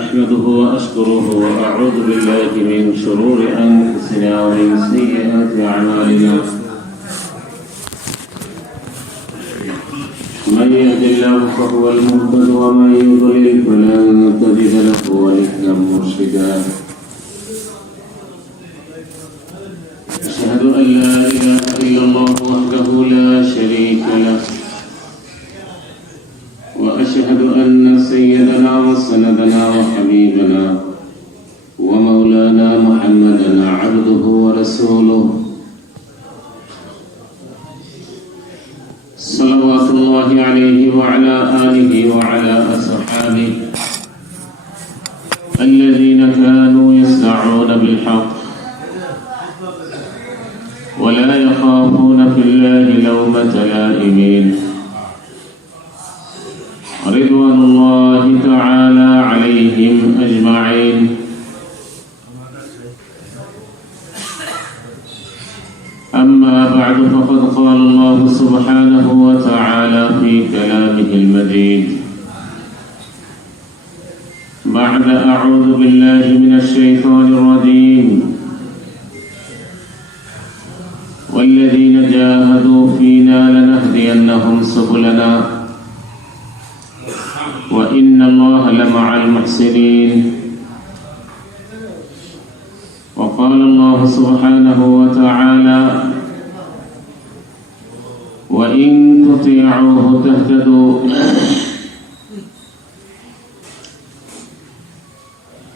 أحمده وأشكره وأعوذ بالله من شرور أنفسنا ومن سيئات أعمالنا من يهد الله فهو المهتد ومن يضلل فلن تجد له وليا مرشدا أشهد أن لا إله إلا الله وحده لا شريك له وأشهد أن سيدنا وسندنا وحبيبنا ومولانا محمدا عبده ورسوله صلوات الله عليه وعلى آله وعلى أصحابه الذين كانوا يسعون بالحق ولا يخافون في الله لومة لائمين رضوان الله تعالى عليهم أجمعين أما بعد فقد قال الله سبحانه وتعالى في كلامه المجيد بعد أعوذ بالله من الشيطان الرجيم والذين جاهدوا فينا لنهدينهم سبلنا وإن الله لمع المحسنين وقال الله سبحانه وتعالى وإن تطيعوه تهتدوا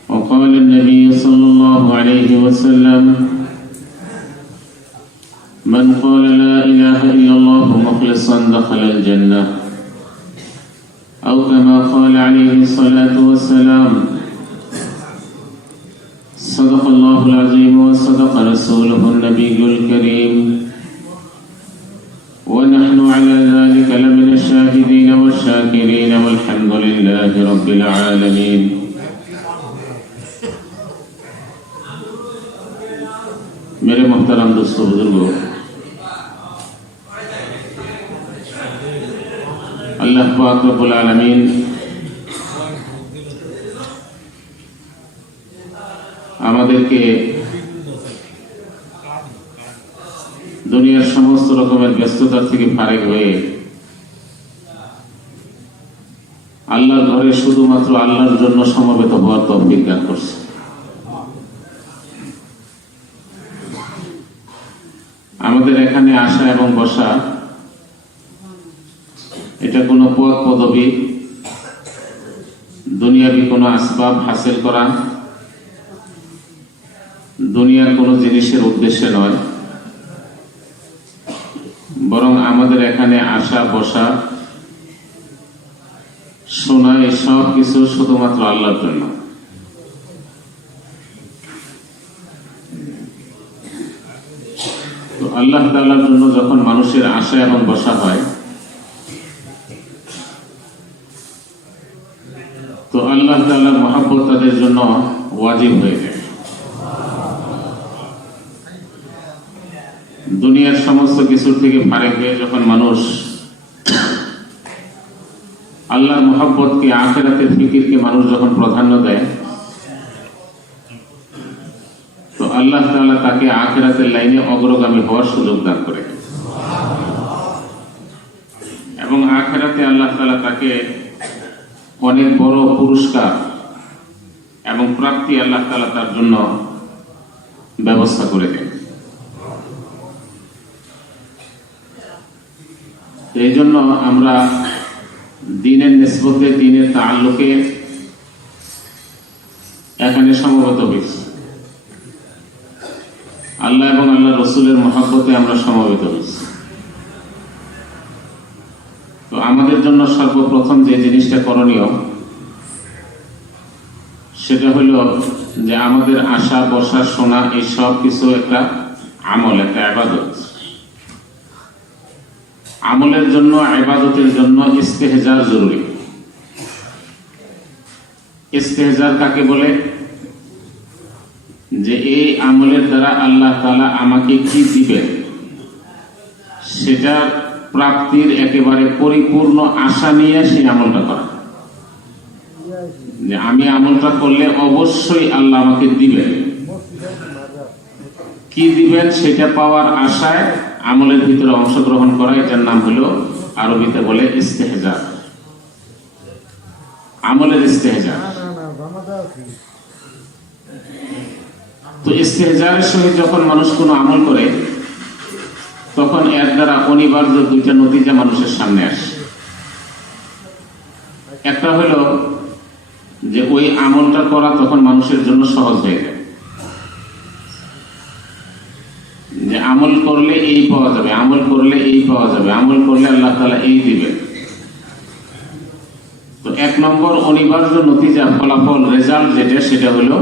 وقال النبي صلى الله عليه وسلم من قال لا إله إلا الله مخلصا دخل الجنة أو كما قال عليه الصلاة والسلام صدق الله العظيم وصدق رسوله النبي الكريم ونحن على ذلك لمن الشاهدين والشاكرين والحمد لله رب العالمين मेरे मोहतरम दोस्तों बुजुर्गों अल्लाह पाक रब्बुल आलमीन আমাদেরকে দুনিয়ার সমস্ত রকমের ব্যস্ততা থেকে ফারেক হয়ে আল্লাহর ঘরে শুধুমাত্র আল্লাহর জন্য সমবেত হওয়ার তৌফিক দান করছে। আমাদের এখানে আসা এবং বসা এটা কোনো পদ পদবী, দুনিয়াবি কোনো আসবাব হাসিল করা, দুনিয়ার কোনো জিনিসের উদ্দেশ্যে নয়, বরং আমাদের এখানে আসা বসা শোনা এই সব কিছু শুধুমাত্র আল্লাহর জন্য। তো আল্লাহ তাআলার জন্য যখন মানুষের আসা এবং বসা হয় তো আল্লাহ তাআলার মহব্বত তাদের জন্য ওয়াজিব হয়ে যায়। দুনিয়ার সমস্ত কিছুর থেকে ফারেক হয়ে যখন মানুষ আল্লাহর মহব্বতকে, আখিরাতের ফিকিরকে মানুষ যখন প্রাধান্য দেয় তো আল্লাহ তাআলা তাকে আখিরাতের লাইনে অগ্রগামী হওয়ার সুযোগ দান করে এবং আখিরাতে আল্লাহ তাআলা তাকে অনেক বড় পুরস্কার এবং প্রাপ্তি আল্লাহ তাআলা তার জন্য ব্যবস্থা করে দেন। এই জন্য আমরা দ্বীনের নিসবতে, দ্বীনের তাআল্লুকে এখানে সমবেত হয়েছি। আল্লাহ এবং আল্লাহ রসুলের মহব্বতে আমরা সমবেত হয়েছি। তো আমাদের জন্য সর্বপ্রথম যে জিনিসটা করণীয় সেটা হলো যে আমাদের আসা বসা শোনা এই সব কিছু একটা আমল, একটা ইবাদত। আমলের জন্য, ইবাদতের জন্য ইস্তেহজার জরুরি। ইস্তেহজার কাকে বলে? যে এই আমলের দ্বারা আল্লাহ তাআলা আমাকে কি দিবেন সেটা প্রাপ্তির একেবারে পরিপূর্ণ আশা নিয়ে সেই আমলটা করা। যে আমি আমলটা করলে অবশ্যই আল্লাহ আমাকে দিবেন। কি দিবেন সেটা পাওয়ার আশায় আমলের ভিতরে অংশগ্রহণ করা, এটার নাম হলো আরবিতে বলে ইস্তেহজা, আমলের ইস্তেহজা। তো ইস্তেহজার সহিত যখন মানুষ কোনো আমল করে তখন এর দ্বারা অনিবার্য দুইটা নতিজা মানুষের সামনে আসে। একটা হলো যে ওই আমলটা করা তখন মানুষের জন্য সহজ হয়ে যায়, যে আমল করলে এই পাওয়া যাবে, আমল করলে এই পাওয়া যাবে, আমল করলে আল্লাহ তাআলা এই দিবেন। তো এক নম্বর অনিবার্য নতিজা, ফলাফল, রেজাল্ট যেটা, সেটা হলো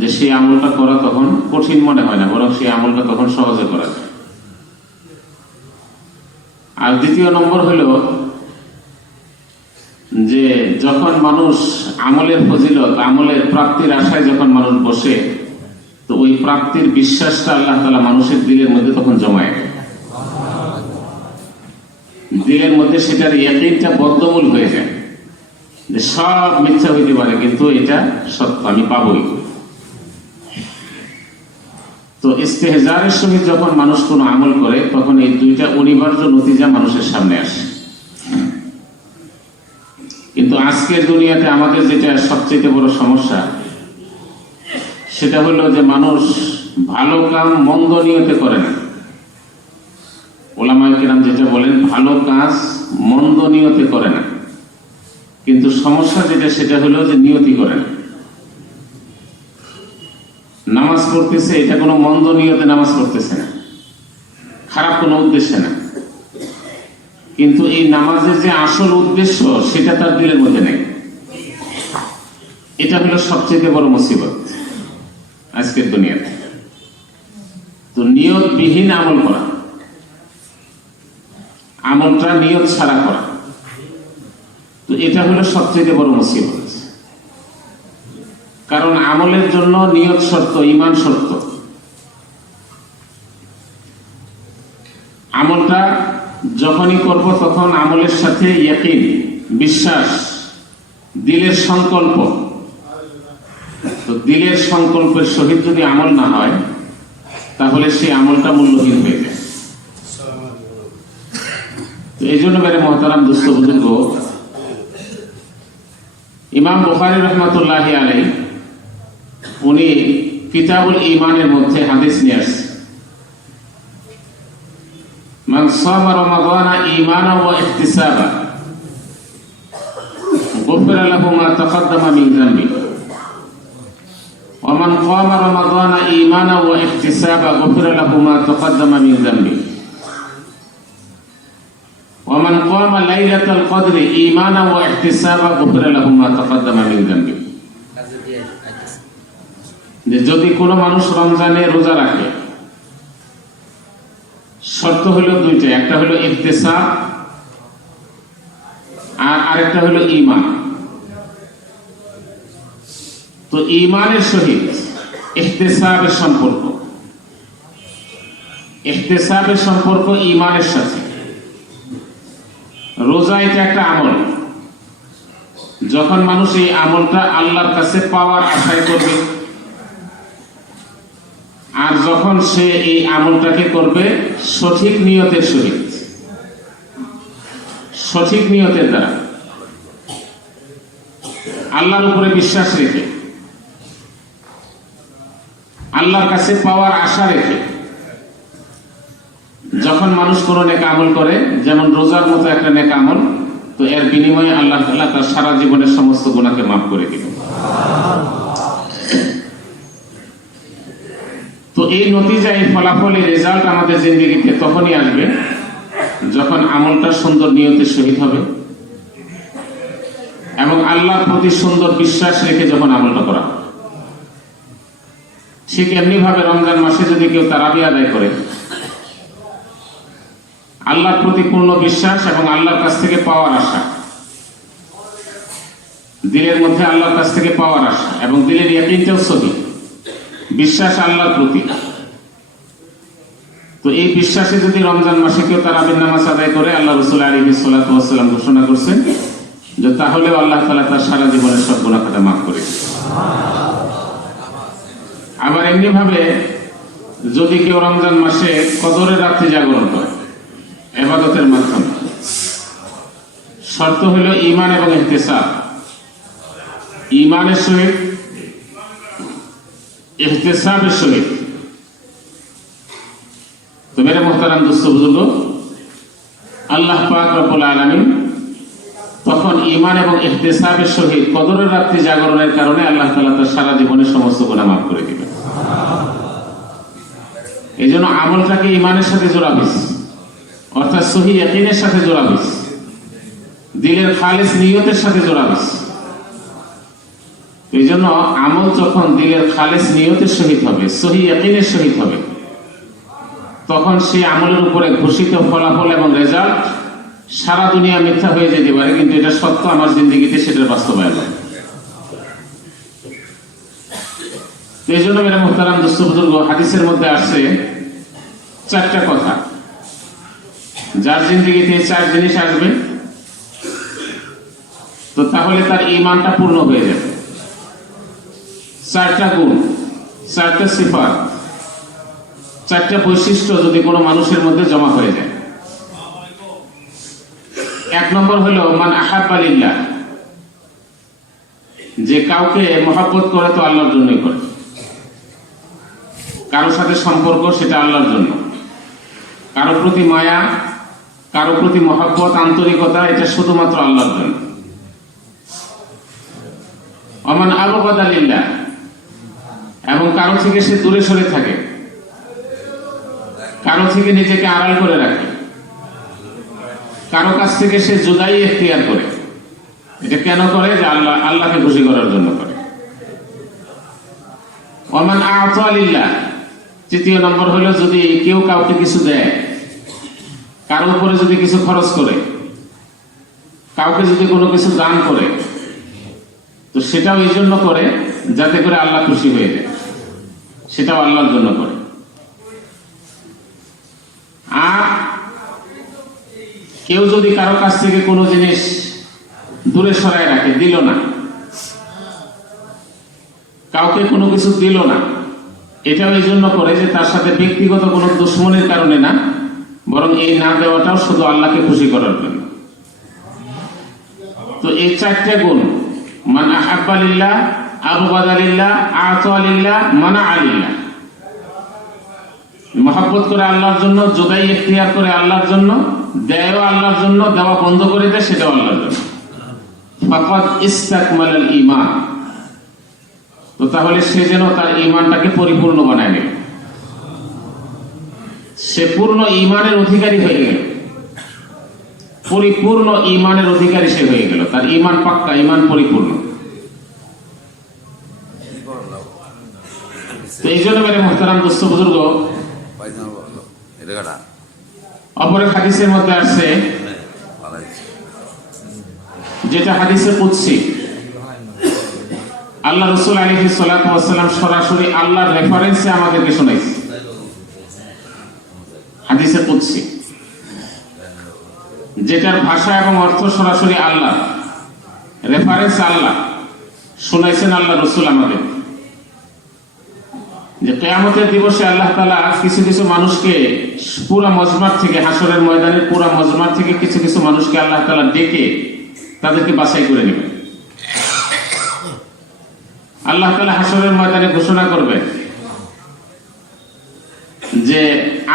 যে সেই আমলটা করা তখন কঠিন মনে হয় না, বরং সেই আমলটা তখন সহজে করা যায়। আর দ্বিতীয় নম্বর হলো যে যখন মানুষ আমলের ফজিলত, আমলের প্রাপ্তির আশায় যখন মানুষ বসে, তো ওই প্রাপ্তির বিশ্বাসটা আল্লাহ তাআলা মানুষের দিলের মধ্যে তখন জমায়, দিলের মধ্যে সেটার ইয়াকিনটা বদ্ধমূল হয়ে যায় যে সব মিথ্যা হইতে পারে কিন্তু এটা সত্য, আমি পাবই। তো ইস্তেহজারের সহিত যখন মানুষ কোনো আমল করে তখন এই দুইটা অনিবার্য নতিজা মানুষের সামনে আসে। কিন্তু আজকের দুনিয়াতে আমাদের যেটা সবচেয়ে বড় সমস্যা, সেটা হলো যে মানুষ ভালো কাম মন্দ নিয়তে করে না। ওলামায়ে কেরাম যেটা বলেন, ভালো কাজ মন্দ নিয়তে করে না, কিন্তু সমস্যা যেটা সেটা হলো যে নিয়তি করে না। নামাজ পড়তেছে, এটা কোনো মন্দ নিয়তে নামাজ পড়তেছে না, খারাপ কোনো উদ্দেশ্যে না, কিন্তু এই নামাজের যে আসল উদ্দেশ্য সেটা তার দিলের মধ্যে নেই। এটা হলো সবচেয়ে বড় মুসিবত আজকের দুনিয়াতে। তো নিয়তবিহীন আমল করা, আমলটা নিয়ত ছাড়া করা, তো এটা হলো সবচেয়ে বড় মুসিবত। কারণ আমলের জন্য নিয়ত শর্ত, ঈমান শর্ত। আমলটা যখনই করব তখন আমলের সাথে ইয়াকিন, বিশ্বাস, দিলের সংকল্প। তো দিলের সংকল্পের সহিত যদি আমল না হয় তাহলে সেই আমলটা মূল্যহীন হয়ে যায়। তো এই জন্য মেরে মহতারাম দুস্থ বুজুর্গ, ইমাম বুখারী রহমাতুল্লাহি আলাইহি উনি কিতাবুল ঈমানের মধ্যে হাদিস নিয়ে আসছেন, মান সামা রমাদানা ঈমানান ওয়া ইহতিসাবান গুফিরা লাহু মা তাকাদ্দামা মিন যানবি ওয়া মান কামা রমাদানা ঈমানান ওয়া ইহতিসাবান গুফিরা লাহু মা তাকাদ্দামা মিন যানবি ওয়া মান কামা লাইলাতাল কদরি ঈমানান ওয়া ইহতিসাবান গুফিরা লাহু মা তাকাদ্দামা মিন যানবি। যে যদি কোনো মানুষ রমজানে রোজা রাখে, শর্ত হলো দুইটা, একটা হলো ইহতিসাব আর আরেকটা হলো ঈমান। তো ঈমানের সহিত ইহতিসাবের সম্পর্ক, ইহতিসাবের সম্পর্ক ঈমানের সাথে। রোজা এটা একটা আমল, যখন মানুষ এই আমলটা আল্লাহর কাছে পাওয়ার আশায় করবে, আর যখন সে এই আমলটাকে করবে সঠিক নিয়তের সহিত, সঠিক নিয়তের দ্বারা, আল্লাহর উপরে বিশ্বাস রেখে, আল্লাহর কাছে পাওয়ার আশা রেখে যখন মানুষ কোনো নেক আমল করে, যেমন রোজার মতো একটা নেক আমল, তো এর বিনিময়ে আল্লাহ তাআলা তার সারা জীবনের সমস্ত গুনাহকে মাফ করে দিবেন। তো এই নতিজা, এই ফলাফল, এই রেজাল্ট আমাদের জিন্দেগিতে তখনই আসবে যখন আমলটা সুন্দর নিয়তের সহিত হবে এবং আল্লাহর প্রতি সুন্দর বিশ্বাস রেখে যখন আমলটা করা। ঠিক এমনি ভাবে রমজান মাসে যদি কেউ তারাবি আদায় করে, আল্লাহর প্রতি পূর্ণ বিশ্বাস এবং আল্লাহর কাছ থেকে পাওয়ার আশা, দিলের মধ্যে আল্লাহর কাছ থেকে পাওয়ার আশা এবং দিলের ইয়াকিনটাও সহি, বিশ্বাস আল্লাহর প্রতি। তো এই বিশ্বাসে যদি রমজান মাসে কেউ তারাবির নামাজ আদায় করে, আল্লাহ রাসূল আলাইহিস সালাতু ওয়াস সালাম ঘোষণা করছেন যে তাহলে আল্লাহ তাআলা তার সারা জীবনের সব গুনাহ খাতা মাফ করে দিবেন। আবার এমনি ভাবে যদি কেউ রমজান মাসে কদরের রাত্রি জাগরণ করে ইবাদতের মাধ্যমে, শর্ত হলো ঈমান এবং ইহতিসাব। ঈমানের সহিত ইহতিসাবের সহিত। তো মেরে মুহতারাম দোস্ত বুজুর্গ, আল্লাহ পাক রব্বুল আলামিন তখন ঈমান এবং ইহতিসাবের সহিত কদরের রাত্রি জাগরণের কারণে আল্লাহ তাআলা তার সারা জীবনের সমস্ত গুনাহ মাফ করে দিবেন। এই জন্য আমলটাকে ঈমানের সাথে জোড়াবিস, অর্থাৎ সহি ইয়াকিনের সাথে জোড়াবিস, দিলের খালিস নিয়তের সাথে জোড়াবিস। এই জন্য আমল যখন দিলের খালিস নিয়তের সহিত হবে, সহি ইয়াকিনের সহিত হবে, তখন সেই আমলের উপরে ঘোষিত ফলাফল এবং রেজাল্ট সারা দুনিয়া মিথ্যা হয়ে যেতে পারে, কিন্তু এটা সত্য আমার জিন্দেগিতে সেটার বাস্তবায়ন হয়। এই জন্য মেরা মুহতারাম দোস্ত বুজুর্গ, হাদিসের মধ্যে আসছে চারটা কথা, যার জিন্দেগিতে চার জিনিস আসবে তো তাহলে তার ঈমানটা পূর্ণ হয়ে যাবে। চারটা গুণ, চারটা সিফাত, চারটা বৈশিষ্ট্য যদি কোনো মানুষের মধ্যে জমা হয়ে যায়। এক নম্বর হলো মান আহাব্বা লিল্লাহ, যে কাউকে মহব্বত করে তো আল্লাহর জন্যই করে, কারোর সাথে সম্পর্ক সেটা আল্লাহর জন্য, কারো প্রতি মায়া, কারো প্রতি মহব্বত, আন্তরিকতা, এটা শুধুমাত্র আল্লাহর জন্য। ওমান আবগাদা লিল্লাহ, এবং কারো থেকে সে দূরে সরে থাকে, কারো থেকে নিজেকে আড়াল করে রাখে, কারো কাছ থেকে সে জুদাই এখতিয়ার করে। এটা কেন করে? যে আল্লাহকে খুশি করার জন্য করে। ওমান আ'তা লিল্লাহ, তৃতীয় নম্বর হলো যদি কেউ কাউকে কিছু দেয়, কারো উপরে যদি কিছু খরচ করে, কাউকে যদি কোনো কিছু দান করে, তো সেটাও এই জন্য করে যাতে করে আল্লাহ খুশি হয়ে যায়, সেটাও আল্লাহর জন্য করে। আর কেউ যদি কারো কাছ থেকে কোনো জিনিস দূরে সরায় রাখে, দিল না, কাউকে কোনো কিছু দিল না, এটাও এই জন্য করে যে তার সাথে ব্যক্তিগত কোনো দুশ্মনের কারণে না, বরং এই না দেওয়াটাও শুধু আল্লাহকে খুশি করার জন্য। তো এই চারটে গুণ, মান আহাব্বা লিল্লাহ, আবগাদা লিল্লাহ, আ'তা লিল্লাহ, মানা'a লিল্লাহ, মহব্বত করে আল্লাহর জন্য, জুদাই ইখতিয়ার করে আল্লাহর জন্য, দেয়ও আল্লাহর জন্য, দেওয়া বন্ধ করে দেয় সেটাও আল্লাহর জন্য, ফাকাদ ইসতাকমালাল ঈমান। তো তাহলে সে যেন তার ঈমানটাকে পরিপূর্ণ বানায় নেয়, সে পূর্ণ ঈমানের অধিকারী হয়ে গেল, পরিপূর্ণ ঈমানের অধিকারী সে হয়ে গেল, তার ঈমান পাক্কা, ঈমান পরিপূর্ণ। তো এই জন্য মেরে মুহতারাম দোস্ত বুজুর্গ, অপর এক হাদিসের মধ্যে আসছে, যেটা হাদিসে কুদসি, আল্লাহ রাসূল আলাইহিস সালাতু ওয়াস সালাম সরাসরি আল্লাহর রেফারেন্সে আমাদেরকে শোনাইছে। হাদিসে কুদসি, যেটার ভাষা এবং অর্থ সরাসরি আল্লাহ, রেফারেন্স আল্লাহ, শোনাইছেন আল্লাহ রাসূল আমাদের, যে কিয়ামতের দিবসে আল্লাহ তাআলা কিছু কিছু মানুষকে পুরা মজমার থেকে, হাসরের ময়দানের পুরা মজমার থেকে কিছু কিছু মানুষকে আল্লাহ তাআলা ডেকে তাদেরকে বাছাই করে নেবেন। আল্লাহ তাআলা হাসরের ময়দানে ঘোষণা করবেন যে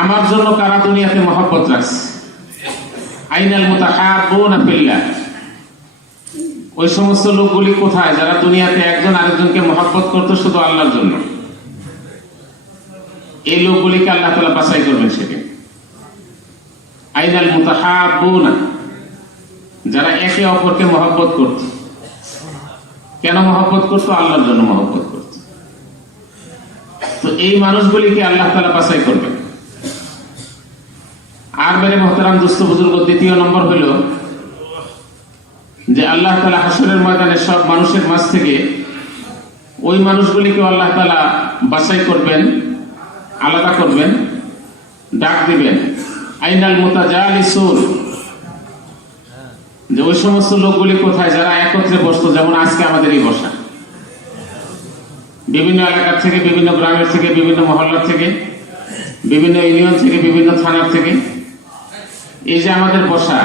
আমার জন্য কারা দুনিয়াতে মহব্বত রাখছে, আইনাল মুতাহাব্বুনা ফিল্লাহ, ওই সমস্ত লোকগুলি কোথায় যারা দুনিয়াতে একজন আরেকজনকে মহব্বত করতো শুধু আল্লাহর জন্য। এই লোকগুলিকে আল্লাহ তাআলা বাছাই করবেন সেদিন। আইনাল মুতাহাব্বুনা, যারা একে অপরকে মহব্বত করত। কেন মহব্বত করতো? আল্লাহর জন্য মহব্বত করত। তো এই মানুষগুলিকে আল্লাহ তাআলা বাছাই করবেন। আর মেরে মুহতারাম দোস্ত বুজুর্গ, দ্বিতীয় নম্বর হলো যে আল্লাহ তাআলা হাসরের ময়দানে সব মানুষের মাঝ থেকে ওই মানুষগুলিকে আল্লাহ তাআলা বাছাই করবেন, আলাদা করবেন, ডাক দিবেন, আইনাল মুতাজালিসুন, যে ওই সমস্ত লোকগুলি কোথায় যারা একত্রে বসতো, যেমন আজকে আমাদের এই বসা, বিভিন্ন এলাকার থেকে, বিভিন্ন গ্রামের থেকে, বিভিন্ন মহল্লার থেকে, বিভিন্ন ইউনিয়ন থেকে, বিভিন্ন থানার থেকে, এই যে আমাদের বসা,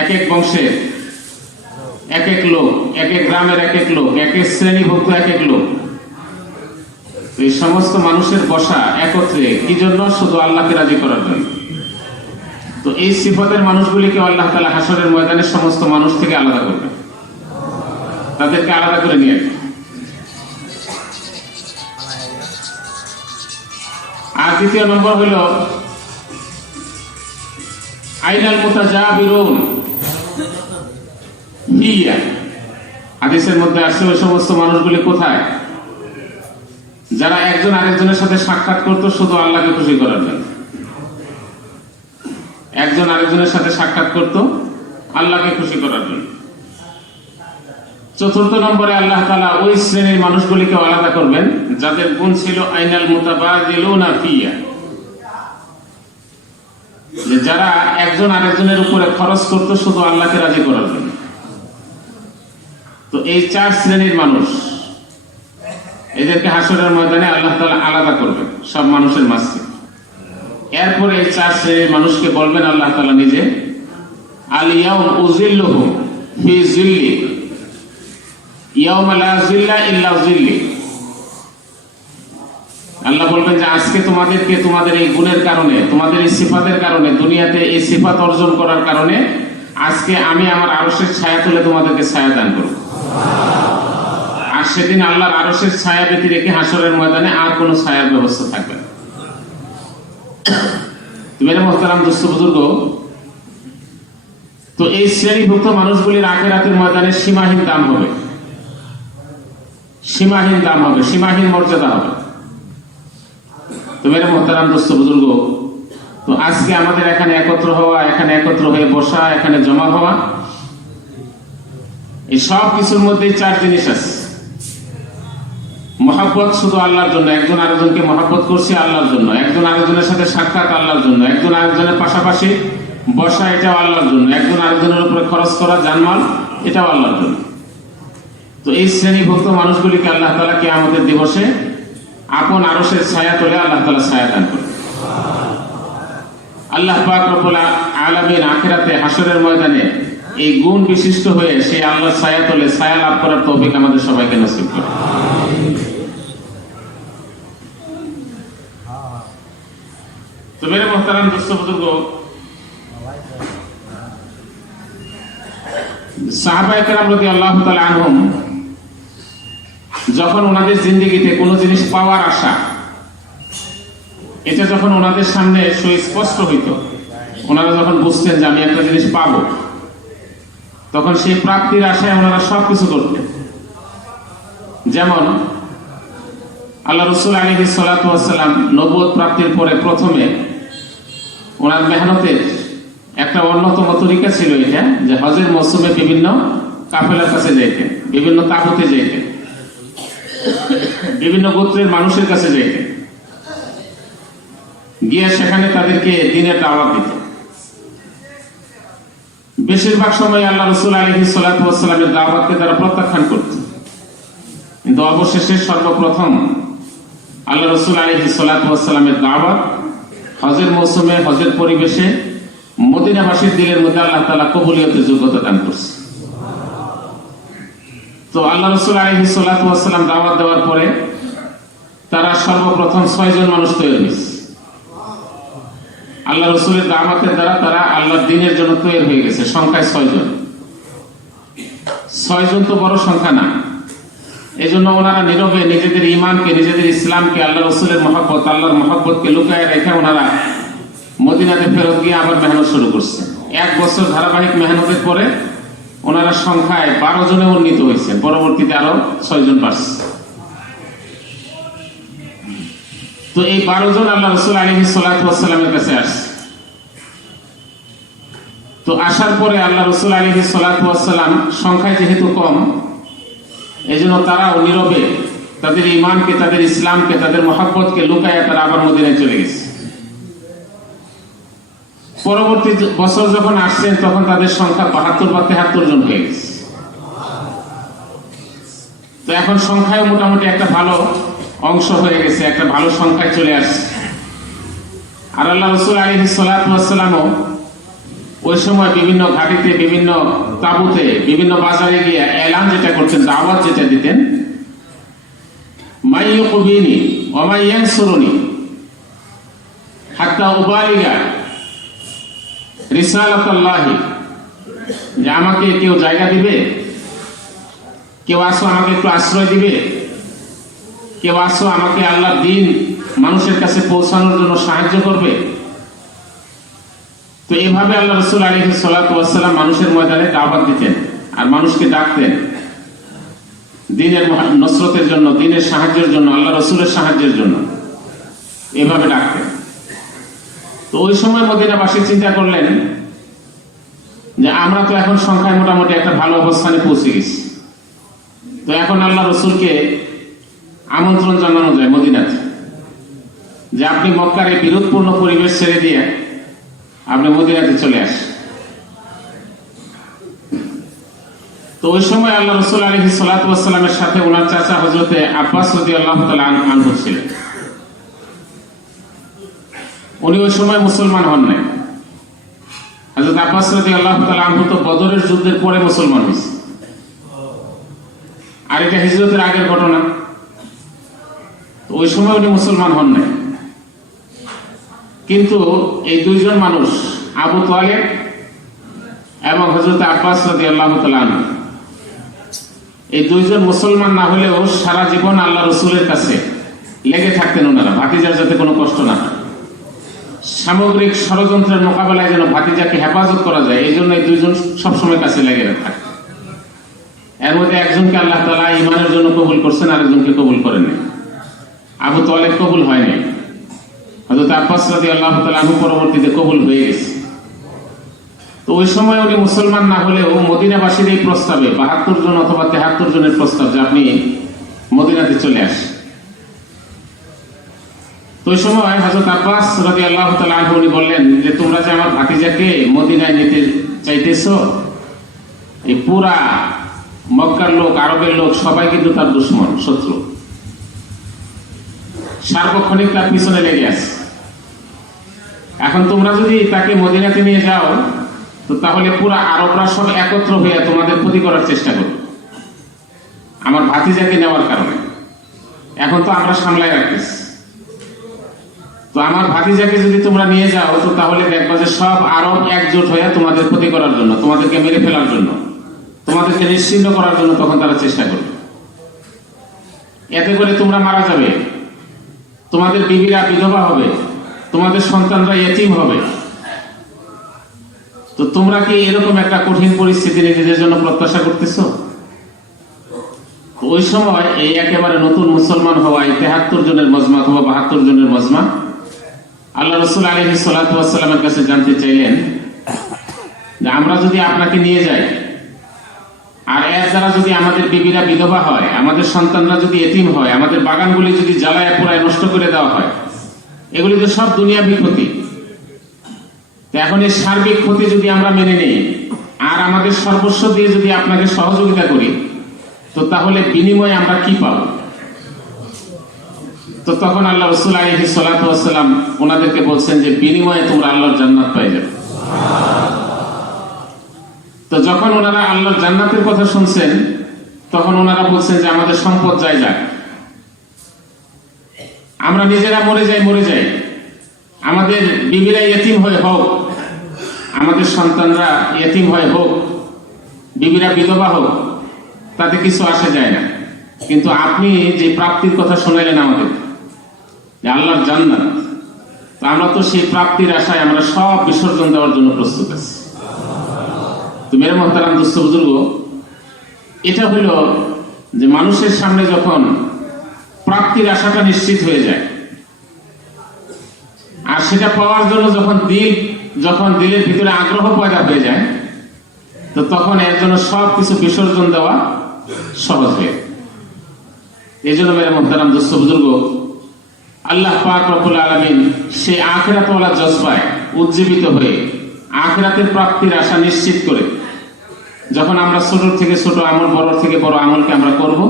এক এক বংশের এক এক লোক, এক এক গ্রামের এক এক লোক, এক এক শ্রেণীভুক্ত এক এক লোক, এই সমস্ত মানুষের বসা একত্রে কি জন্য? শুধু আল্লাহকে রাজি করার জন্য। তো এই সিফাতের মানুষগুলিকে আল্লাহ তাআলা হাশরের ময়দানে সমস্ত মানুষ থেকে আলাদা করবে, তাদেরকে আলাদা করে নিয়ে আসবে। আর দ্বিতীয় নম্বর হইল আইনাল মুতাজাবিরুন হিয়া। হাদিসের মধ্যে আসছে ওই সমস্ত মানুষগুলি কোথায়? যারা একজন আরেকজনের সাথে সাক্ষাৎ করতো শুধু আল্লাহকে খুশি করার জন্য। একজন আরেকজনের সাথে সাক্ষাৎ করত আল্লাহকে খুশি করার জন্য। চতুর্থ নম্বরে আল্লাহ তাআলা ওই শ্রেণীর মানুষগুলিকে আলাদা করবেন যাদের গুণ ছিল আইনাল মুতাবাদিলুনা ফিয়া, যে যারা একজন আরেকজনের উপরে খরচ করত শুধু আল্লাহকে রাজি করার জন্য। তো এই চার শ্রেণীর মানুষ, এদেরকে হাশরের ময়দানে আল্লাহ তাআলা আলাদা করবেন সব মানুষের মাঝে। এরপরে এই চার শ্রেণীর মানুষকে বলবেন আল্লাহ তাআলা নিজে, আল ইয়াউম উযিল্লুহুম ফি যিল্লি ইয়াউমা লা যিল্লা ইল্লা যিল্লি। আল্লাহ বলবেন যে আজকে তোমাদেরকে তোমাদের এই গুণের কারণে, তোমাদের এই সিফাতের কারণে, দুনিয়াতে এই সিফাত অর্জন করার কারণে আজকে আমি আমার আরশের ছায়া তুলে তোমাদেরকে ছায়া দান করব। আর সেদিন আল্লাহর আরশের ছায়া ব্যতি রেখে হাশরের ময়দানে আর কোনো ছায়ার ব্যবস্থা থাকবে না। মেরে মোহতারাম দোস্ত বুজুর্গ, তো এই শ্রেণীভুক্ত মানুষগুলির আখিরাতের ময়দানে সীমাহীন দাম হবে, সীমাহীন দাম হবে, সীমাহীন মর্যাদা হবে। তো মেরে মোহতারাম দোস্ত বুজুর্গ, তো আজকে আমাদের এখানে একত্র হওয়া, এখানে একত্র হয়ে বসা, এখানে জমা হওয়া, এই সব কিছুর মধ্যেই চার জিনিস আছে। মহাব্বত শুধু আল্লাহর জন্য, একজন আরেকজনকে মহাব্বত করছি আল্লাহর জন্য, একজন আরেকজনের সাথে সাক্ষাৎ আল্লাহর জন্য, একজন আরেকজনের পাশাপাশি বসা এটাও আল্লাহর জন্য, একজন আরেকজনের উপরে খরচ করা জানমাল এটাও আল্লাহর জন্য। তো এই শ্রেণীভুক্ত মানুষগুলিকে আল্লাহ তাআলা কিয়ামতের দিবসে আপন আরশের ছায়া তোলে আল্লাহ তাআলা ছায়া দান করে। আল্লাহ পাক রব্বুল আলামিন আখিরাতে হাশরের ময়দানে এই গুণ বিশিষ্ট হয়ে সেই আল্লাহর ছায়া তোলে, ছায়া লাভ করার তৌফিক আমাদের সবাইকে নসিব করে। তো মেরে মোহতারাম দোস্ত বুজুর্গ, সাহাবায়ে কেরাম রাদিয়াল্লাহু তাআলা আনহুম যখন ওনাদের জিন্দেগিতে কোনো জিনিস পাওয়ার আশা, এটা যখন ওনাদের সামনে সুস্পষ্ট হইত, ওনারা যখন বুঝতেন যে আমি একটা জিনিস পাবো, তখন সেই প্রাপ্তির আশায় ওনারা সবকিছু করতেন। যেমন আল্লাহ রাসূল আলাইহিস সালাতু ওয়াস সালাম নবুয়ত প্রাপ্তির পরে প্রথমে ওনার মেহনতের একটা অন্যতম তরিকা ছিল এটা, যে হজের মৌসুমে বিভিন্ন কাফেলার কাছে যাইতেন, বিভিন্ন তাবুতে যাইতেন, বিভিন্ন গোত্রের মানুষের কাছে যাইতেন, গিয়ে সেখানে তাদেরকে দ্বীনের দাওয়াত দিতেন। বেশিরভাগ সময় আল্লাহ রাসূল আলাইহিস সালাতু ওয়াস সালামের দাওয়াতকে তারা প্রত্যাখ্যান করত, কিন্তু অবশেষে সর্বপ্রথম আল্লাহ রাসূল আলাইহিস সালাতু ওয়াস সালামের দাওয়াত হজের মৌসুমে, হজের পরিবেশে মদিনাবাসীর দিলের মধ্যে আল্লাহ তাআলা কবুলিয়তের যোগ্যতা দান করছে। তো আল্লাহ রাসূল আলাইহিস সালাতু ওয়াস সালাম দাওয়াত দেওয়ার পরে তারা সর্বপ্রথম 6 জন মানুষ তৈরি হয়েছে। আল্লাহ রাসূলের দাওয়াতের দ্বারা তারা আল্লাহর দ্বীনের জন্য তৈরি হয়ে গেছে, সংখ্যায় 6 জন। 6 জন তো বড় সংখ্যা না, এজন্য ওনারা নীরবে নিজেদের ঈমানকে, নিজেদের ইসলামকে, আল্লাহ রাসূলের মহব্বত, আল্লাহর মহব্বতকে লুকায় রেখে ওনারা মদিনাতে ফেরত গিয়ে আবার মেহনত শুরু করছে। 1 বছর ধারাবাহিক মেহনতের পরে ওনারা সংখ্যায় 12 জনে উন্নীত হয়েছে, পরবর্তীতে আরো 6 জন বাড়ছে। তো এই 12 জন আল্লাহ রাসূল আলাইহিস সালাতু ওয়াস সালামের কাছে আসছে। তো আসার পরে আল্লাহ রাসূল আলাইহিস সালাতু ওয়াস সালাম সংখ্যায় যেহেতু কম, এজন্য তারাও নীরবে তাদের ঈমানকে, তাদের ইসলামকে, তাদের মহব্বতকে লুকায় তারা আবার মদিনায় চলে গেছে। পরবর্তী বছর যখন আসছেন তখন তাদের সংখ্যা 72 বা 73 জন হয়ে গেছে। তো এখন সংখ্যায় মোটামুটি একটা ভালো অংশ হয়ে গেছে, একটা ভালো সংখ্যায় চলে আসছে। আর আল্লাহ রাসূল আলাইহিস সালাতু ওয়াস সালামও ওই সময় বিভিন্ন ঘাটিতে, বিভিন্ন তাঁবুতে, বিভিন্ন বাজারে গিয়ে এলান যেটা করতেন, দাওয়াত যেটা দিতেন, মাই ইউকবিনি ওয়া মাই ইয়ানসুরুনি হাত্তা উবালিগা রিসালাতাল্লাহি, যে আমাকে কেউ জায়গা দিবে, কেউ আসো আমাকে একটু আশ্রয় দিবে, কেউ আসো আমাকে আল্লাহর দ্বীন মানুষের কাছে পৌঁছানোর জন্য সাহায্য করবে। তো এইভাবে আল্লাহ রাসূল আলাইহিস সালাতু ওয়াস সালাম মানুষের ময়দানে দাওয়াত দিতেন আর মানুষকে ডাকতেন দ্বীনের নসরতের জন্য, দ্বীনের সাহায্যের জন্য, আল্লাহ রাসূলের সাহায্যের জন্য, এভাবে ডাকতেন। তো ওই সময় মদিনাবাসী চিন্তা করলেন যে আমরা তো এখন সংখ্যায় মোটামুটি একটা ভালো অবস্থানে পৌঁছে গেছি, তো এখন আল্লাহ রাসূলকে আমন্ত্রণ জানানো যায় মদিনাতে, যে আপনি মক্কার এই বিরোধপূর্ণ পরিবেশ ছেড়ে দিয়ে আপনি মদিনাতে চলে আসেন। তো ওই সময় আল্লাহ রাসূল আলাইহিস সালাতু ওয়াস সালামের সাথে ওনার চাচা হযরতে আব্বাস রাদিয়াল্লাহু তাআলা আনহু ছিলেন। উনি ওই সময় মুসলমান হন নাই। হযরত আব্বাস রাদিয়াল্লাহু তাআলা আনহু তো বদরের যুদ্ধের পরে মুসলমান হয়েছে, আর এটা হিজরতের আগের ঘটনা। ওই সময় উনি মুসলমান হন নাই, কিন্তু এই দুইজন মানুষ আবু তালেব এবং হযরত আব্বাস রাদিয়াল্লাহু তাআলা আনহু, এই দুইজন মুসলমান না হলেও সারা জীবন আল্লাহ রাসূলের কাছে লেগে থাকতেন ওনারা, ভাতিজার যাতে কোনো কষ্ট না হয়, সামগ্রিক ষড়যন্ত্রের মোকাবেলায় যেন ভাতিজাকে হেফাজত করা যায়, এই জন্য এই দুইজন সবসময় কাছে লেগে থাকে। এর মধ্যে একজনকে আল্লাহ তাআলা ঈমানের জন্য কবুল করছেন, আরেকজনকে কবুল করেননি। আবু তালেব কবুল হয়নি, হযরত আব্বাস রাদিয়াল্লাহু তাআলা আনহু পরবর্তীতে কবুল হয়ে গেছে। তো ওই সময় উনি মুসলমান না হলেও মদিনাবাসীর এই প্রস্তাবে 72 জন অথবা 73 জনের প্রস্তাব যে আপনি মদিনাতে চলে আসেন, তো ওই সময় হযরত আব্বাস রাদিয়াল্লাহু তাআলা আনহু উনি বললেন যে তোমরা যে আমার ভাতিজাকে মদিনায় নিতে চাইতেছো, এই পুরা মক্কার লোক, আরবের লোক সবাই কিন্তু তার দুশমন, শত্রু, সার্বক্ষণিক তার পিছনে লেগে আছে। এখন তোমরা যদি তাকে মদিনাতে নিয়ে যাও, তো তাহলে পুরা আরবরা সব একত্র হয়ে তোমাদের ক্ষতি করার চেষ্টা করবে আমার ভাতিজাকে নেওয়ার কারণে। এখন তো আমরা সামলায় রাখতেছি, তো আমার ভাতিজাকে যদি তোমরা নিয়ে যাও, তো তাহলে দেখবা যে সব আরব একজোট হয়ে তোমাদের ক্ষতি করার জন্য, তোমাদেরকে মেরে ফেলার জন্য, তোমাদেরকে নিশ্চিহ্ন করার জন্য তখন তারা চেষ্টা করবে। এতে করে তোমরা মারা যাবে, তোমাদের বিবিরা বিধবা হবে, তোমাদের সন্তানরা ইয়েতিম হবে। তো তোমরা কি এরকম একটা কঠিন পরিস্থিতি নিজেদের জন্য প্রত্যাশা করতেছো? ওই সময় এই একেবারে নতুন মুসলমান হওয়ায় 73 জনের মজমা অথবা 72 জনের মজমা আল্লাহ রাসূল আলাইহিস সালাতু ওয়াস সালামের কাছে জানতে চাইলেন যে আমরা যদি আপনাকে নিয়ে যাই, আর এর দ্বারা যদি আমাদের বিবিরা বিধবা হয়, আমাদের সন্তানরা যদি এতিম হয়, আমাদের বাগানগুলি যদি জ্বালায় পোড়ায় নষ্ট করে দেওয়া হয়, এগুলি তো সব দুনিয়াবি ক্ষতি। তো এখন এই সার্বিক ক্ষতি যদি আমরা মেনে নেই আর আমাদের সর্বস্ব দিয়ে যদি আপনাকে সহযোগিতা করি, তো তাহলে বিনিময়ে আমরা কি পাব? তো তখন আল্লাহ রাসূল আলাইহিস সালাতু ওয়াস সালাম ওনাদেরকে বলছেন যে বিনিময়ে তোমরা আল্লাহর জান্নাত পেয়ে যাবে। তো যখন ওনারা আল্লাহর জান্নাতের কথা শুনছেন, তখন ওনারা বলছেন যে আমাদের সম্পদ যাই যাক, আমরা নিজেরা মরে যাই, আমাদের বিবিরা ইয়েতিম হয়ে হোক, আমাদের সন্তানরা ইয়েতিম হয়ে হোক, বিবিরা বিধবা হোক, তাতে কিছু আসে যায় না। কিন্তু আপনি যে প্রাপ্তির কথা শোনাইলেন আমাদের, যে আল্লাহর জান্নাত, তো আমরা তো সেই প্রাপ্তির আশায় আমরা সব বিসর্জন দেওয়ার জন্য প্রস্তুত আছি। তো মেরে মহতারাম দোস্ত বুজুর্গ, এটা হলো যে মানুষের সামনে যখন প্রাপ্তির আশাটা নিশ্চিত হয়ে যায়, আর সেটা পাওয়ার জন্য যখন দিলের ভিতরে আগ্রহ পয়দা হয়ে যায়, তো তখন এর জন্য সবকিছু বিসর্জন দেওয়া সহজ হয়ে। এই জন্য মেরে মহতারাম দোস্ত বুজুর্গ, আল্লাহ পাক রব্বুল আলামিন সেই আখিরাতওয়ালা জজবায় উজ্জীবিত হয়ে আখিরাতের প্রাপ্তির আশা নিশ্চিত করে যখন আমরা ছোট থেকে ছোট আমল, বড় থেকে বড় আমলকে আমরা করব,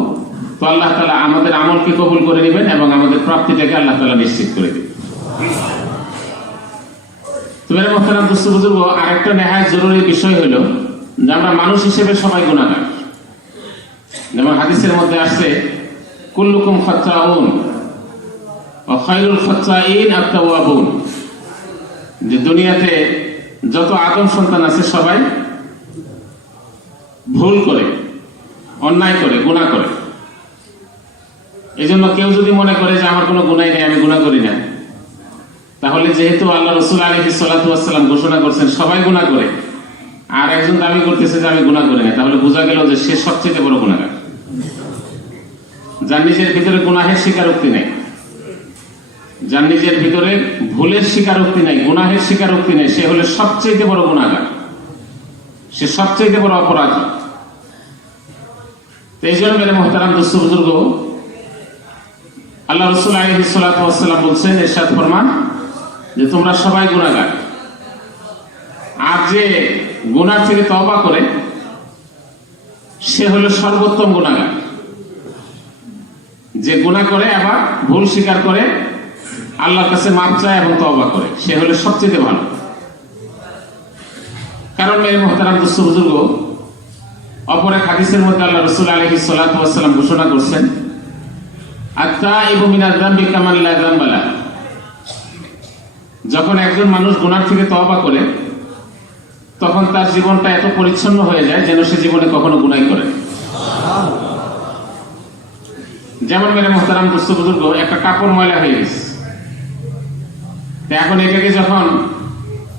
তো আল্লাহ তাআলা আমাদের আমলকে কবুল করে নেবেন এবং আমাদের প্রাপ্তিটাকে আল্লাহ তাআলা নিশ্চিত করে দেবেন। তো মেরে মোহতারাম দোস্ত বুজুর্গ, আরেকটা নেহায়ত জরুরি বিষয় হলো যে আমরা মানুষ হিসেবে সবাই গুনাহগার। যেমন হাদিসের মধ্যে আসছে, কুল্লুকুম খাত্তাউন ওয়া খায়রুল খাত্তাইন আত-তাওয়াবুন, যে দুনিয়াতে যত আদম সন্তান আছে সবাই ভুল করে, অন্যায় করে, গুনাহ করে। এই জন্য কেউ যদি মনে করে যে আমার কোনো গুনাহ নেই, আমি গুনাহ করি না, তাহলে যেহেতু আল্লাহ রাসূল আলাইহিস সালাতু ওয়াস সালাম ঘোষণা করছেন সবাই গুনাহ করে, আর একজন দাবি করতেছে যে আমি গুনাহ করি না, তাহলে বোঝা গেল যে সে সবচেয়ে বড় গুনাহগার, যার নিজের ভিতরে গুনাহের স্বীকারোক্তি নেই, যার নিজের ভিতরে ভুলের স্বীকারোক্তি নেই, গুনাহের স্বীকারোক্তি নেই, সে হলো সবচেয়ে বড় গুনাহগার, সে সবচেয়ে বড় অপরাধী। এই জন্য মেরে মোহতারাম দোস্ত বুজুর্গ, আল্লাহ রাসূল আলাইহিস সালাতু ওয়াস সালাম বলছেন, ইরশাদ ফরমান যে তোমরা সবাই গুনাহগার। আর যে গুনাহ থেকে তওবা করে সে হলো সর্বোত্তম গুনাহগার। যে গুনাহ করে আবার ভুল স্বীকার করে আল্লাহর কাছে মাপ চায় এবং তওবা করে, সে হলো সবচেয়ে ভালো। কারণ মেরে মোহতারাম দোস্ত বুজুর্গ, অপর এক হাদিসের মধ্যে আল্লাহ রাসূল আলাইহিস সালাতু ওয়াস সালাম ঘোষণা করছেন, আত-তাইবু মিনাজ যামবি কামান লা যামবা লা। যখন একজন মানুষ গুনাহ থেকে তওবা করে তখন তার জীবনটা এত পরিচ্ছন্ন হয়ে যায় যেন সে জীবনে কখনো গুনাহ করে। যেমন মেরে মোহতারাম দোস্ত বুজুর্গ, একটা কাপড় ময়লা হয়ে গেছে, এখন এটাকে যখন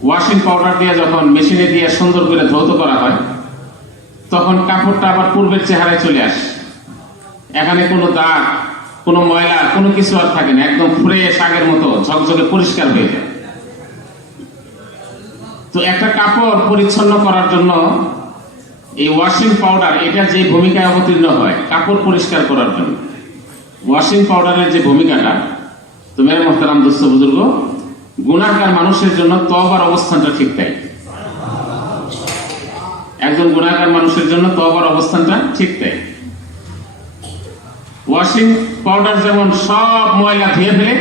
ওয়াশিং পাউডার দিয়ে যখন মেশিনে দিয়ে সুন্দর করে ধৌত করা হয়, তখন কাপড়টা আবার পূর্বের চেহারায় চলে আসে। এখানে কোনো দাগ, কোনো ময়লা, কোনো কিছু আর থাকে না, একদম ফ্রেশ আগের মতো ঝকঝকে পরিষ্কার হয়ে যায়। তো একটা কাপড় পরিচ্ছন্ন করার জন্য এই ওয়াশিং পাউডার, এটা যে ভূমিকায় অবতীর্ণ হয় কাপড় পরিষ্কার করার জন্য, ওয়াশিং পাউডারের যে ভূমিকাটা, তো মেরে মোহতারাম দোস্ত বুজুর্গ, গুনাহগার মানুষের জন্য তওবার অবস্থানটা ঠিক তাই। একজন গুনাহগার মানুষের জন্য তওবার অবস্থানটা ঠিক তাই। ওয়াশিং পাউডার যেমন সব ময়লা ধুয়ে ফেলে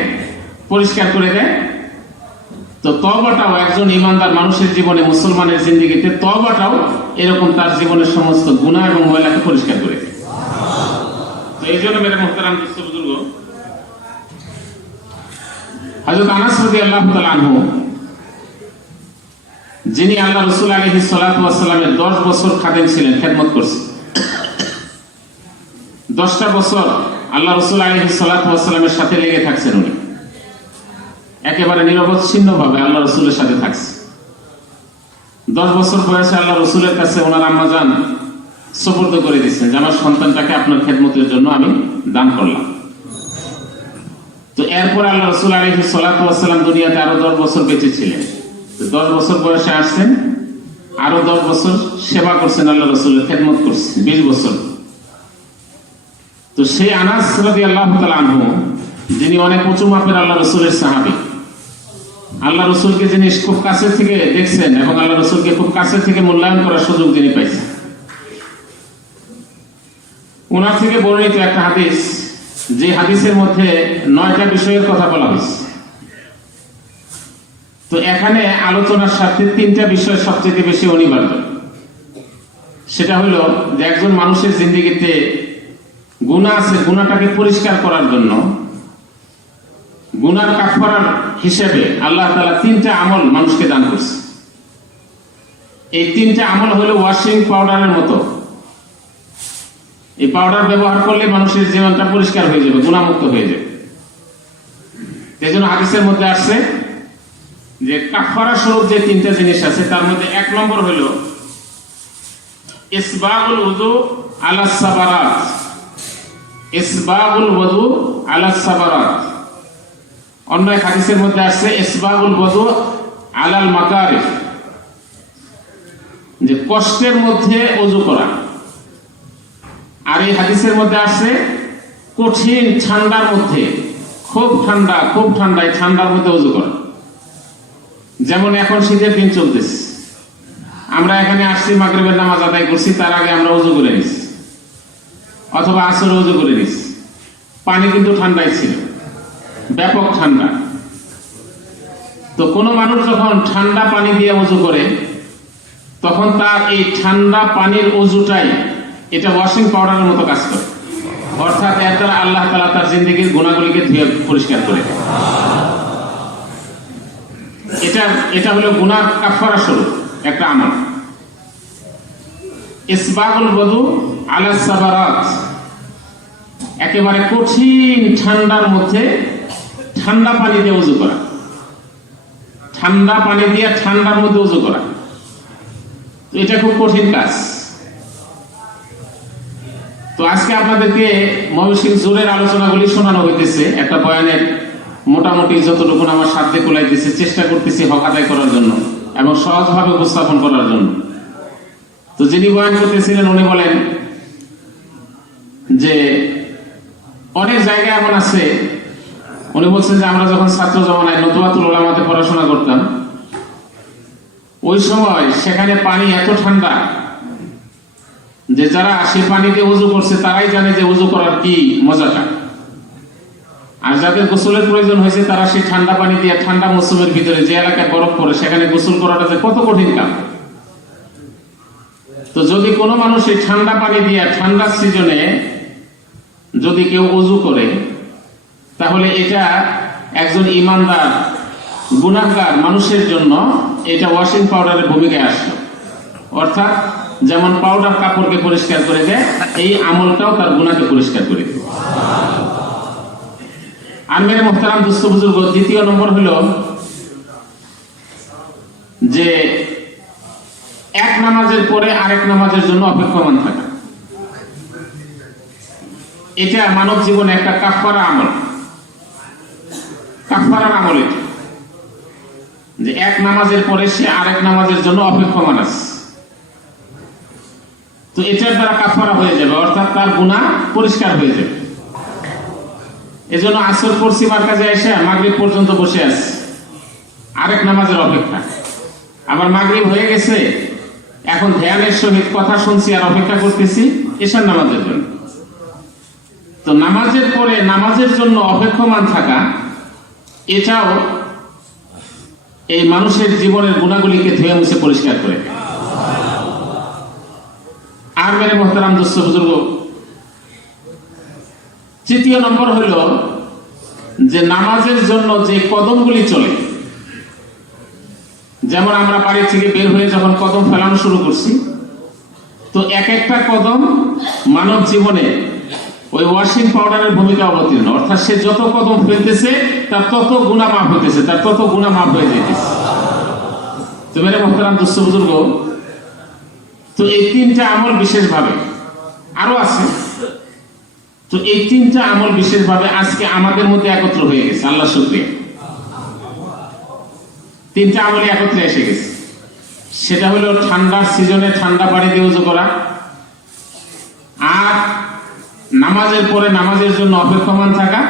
পরিষ্কার করে দেয়, তো তওবাটাও একজন ঈমানদার মানুষের জীবনে, মুসলমানের জিন্দেগিতে তওবাটাও এরকম তার জীবনের সমস্ত গুনাহ এবং ময়লাকে পরিষ্কার করে দেয়। তো এই জন্য মেরে মুহতারাম দোস্ত বুজুর্গ, হযরত আনাস রাদিয়াল্লাহু তাআলা আনহু, যিনি আল্লাহ রাসূল আলাইহিস সালাতু ওয়াস সালামের 10 বছর খাদেম ছিলেন, খেদমত করছেন, 10টা বছর আল্লাহ রাসূল আলাইহিস সালাতু ওয়াস সালামের সাথে লেগে থাকছেন। উনি একেবারে নিরবচ্ছিন্ন ভাবে আল্লাহ রাসূলের সাথে থাকছে। 10 বছর বয়সে আল্লাহ রাসূলের কাছে ওনার আম্মাজান সুপুর্দ করে দিয়েছেন যে আমার সন্তানটাকে আপনার খেদমতের জন্য আমি দান করলাম। তো এরপর আল্লাহ রাসূল আলাইহিস সালাতু ওয়াস সালাম দুনিয়াতে আরো 10 বছর বেঁচে ছিলেন। 10 বছর বয়সে আসছেন, আরো 10 বছর সেবা করছেন, আল্লাহ রাসূলের খেদমত করছেন, 20 বছর। তো সেই আনাস রাদিয়াল্লাহু তাআলা আনহু, যিনি অনেক উঁচু মাপের আল্লাহ রাসূলের সাহাবী, আল্লাহ রাসূলকে যিনি খুব কাছে থেকে দেখছেন এবং আল্লাহ রাসূলকে খুব কাছে থেকে মূল্যায়ন করার সুযোগ যিনি পাইছেন, ওনার থেকে বর্ণিত একটা হাদিস, যে হাদিসের মধ্যে 9টা বিষয়ের কথা বলা হয়েছে। তো এখানে আলোচনার সাথে 3টা বিষয় সবচেয়ে বেশি অনিবার্য। সেটা হলো যে একজন মানুষের জিন্দেগিতে গুনাহ আছে, গুনাহটাকে পরিষ্কার করার জন্য, গুনার কাফারার হিসেবে আল্লাহ তাআলা 3টা আমল মানুষকে দান করছে। এই 3টা আমল হলো ওয়াশিং পাউডারের মতো। এই পাউডার ব্যবহার করলে মানুষের জীবনটা পরিষ্কার হয়ে যাবে, গুনাহমুক্ত হয়ে যাবে। এই জন্য হাদিসের মধ্যে আসছে যে কাফারা স্বরূপ যে 3টা জিনিস আছে, তার মধ্যে 1 নম্বর হলো ইসবাগুল ওযু আলা সাবারাত। ইসবাগুল ওযু আলা সাবারাত। অন্য এক হাদিসের মধ্যে আসছে ইসবাগুল ওযু আলাল মাকারিহ, যে কষ্টের মধ্যে ওযু করা। আর এই হাদিসের মধ্যে আসছে কঠিন ঠান্ডার মধ্যে, খুব ঠান্ডা, খুব ঠান্ডা, এই ঠান্ডার মধ্যে ওযু করা। যেমন এখন শীতের দিন চলতেছে, আমরা এখানে আসছি, মাগরিবের নামাজ আদায় করছি, তার আগে আমরা ওযু করে নিছি অথবা আসরে ওযু করে নিছি। পানি কিন্তু ঠান্ডাই ছিল, ব্যাপক ঠান্ডা। তো কোনো মানুষ যখন ঠান্ডা পানি দিয়ে ওযু করে, তখন তার এই ঠান্ডা পানির ওযুটাই এটা ওয়াশিং পাউডারের মতো কাজ করে, অর্থাৎ এর দ্বারা আল্লাহ তাআলা তার জিন্দেগির গুনাহগুলিকে ধুয়ে পরিষ্কার করে দেয়। এটা হলো গুনাহ কাফারা স্বরূপ একটা আমল। ইসবাগুল ওযু আলা সাবারাত, একেবারে কঠিন ঠান্ডার মধ্যে ঠান্ডা পানি দিয়ে ওযু করা, ঠান্ডা পানি দিয়ে ঠান্ডার মধ্যে ওযু করা, এটা খুব কঠিন কাজ। তো আজকে আপনাদেরকে ময়মনসিংহ জোরের আলোচনাগুলি শোনানো হইতেছে, একটা বয়ানের মোটামুটি যতটুকু আমার সাধ্যে কুলাইতেছে চেষ্টা করতেছি হক আদায় করার জন্য এবং সহজভাবে উপস্থাপন করার জন্য। তো যিনি বয়ান করতেছিলেন উনি বলেন যে অনেক জায়গায় এমন আছে, উনি বলছেন যে আমরা যখন ছাত্র জমানায় নতুয়াতুল উলামাতে পড়াশোনা করতাম, ওই সময় সেখানে পানি এত ঠান্ডা যে যারা সেই পানিতে ওযু করছে তারাই জানে যে ওযু করার কি মজাটা। আর যাদের গোসলের প্রয়োজন হয়েছে তারা সেই ঠান্ডা পানি দিয়ে ঠান্ডা মৌসুমের ভিতরে যে এলাকায় বরফ পড়ে সেখানে গোসল করাটা যে কত কঠিন কাজ। তো যদি কোনো মানুষ এই ঠান্ডা পানি দিয়ে ঠান্ডা সিজনে যদি কেউ ওযু করে, তাহলে এটা একজন ইমানদার গুনাহগার মানুষের জন্য এটা ওয়াশিং পাউডারের ভূমিকায় আসলো। অর্থাৎ যেমন পাউডার কাপড়কে পরিষ্কার করে দেয়, এই আমলটাও তার গুনাহকে পরিষ্কার করে দেয়। আর মেরে মুহতারাম দুস্থ বুজুর্গ, দ্বিতীয় নম্বর হলো যে এক নামাজের পরে আরেক নামাজের জন্য অপেক্ষমান থাকা। এটা মানব জীবনে একটা কাফারা আমল, কাফারার আমল এটা, যে এক নামাজের পরে সে আরেক নামাজের জন্য অপেক্ষমান আছে। তো এটার দ্বারা কাফারা হয়ে যাবে, অর্থাৎ তার গুনাহ পরিষ্কার হয়ে যাবে। এজন্য আসর পড়ছি মার্কাজে এসে মাগরিব পর্যন্ত বসে আছে আরেক নামাজের অপেক্ষা। আবার মাগরিব হয়ে গেছে, এখন ধ্যানের সহিত কথা শুনছি আর অপেক্ষা করতেছি এশার নামাজের জন্য। তো নামাজের পরে নামাজের জন্য অপেক্ষমান থাকা, এটাও এই মানুষের জীবনের গুণাগুলিকে ধুয়ে মুছে পরিষ্কার করে। আর মেরে মুহতারাম দোস্ত বুজুর্গ, তৃতীয় নম্বর হইল যে নামাজের জন্য যে কদমগুলি চলে, যেমন আমরা বাড়ি থেকে বের হয়ে যখন কদম ফেলানো শুরু করছি, তো এক একটা কদম মানব জীবনে ওই ওয়াশিং পাউডারের ভূমিকা অবতীর্ণ। অর্থাৎ সে যত কদম ফেলতেছে তার তত গুনাহ মাফ হইতেছে, তার তত গুনাহ মাফ হয়ে যেতেছে। তো মেরে মুহতারাম দোস্ত বুজুর্গ, তো এই তিনটা আমল বিশেষভাবে আরো আছে, তো এই তিনটা আমল বিশেষভাবে আজকে আমাদের মধ্যে একত্র হয়ে গেছে। আল্লাহ শুকরিয়া, তিনটা আমলে একত্রে এসে গেছে। সেটা হলো ঠান্ডার সিজনে ঠান্ডা পানি দিয়ে ওযু করা, আর নামাজের পরে নামাজের জন্য অপেক্ষমান থাকা,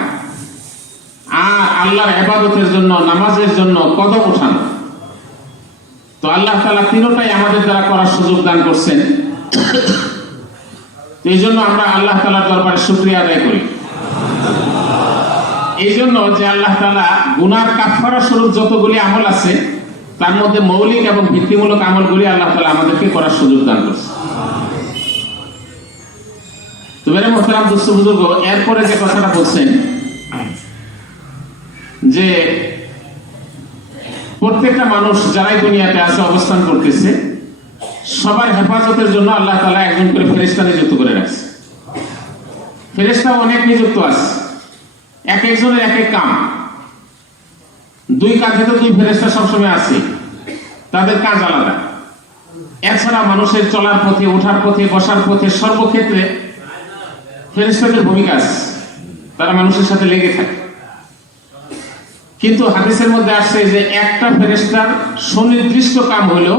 আর আল্লাহর ইবাদতের জন্য নামাজের জন্য কদম উঠানো। তো আল্লাহ তাআলা তিনটাই আমাদের দ্বারা করার সুযোগ দান করছেন। এই জন্য আমরা আল্লাহ তাআলার দরবারে শুকরিয়া আদায় করি। এই জন্য যে আল্লাহ তাআলা গুনাহর কাফারা স্বরূপ যতগুলি আমল আছে, তার মধ্যে মৌলিক এবং ভিত্তিমূলক আমলগুলি আল্লাহ তাআলা আমাদেরকে করার সুযোগ দান করছে। তো মেরে মুহতারাম দোস্ত বুজুর্গ, এরপরে যে কথাটা বলছেন যে প্রত্যেকটা মানুষ যারাই দুনিয়াতে আছে অবস্থান করতেছে, সবার হেফাজতের জন্য আল্লাহ তাআলা একজন করে ফেরেশতা নিযুক্ত করে রাখছে। ফেরেশতা অনেক নিযুক্ত আছে, এক একজনের এক এক কাম। দুই কাঁধে তো দুই ফেরেশতা সবসময় আছে, তাদের কাজ আলাদা। এছাড়া মানুষের চলার পথে, ওঠার পথে, বসার পথে, সর্বক্ষেত্রে ফেরেশতাদের ভূমিকা আছে, তারা মানুষের সাথে লেগে থাকে। কিন্তু হাদিসের মধ্যে আসছে যে একটা ফেরেশতার সুনির্দিষ্ট কাম হলো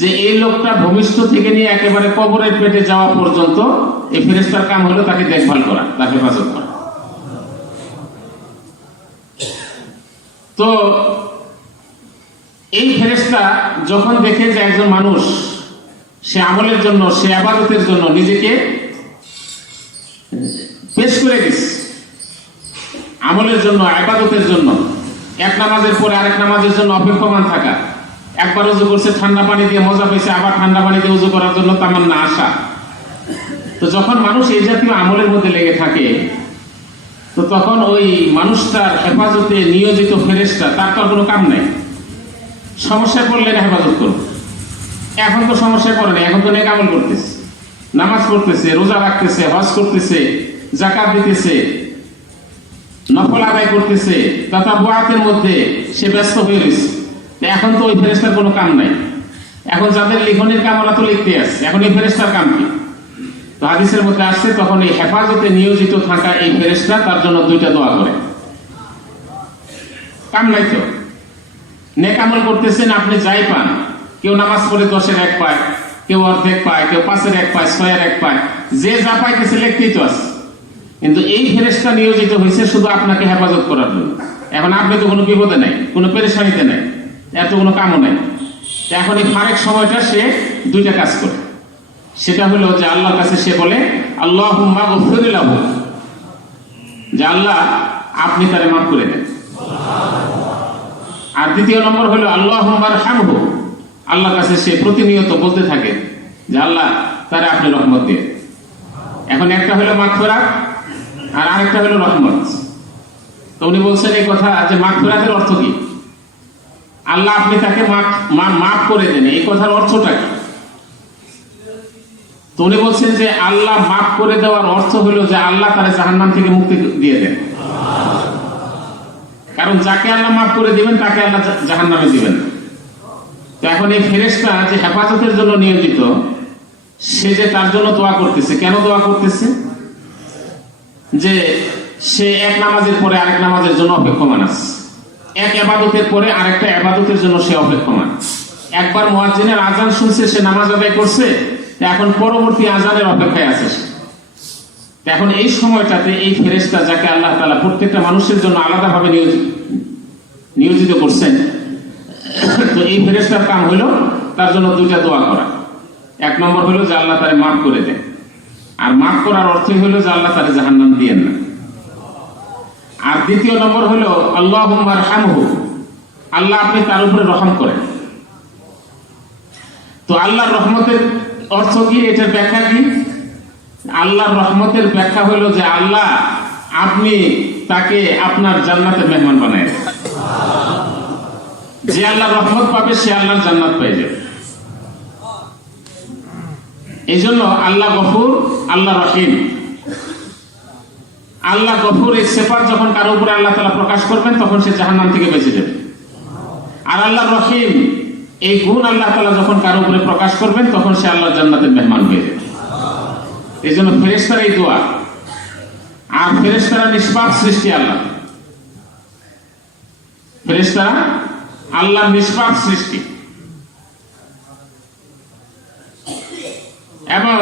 যে এই লোকটা ভূমিষ্ঠ থেকে নিয়ে একেবারে কবরের পেটে যাওয়া পর্যন্ত এই ফেরেশতার কাম হলো তাকে দেখভাল করা, তাকে হেফাজত করা। তো এই ফেরেশতা যখন দেখে যে একজন মানুষ সে আমলের জন্য, সে ইবাদতের জন্য নিজেকে পেশ করে দিচ্ছে, আমলের জন্য, ইবাদতের জন্য, এক নামাজের পরে আরেক নামাজের জন্য অপেক্ষমান থাকা, একবার উযু করছে ঠান্ডা পানি দিয়ে মজা পেয়েছে, আবার ঠান্ডা পানি দিয়ে উযু করার জন্য তামান্না আসা। তো যখন মানুষ এই জাতীয় আমলের মধ্যে লেগে থাকে, তো তখন ওই মানুষটার হেফাজতে নিয়োজিত ফেরেশতা তার তো কোনো কাম নাই। সমস্যায় পড়লে না হেফাজত করবে, এখন তো সমস্যায় পড়ে না, এখন তো নেক আমল করতেছে, নামাজ পড়তেছে, রোজা রাখতেছে, হজ করতেছে, যাকাত দিতেছে, নফল আদায় করতেছে, তথা বুয়াতের মধ্যে সে ব্যস্ত হয়ে গেছে। এখন তো ওই ফেরেশতার কোনো কাম নাই। এখন যাদের লিখনের কাম ওরা তো লিখতে আসছে, এখন এই ফেরেশতার কাম কি? তো হাদিসের মধ্যে আসছে তখন এই হেফাজতে নিয়োজিত থাকা এই ফেরেশতা তার জন্য দুইটা দোয়া করে। কাম নাই তো, নেক আমল করতেছেন, আপনি যাই পান, কেউ নামাজ পড়ে 10-এর 1 পায়, কেউ অর্ধেক পায়, কেউ 5-এর 1 পায়, 6-এর 1 পায়, যে যা পাইতেছে লিখতেই তো আছে। কিন্তু এই ফেরেশতা নিয়োজিত হয়েছে শুধু আপনাকে হেফাজত করার জন্য। এখন আপনি তো কোনো বিপদে নাই, কোনো পেরেশানিতে নাই, এত কোনো কামও নাই। এখন এই ফারেক সময়টা সে দুইটা কাজ করে। সেটা হলো যে আল্লাহর কাছে সে বলে আল্লাহুম্মা গফির লাহু, যে আল্লাহ আপনি তারে মাফ করে দেন। আর দ্বিতীয় নম্বর হলো আল্লাহুম্মা আরহামহু, আল্লাহর কাছে সে প্রতিনিয়ত বলতে থাকে যে আল্লাহ তারে আপনি রহমত দিন। এখন একটা হলো মাগফিরাত আর আরেকটা হলো রহমত। তো উনি বলছেন এই কথা যে মাগফিরাতের অর্থ কি? আল্লাহ আপনি তাকে মাফ করে দেন, এই কথার অর্থটা কি? তো উনি বলছেন যে আল্লাহ মাফ করে দেওয়ার অর্থ হলো যে আল্লাহ তারে জাহান্নাম থেকে মুক্তি দিয়ে দেন। কারণ যাকে আল্লাহ মাফ করে দিবেন তাকে আল্লাহ জাহান্নামে দিবেন। তো এখন এই ফেরেশতা যে হেফাজতের জন্য নিয়োজিত, সে যে তার জন্য দোয়া করতেছে, কেন দোয়া করতেছে? যে সে এক নামাজের পরে আরেক নামাজের জন্য অপেক্ষমান আছে, এক ইবাদতের পরে আরেকটা ইবাদতের জন্য সে অপেক্ষমান। একবার মুয়াজ্জিনের আজান শুনছে, সে নামাজ আদায় করছে, এখন পরবর্তী আজানের অপেক্ষায় আছে। এখন এই সময়টাতে এই ফেরেশতা যাকে আল্লাহ তাআলা প্রত্যেকটা মানুষের জন্য আলাদাভাবে নিয়োজিত করছেন, তো এই ফেরেশতার কাম হলো তার জন্য দুইটা দোয়া করা। এক নম্বর হলো যে আল্লাহ তারে মাফ করে দেন, আর মাফ করার অর্থই হলো যে আল্লাহ তারে জাহান্নাম দিয়েন না। আর দ্বিতীয় নম্বর হলো আল্লাহুম্মা আরহামহু, আল্লাহ আপনি তার উপরে রহম করেন। তো আল্লাহর রহমতের অর্থ কি, এটার ব্যাখ্যা কি? আল্লাহর রহমতের ব্যাখ্যা হলো যে আল্লাহ আপনি তাকে আপনার জান্নাতের মেহমান বানায়। যে আল্লাহর রহমত পাবে সে আল্লাহর জান্নাত পেয়ে যাবে। এই জন্য আল্লাহ গফুর, আল্লাহ রহিম। আল্লাহ গফুর এই সিফাত যখন কারো উপরে আল্লাহ তাআলা প্রকাশ করবেন তখন সে জাহান্নাম থেকে বেঁচে যাবে। আর আল্লাহ রহিম এই গুণ আল্লাহ তাআলা যখন কারো উপরে প্রকাশ করবেন তখন সে আল্লাহর জান্নাতের মেহমান হয়ে যাবে। এই জন্য ফেরেশতার এই দোয়া। আর ফেরেশতারা নিষ্পাপ সৃষ্টি আল্লাহ, ফেরেশতারা আল্লাহর নিষ্পাপ সৃষ্টি। এবং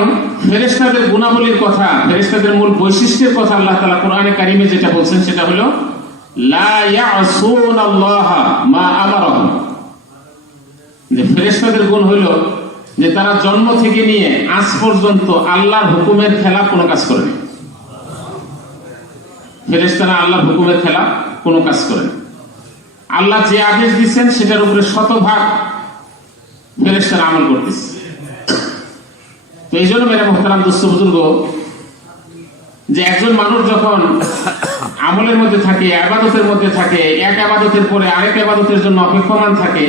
ফেরেশতাদের গুণাবলীর কথা, ফেরেশতাদের মূল বৈশিষ্ট্যের কথা আল্লাহ তাআলা কোরআনে কারিমে যেটা বলছেন সেটা হলো লা ইয়াসুনাল্লাহা মা আমারাহুম। যে ফেরেশতাদের গুণ হলো যে তারা জন্ম থেকে নিয়ে আজ পর্যন্ত আল্লাহর হুকুমের খেলাফ কোনো কাজ করেনি। ফেরেশতারা আল্লাহর হুকুমের খেলাফ কোনো কাজ করেনি। আল্লাহ যে আদেশ দিচ্ছেন সেটার উপরে 100% ফেরেশতারা আমল করতেছে। তো এই জন্য মেরা মুহতারাম দোস্ত বুজুর্গ, যে একজন মানুষ যখন আমলের মধ্যে থাকে, ইবাদতের মধ্যে থাকে, এক ইবাদতের পরে আরেক ইবাদতের জন্য অপেক্ষমান থাকে,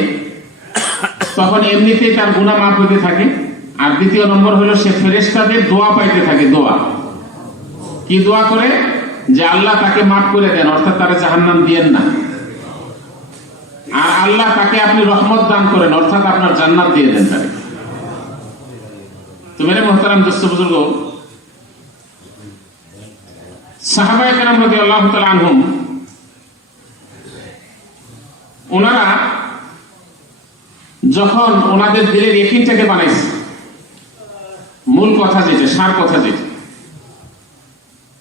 তখন এমনিতেই তার গুনাহ মাফ হতে থাকে। আর দ্বিতীয় নম্বর হলো সে ফেরেশতাদের দোয়া পাইতে থাকে। দোয়া কি দোয়া করে? যে আল্লাহ তাকে মাফ করে দেন, অর্থাৎ তাকে জাহান্নাম দিয়েন না। আর আল্লাহ তাকে আপনি রহমত দান করেন, অর্থাৎ আপনার জান্নাত দিয়ে দেন তাকে। তো মেরে মুহতারাম দোস্ত বুজুর্গ, সাহাবায়ে কেরাম রাদিয়াল্লাহু তাআলা আনহুম, ওনারা যখন ওনাদের দিলের ইয়াকিনটাকে বানাইছে, মূল কথা যেটা, সার কথা যেটা,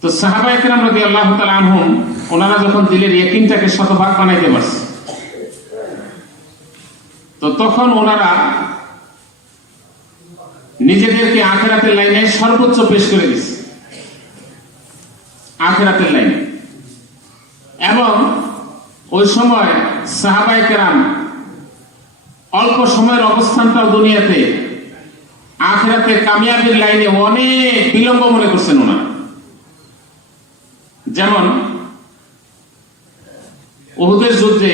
তো সাহাবায়ে কেরাম রাদিয়াল্লাহু তাআলা আনহুম ওনারা যখন দিলের ইয়াকিনটাকে 100% বানাইতে পারছে, তো তখন ওনারা নিজেদেরকে আখিরাতের লাইনে সর্বোচ্চ পেশ করে দিচ্ছে, আখিরাতের লাইনে। এবং ওই সময় সাহাবায়ে কেরাম অল্প সময়ের অবস্থানটাও দুনিয়াতে আখিরাতে কামিয়াবির লাইনে অনেক বিলম্ব মনে করছেন ওনারা। যেমন উহুদের যুদ্ধে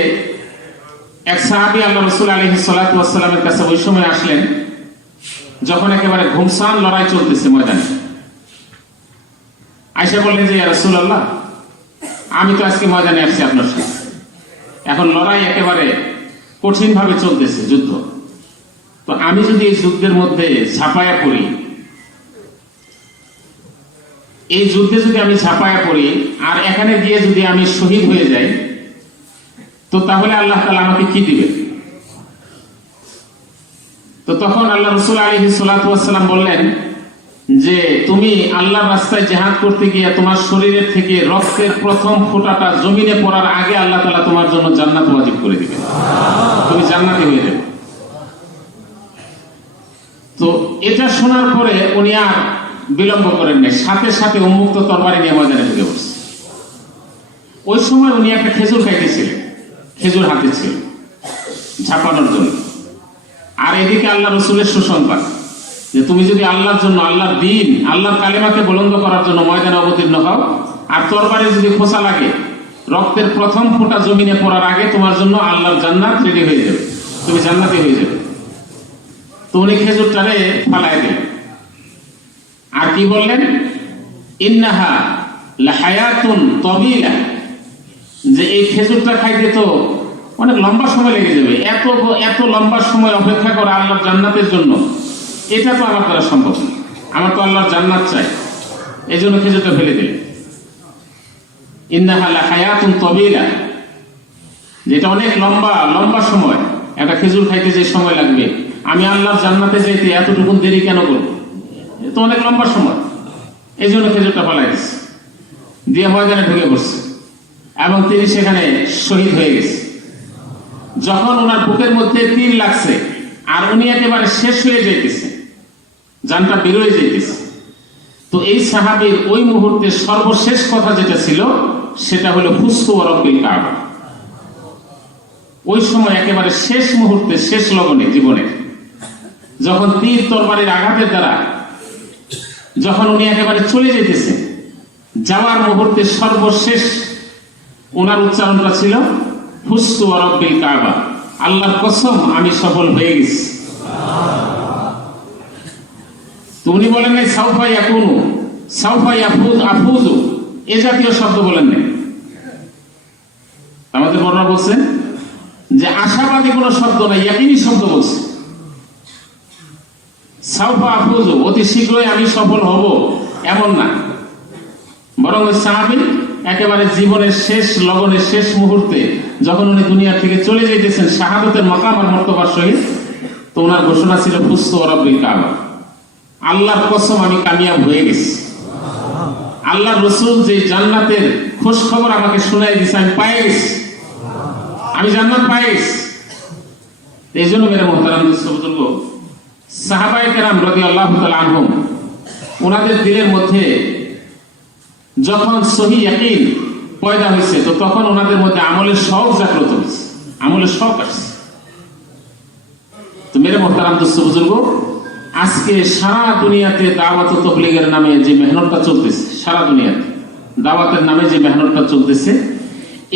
এক সাহাবী আল্লাহ রাসূল আলাইহিস সালাতু ওয়াস সালামের কাছে ওই সময় আসলেন যখন একেবারে ঘুমসান লড়াই চলতেছে ময়দানে। আয়েশা বললেন যে ইয়া রাসূলুল্লাহ, আমি তো আজকে ময়দানে আসছি আপনার সাথে, এখন লড়াই একেবারে কঠিন ভাবে চলতেছে যুদ্ধ, তো আমি যদি এই যুদ্ধের মধ্যে ঝাঁপায়া পড়ি, এই যুদ্ধে যদি আমি ঝাঁপায়া পড়ি আর এখানে গিয়ে যদি আমি শহীদ হয়ে যাই, তো তাহলে আল্লাহ তাআলা আমাকে কি দিবে? তো তখন আল্লাহ রাসূল আলাইহিস সালাতু ওয়াস সালাম বললেন যে তুমি আল্লাহর রাস্তায় জিহাদ করতে গিয়ে তোমার শরীরের থেকে রক্তের প্রথম ফোঁটাটা জমিনে পড়ার আগে আল্লাহ তাআলা তোমার জন্য জান্নাত ওয়াজিব করে দিবেন, তুমি জান্নাতি হয়ে যাবে। তো এটা শোনার পরে উনি আর বিলম্ব করেন নাই, সাথে সাথে উন্মুক্ত তরবারি নিয়ে ময়দানে ঢুকে পড়ছে। ওই সময় উনি একটা খেজুর খাইতেছিলেন, খেজুর হাতে ছিল ঝাঁপানোর জন্য। আর এদিকে আল্লাহ রসুলের সুসংবাদ যে তুমি যদি আল্লাহর জন্য, আল্লাহর দ্বীন, আল্লাহর কালেমাকে বুলন্দ করার জন্য ময়দানে অবতীর্ণ হও, আর তরবারি যদি খোঁচা লাগে, রক্তের প্রথম ফোঁটা জমিনে পড়ার আগে তোমার জন্য আল্লাহর জান্নাত রেডি হয়ে যাবে, তুমি জান্নাতি হয়ে যাবে। তো উনি খেজুরটারে ফালায় দিলেন আর কি বললেন, ইন্নাহা লাহায়াতুন তাবিলা, যে এই খেজুরটা খাইতে তো অনেক লম্বা সময় লেগে যাবে, এত লম্বা সময় অপেক্ষা করা আল্লাহর জান্নাতের জন্য, এটা তো আমার দ্বারা সম্ভব না, আমার তো আল্লাহর জান্নাত চাই, এই জন্য খেজুরটা ফেলে দিলেন। ইন্নাহা লাহায়াতুন তাবিলা, যেটা অনেক লম্বা সময়, একটা খেজুর খাইতে যে সময় লাগবে, আমি আল্লাহর জান্নাতে যাইতে এতটুকু দেরি কেন করবো? তো অনেক লম্বা সময়, এই জন্য খেজুরটা ফেলাই দিচ্ছে, দিয়ে ময়দানে ঢুকে পড়ছে এবং তিনি সেখানে শহীদ হয়ে গেছে। যখন ওনার বুকের মধ্যে তীর লাগছে আর উনি একেবারে শেষ হয়ে যাইতেছে, জানটা বেরোয় যাইতেছে, তো এই সাহাবীর ওই মুহূর্তে সর্বশেষ কথা যেটা ছিল সেটা হলো ফুস্তু ওয়া রাব্বিল কাবা। ওই সময় একেবারে শেষ মুহূর্তে, শেষ লগনে জীবনে, যখন তীর তরবারির আঘাতের দ্বারা যখন উনি একেবারে চলে যেতেছে, যাওয়ার মুহূর্তে সর্বশেষ ওনার উচ্চারণটা ছিল ফুস্তু ওয়া রাব্বিল কাবা, আল্লাহর কসম আমি সফল হয়ে গেছি। তো উনি বলেন নাই সাউফা ইয়াকুনু, সাউফা আফুজু, এ জাতীয় শব্দ বলেন নাই। আমাদের বর্ণনা বলছেন যে আশাবাদী কোন শব্দ নাই, ইয়াকিনী শব্দ বলছে। সাউফা আফুজু, অতি শীঘ্রই আমি সফল হব, এমন না, বরং ওই সাহাবী একেবারে জীবনের শেষ লগনের শেষ মুহূর্তে যখন উনি দুনিয়া থেকে চলে যেতেছেন শাহাদাতের মাকাম আর মর্তবার সহিত, তো ওনার ঘোষণা ছিল ফুস্তু ওয়া রাব্বিল কাবা, আল্লাহর কসম আমি কামিয়াব হয়ে গেছি। আল্লাহর রাসূল যে জান্নাতের খোঁজ খবর আমাকে শোনায় দিয়েছে, আমি পেয়ে গেছি, আমি জান্নাত পেয়ে গেছি। এই জন্য মেরে মুহতারাম বুজুর্গ, সাহাবায়ে কেরাম রাদিয়াল্লাহু তাআলা আনহুম, ওনাদের দিলের মধ্যে যখন সহি ইয়াকিন পয়দা হয়েছে, তো তখন ওনাদের মধ্যে আমলের শখ জাগ্রত হয়েছে, আমলের শখ আসছে। তো মেরে মুহতারাম বুজুর্গ, আজকে সারা দুনিয়াতে দাওয়াত ও তাবলীগের নামে যে মেহনতটা চলতেছে, সারা দুনিয়াতে দাওয়াতের নামে যে মেহনতটা চলতেছে,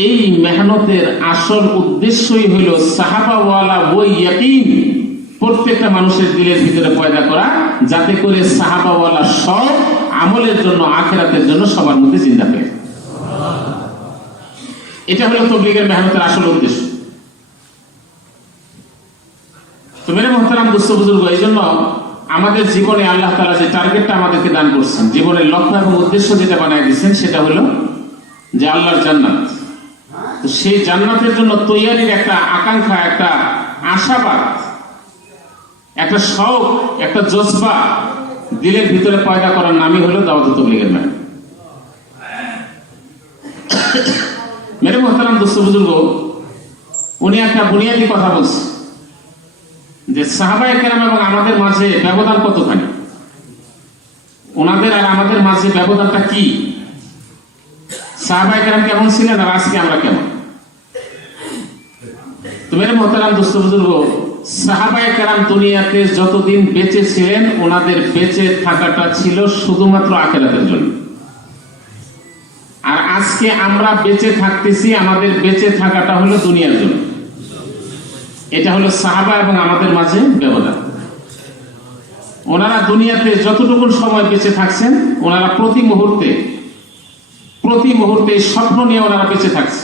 এই মেহনতের আসল উদ্দেশ্যই হলো সাহাবাওয়ালা ওই ইয়াকিন প্রত্যেকটা মানুষের দিলের ভিতরে পয়দা করা, যাতে করে সাহাবাওয়ালা সব আমলের জন্য, আখিরাতের জন্য সবার মধ্যে জিন্দা থাকে। এটা হলো তাবলীগের মেহনতের আসল উদ্দেশ্য। তো মেরে মুহতারাম দোস্ত বুজুর্গ, এই জন্য আমাদের জীবনে আল্লাহ তাআলা যে টার্গেটটা আমাদেরকে দান করছেন, জীবনের লক্ষ্য এবং উদ্দেশ্য যেটা বানায় দিচ্ছেন, সেটা হলো যে আল্লাহর জান্নাত। তো সেই জান্নাতের জন্য তৈয়ারির একটা আকাঙ্ক্ষা, একটা আশাবাদ, একটা শখ, একটা জজবা দিলের ভিতরে পয়দা করার নামই হলো দাওয়াত ও তাবলীগের মেহনত। মেরে মুহতারাম দোস্ত বুজুর্গ, উনি একটা বুনিয়াদী কথা বলছে যে সাহাবায়ে কেরাম এবং আমাদের মাঝে ব্যবধান কতখানি, ওনাদের আর আমাদের মাঝে ব্যবধানটা কি, সাহাবায়ে কেরাম কেমন ছিলেন আর আজকে আমরা কেমন। তো মেরে মোহতারাম দোস্ত বুজুর্গ, সাহাবায়ে কেরাম দুনিয়াতে যতদিন বেঁচে ছিলেন ওনাদের বেঁচে থাকাটা ছিল শুধুমাত্র আখিরাতের জন্য। আর আজকে আমরা বেঁচে থাকতেছি, আমাদের বেঁচে থাকাটা হলো দুনিয়ার জন্য। এটা হলো সাহাবা এবং আমাদের মাঝে ব্যবধান। ওনারা দুনিয়াতে যতটুকু সময় বেঁচে থাকছেন, ওনারা প্রতি মুহূর্তে স্বপ্ন নিয়ে ওনারা বেঁচে থাকছে।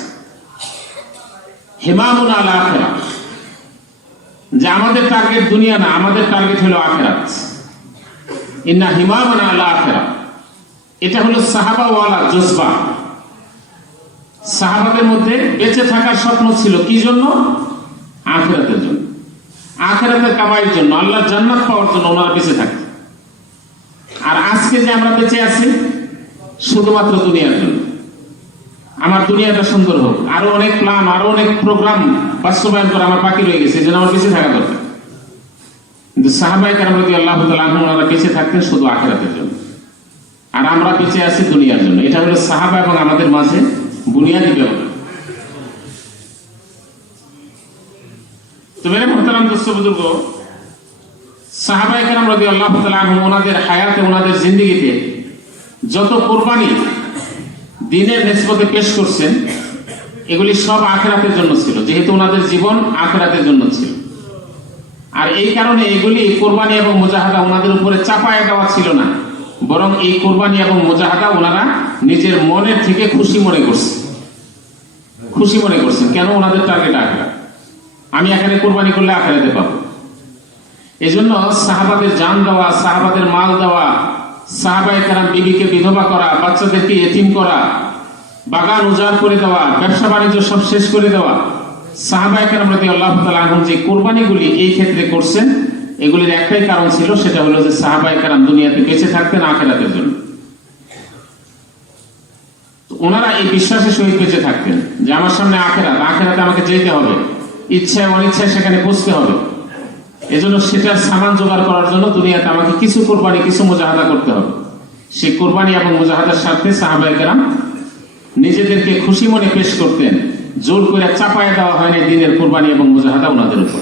হিমামুন আলা আখিরা, যে আমাদের টার্গেট দুনিয়া না, আমাদের টার্গেট হলো আখিরাত। ইন্না হিমামুন আলা আখিরা, এটা হলো সাহাবা ওয়ালা জজবা। সাহাবাদের মধ্যে বেঁচে থাকার স্বপ্ন ছিল কি জন্য? আখিরাতের জন্য, আখিরাতের কামাইয়ের জন্য, আল্লাহর জান্নাত পাওয়ার জন্য ওনারা বেঁচে থাকে। আর আজকে যে আমরা বেঁচে আছি শুধুমাত্র দুনিয়ার জন্য। আমার দুনিয়াটা সুন্দর হোক, আরো অনেক প্ল্যান, আরো অনেক প্রোগ্রাম বাস্তবায়ন করা আমার বাকি রয়ে গেছে, যেন আমার বেঁচে থাকা দরকার। কিন্তু সাহাবায়ে কেরাম রাদিয়াল্লাহু তাআলা আনহুম ওনারা বেঁচে থাকতেন শুধু আখিরাতের জন্য, আর আমরা বেঁচে আছি দুনিয়ার জন্য। এটা হলো সাহাবা এবং আমাদের মাঝে বুনিয়াদি ব্যবধান। তো মেরে মোহতারাম দোস্ত বুজুর্গ, সাহাবায়ে কেরাম রাদিয়াল্লাহু তাআলা আনহুম ওনাদের হায়াতে, ওনাদের জিন্দেগিতে যত কুরবানি দ্বীনের নিসবতে পেশ করছেন, এগুলি সব আখিরাতের জন্য ছিল, যেহেতু ওনাদের জীবন আখিরাতের জন্য ছিল। আর এই কারণে এগুলি কোরবানি এবং মুজাহাদা ওনাদের উপরে চাপায় দেওয়া ছিল না, বরং এই কোরবানি এবং মুজাহাদা ওনারা নিজের মনের থেকে খুশি মনে করছেন। কেন? ওনাদের টার্গেট আখিরাত। আমি এখানে কোরবানি করলে আখিরাতে পাবো। এই জন্য সাহাবাদের জান দেওয়া, সাহাবাদের মাল দেওয়া, সাহাবায়ে কেরাম বিবিকে বিধবা করা, বাচ্চাদেরকে এতিম করা, বাগান উজাড় করে দেওয়া, ব্যবসা বাণিজ্য সব শেষ করে দেওয়া, সাহাবায়ে কেরাম রাদিয়াল্লাহু তাআলা আনহুম যে কোরবানিগুলি এই ক্ষেত্রে করছেন, এগুলির একটাই কারণ ছিল, সেটা হলো যে সাহাবায়ে কেরাম দুনিয়াতে বেঁচে থাকতেন আখিরাতের জন্য। ওনারা এই বিশ্বাসের সহিত বেঁচে থাকতেন যে আমার সামনে আখিরাতে আমাকে যেতে হবে, ইচ্ছায় অনিচ্ছায় সেখানে পৌঁছতে হবে। এজন্য সেটার সামান জোগাড় করার জন্য দুনিয়াতে আমাকে কিছু কোরবানি, কিছু মুজাহাদা করতে হবে। সেই কোরবানি এবং মুজাহাদার সাথে সাহাবায়ে কেরাম নিজেদেরকে খুশি মনে পেশ করতেন, জোর করে চাপায় দেওয়া হয়নি দ্বীনের কোরবানি এবং মুজাহাদা ওনাদের উপর।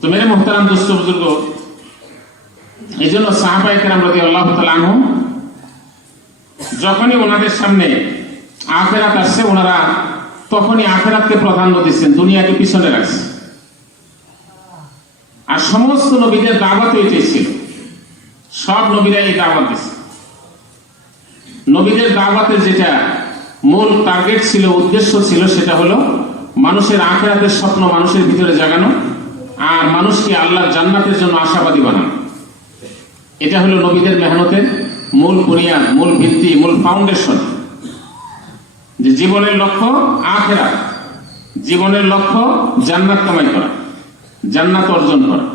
তো মেরে মুহতারাম দোস্ত বুজুর্গ, এই জন্য সাহাবায়ে কেরাম রাদিয়াল্লাহু তাআলা আনহুম যখনই ওনাদের সামনে আখিরাত আসছে, ওনারা তখনই আখিরাতকে প্রাধান্য দিচ্ছেন, দুনিয়াকে পিছনে রাখছে। আর সমস্ত নবীদের দাওয়াত এটাই ছিল, সব নবীরা এই দাওয়াত দিচ্ছে। নবীদের দাওয়াতের যেটা মূল টার্গেট ছিল, উদ্দেশ্য ছিল, সেটা হলো মানুষের আখিরাতের স্বপ্ন মানুষের ভিতরে জাগানো, আর মানুষকে আল্লাহর জান্নাতের জন্য আশাবাদী বানানো। এটা হলো নবীদের মেহনতের মূল বুনিয়াদ, মূল ভিত্তি, মূল ফাউন্ডেশন। যে জীবনের লক্ষ্য আখিরাত, জীবনের লক্ষ্য জান্নাত কামাই করা, জান্নাত অর্জন করা।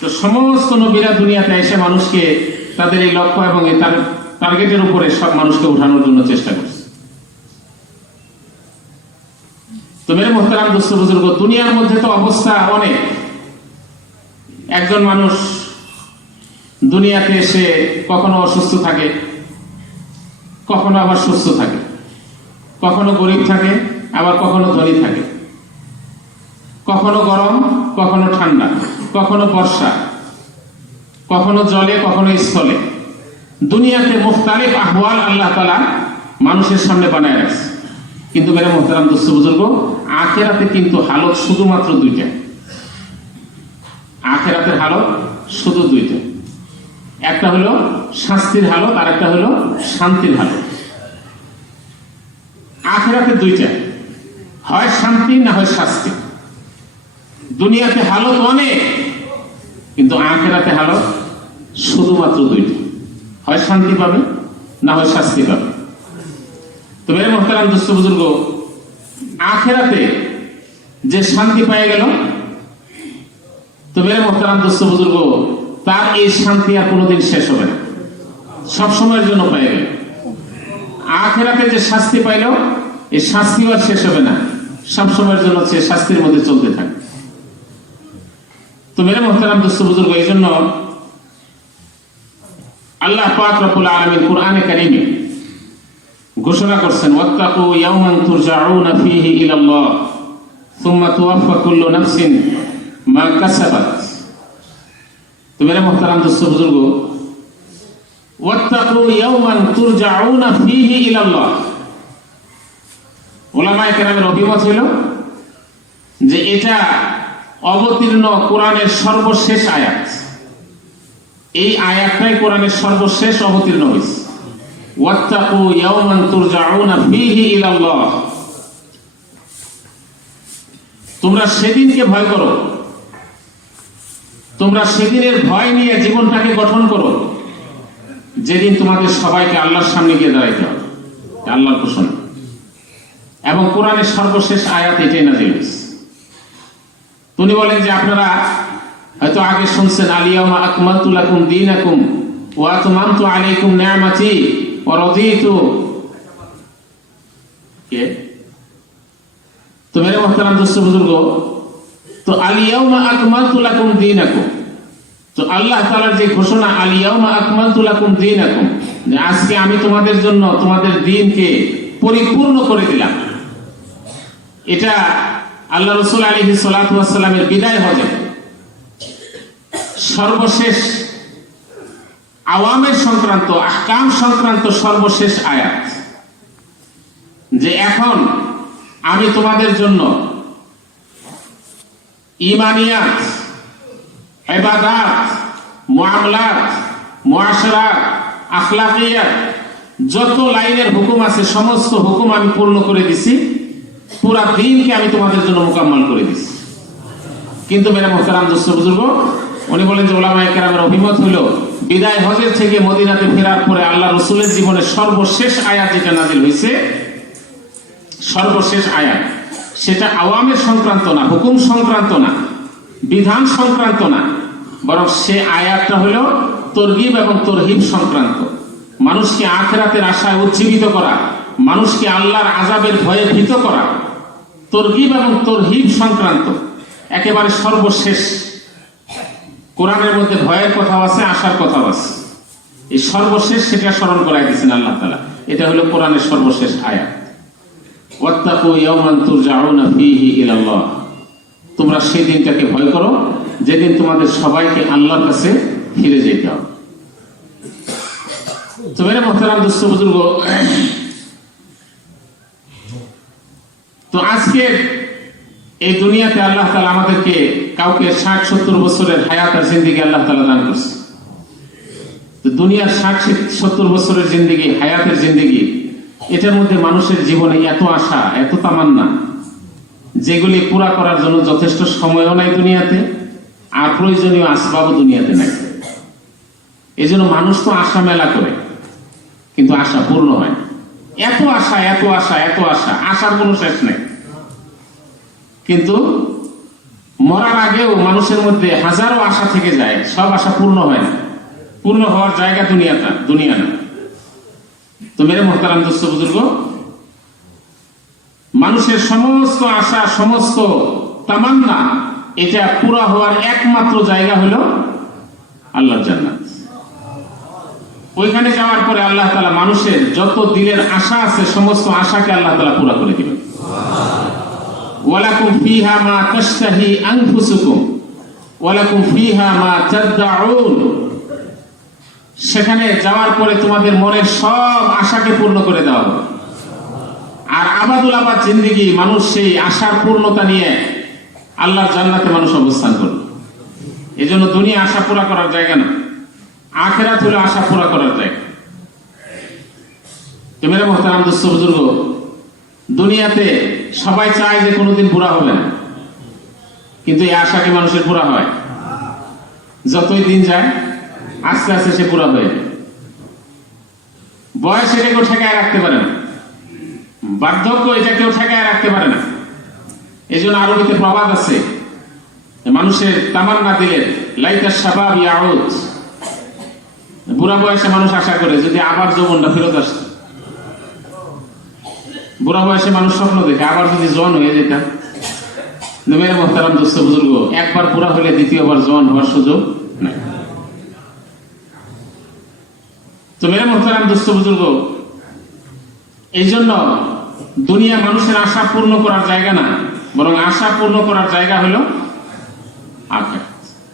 তো সমস্ত নবীরা দুনিয়াতে এসে মানুষকে তাদের এই লক্ষ্য এবং এই টার্গেটের উপরে সব মানুষকে উঠানোর জন্য চেষ্টা করছে। তো মেরে মুহতারাম দোস্ত বুজুর্গ, দুনিয়ার মধ্যে তো অবস্থা অনেক। একজন মানুষ দুনিয়াতে এসে কখনো অসুস্থ থাকে, কখনো আবার সুস্থ থাকে, কখনো গরিব থাকে, আবার কখনো ধনী থাকে, কখনো গরম, কখনো ঠান্ডা, কখনো বর্ষা, কখনো জলে, কখনো স্থলে। দুনিয়াতে মুখতালিফ আহওয়াল আল্লাহ তাআলা মানুষের সামনে বানায় রাখছে। কিন্তু মেরে মুহতারাম দোস্ত বুজুর্গ, আখিরাতে কিন্তু হালত শুধুমাত্র দুইটা। আখিরাতের হালত শুধু দুইটা, একটা হলো শাস্তির হালত, আর একটা হলো শান্তির হালত। আখিরাতে দুইটা, হয় শান্তি না হয় শাস্তি। দুনিয়াতে হালত অনেক, কিন্তু আখিরাতে হালত শুধুমাত্র দুইটা, হয় শান্তি পাবে না হয় শাস্তি পাবে। তো মেরে মুহতারাম দোস্ত বুজুর্গ, আখিরাতে যে শান্তি পেয়ে গেল, তো মেরে মুহতারাম দোস্ত বুজুর্গ, তার এই শান্তি আর কোনোদিন শেষ হবে না, সব সময়ের জন্য পেয়ে গেল। আখিরাতে যে শাস্তি পাইল, এই শাস্তিও আর শেষ হবে না, সবসময়ের জন্য সে শাস্তির মধ্যে চলতে থাকে। তো মেরে মোহতারাম দোস্ত বুজুর্গ, এই জন্য আল্লাহ পাক রব্বুল আলামিন কুরআনে কারীমে ঘোষণা করছেন, ওয়াত্তাকু ইয়াওমান তুরজাউনা ফীহি ইলাল্লাহ সুম্মা তুওয়াফা কুল্লু নাফসিন মা কাসাবাত। তো মেরে মোহতারাম দোস্ত বুজুর্গ, ওয়াত্তাকু ইয়াওমান তুরজাউনা ফীহি ইলাল্লাহ, উলামায়ে কেরামের অভিমত হইল যে এটা অবতীর্ণ কোরআনের সর্বশেষ আয়াত। এই আয়াতটাই কোরআনের সর্বশেষ অবতীর্ণ হয়েছে। ওয়াত্তাকু ইয়াওমান তুরজাউনা ফীহি ইলাল্লাহ, তোমরা সেদিনকে ভয় করো, তোমরা সেদিনের ভয় নিয়ে জীবনটাকে গঠন করো যেদিন তোমাদের সবাইকে আল্লাহর সামনে গিয়ে দাঁড়াইতে হবে। আল্লাহর ঘোষণা এবং কোরআনের সর্বশেষ আয়াত এটাই নাযিল হয়েছে। উনি বলেন যে আপনারা হয়তো আগে শুনছেন, আলিয়াউমা আকমালতু লাকুম দীনাকুম ওয়া আতমামতু আলাইকুম নি'মাতি ওয়া রাদিতু, তো মেরে মুহতারাম দোস্ত বুজুর্গ, তো আলিয়াউমা আকমালতু লাকুম দীনাকুম, তো আল্লাহ তাআলার যে ঘোষণা আলিয়াউমা আকমালতু লাকুম দীনাকুম, যে আজকে আমি তোমাদের জন্য তোমাদের দ্বীনকে পরিপূর্ণ করে দিলাম, এটা আল্লাহ রাসূল আলাইহিস সালাতু ওয়াস সালামের বিদায় হজে সর্বশেষ আওয়ামের সংক্রান্ত আহকাম সংক্রান্ত সর্বশেষ আয়াত, যে এখন আমি তোমাদের জন্য ঈমানিয়াত, ইবাদাত, মুআমালাত, মুআশারাত, আখলাকিয়াত, যত লাইনের হুকুম আছে সমস্ত হুকুম আমি পূর্ণ করে দিছি, পুরা দ্বীনকে আমি তোমাদের জন্য মুকাম্মাল করে দিছি। কিন্তু মেরে মুহতারাম দোস্ত বুজুর্গ, উনি বলেন যে উলামায়ে কেরামের অভিমত হলো বিদায় হজের থেকে মদিনাতে ফেরার পরে আল্লাহ রাসূলের জীবনে সর্বশেষ আয়াত যেটা নাযিল হয়েছে, সর্বশেষ আয়াত, সেটা আওয়ামের সংক্রান্ত না, হুকুম সংক্রান্ত না, বিধান সংক্রান্ত না, বরং সে আয়াতটা হলো তরগিব এবং তরহিব সংক্রান্ত। মানুষকে আখিরাতের আশায় উজ্জীবিত করা, মানুষকে আল্লাহর আযাবের ভয়ে ভীত করা, তরগিব এবং তরহিব সংক্রান্ত একেবারে সর্বশেষ। কোরআনের মধ্যে ভয়ের কথা আছে, আশার কথা আছে, এই সর্বশেষ সেটা স্মরণ করাই দিয়েছেন আল্লাহ তাআলা। এটা হলো কোরআনের সর্বশেষ আয়াত, ওয়াত্তাকু ইয়াওমান তুরজাউনা ফীহি ইলাল্লাহ, তোমরা সেই দিনটাকে ভয় করো যেদিন তোমাদের সবাইকে আল্লাহর কাছে ফিরে যেতে হবে। তো মেরে মুহতারাম দোস্ত বুজুর্গ, তো আজকে এই দুনিয়াতে আল্লাহ তাআলা আমাদেরকে কাউকে 60-70 বছরের হায়াত আর জিন্দেগি আল্লাহ তাআলা দান করছে। তো দুনিয়ার 60-70 বছরের জিন্দেগি, হায়াতের জিন্দেগি, এটার মধ্যে মানুষের জীবনে এত আশা, এত তামান্না, যেগুলি পুরা করার জন্য যথেষ্ট সময়ও নাই দুনিয়াতে, আর প্রয়োজনীয় আসবাবও দুনিয়াতে নাই। এই জন্য মানুষ তো আশা মেলা করে, কিন্তু আশা পূর্ণ হয়। এত আশা, এত আশা, এত আশা, আশার কোনো শেষ নেই। কিন্তু মরার আগেও মানুষের মধ্যে হাজারো আশা থেকে যায়, সব আশা পূর্ণ হয় না। পূর্ণ হওয়ার জায়গা দুনিয়া না। তো মেরে মুহতারাম দোস্ত বুজুর্গ, মানুষের সমস্ত আশা, সমস্ত তামান্না, এটা পুরা হওয়ার একমাত্র জায়গা হলো আল্লাহর জান্নাত। ওইখানে যাওয়ার পরে আল্লাহ তাআলা মানুষের যত দিলের আশা আছে সমস্ত আশাকে আল্লাহ তাআলা পুরা করে দিবেন। ওয়ালাকুম ফীহা মা তাশতাহি আনফুসুকুম ওয়ালাকুম ফীহা মা তাদউন, সেখানে যাওয়ার পরে তোমাদের মনের সব আশাকে পূর্ণ করে দেওয়া হবে। আর আবাদুল আবাদ জিন্দেগি, মানুষ সেই আশার পূর্ণতা নিয়ে আল্লাহর জান্নাতে মানুষ অবস্থান করবে। এই জন্য দুনিয়া আশা পুরা করার জায়গা না, আখিরাত হলো আশা পুরা করার জায়গা। তো মেরে মুহতারাম দোস্ত বুজুর্গ, দুনিয়াতে সবাই চায় যে কোনোদিন পুরা হবে না, কিন্তু এই আশা কি মানুষের পুরা হয়? যতই দিন যায় আস্তে আস্তে সে পুরা হয়ে যায়। বয়স এটা কেউ ঠেকায় রাখতে পারে না, বার্ধক্য এটা কেউ ঠেকায় রাখতে পারে না। এই জন্য আরবিতে প্রবাদ আছে, মানুষের তামান্না দিলে লাইতা শাবাব ইয়াউদ, বুড়া বয়সে মানুষ আশা করে যদি আবার যৌবনটা ফেরত আসে। বুড়া বয়সে মানুষ স্বপ্ন দেখে আবার যদি জোয়ান হয়ে যেতাম। মেরে মোহতারাম দোস্ত বুজুর্গ, একবার বুড়া হলে দ্বিতীয়বার জোয়ান হওয়ার সুযোগ নাই। তো মেরে মোহতারাম দোস্ত বুজুর্গ, এই জন্য দুনিয়া মানুষের আশা পূর্ণ করার জায়গা না, বরং আশা পূর্ণ করার জায়গা হলো আখিরাত,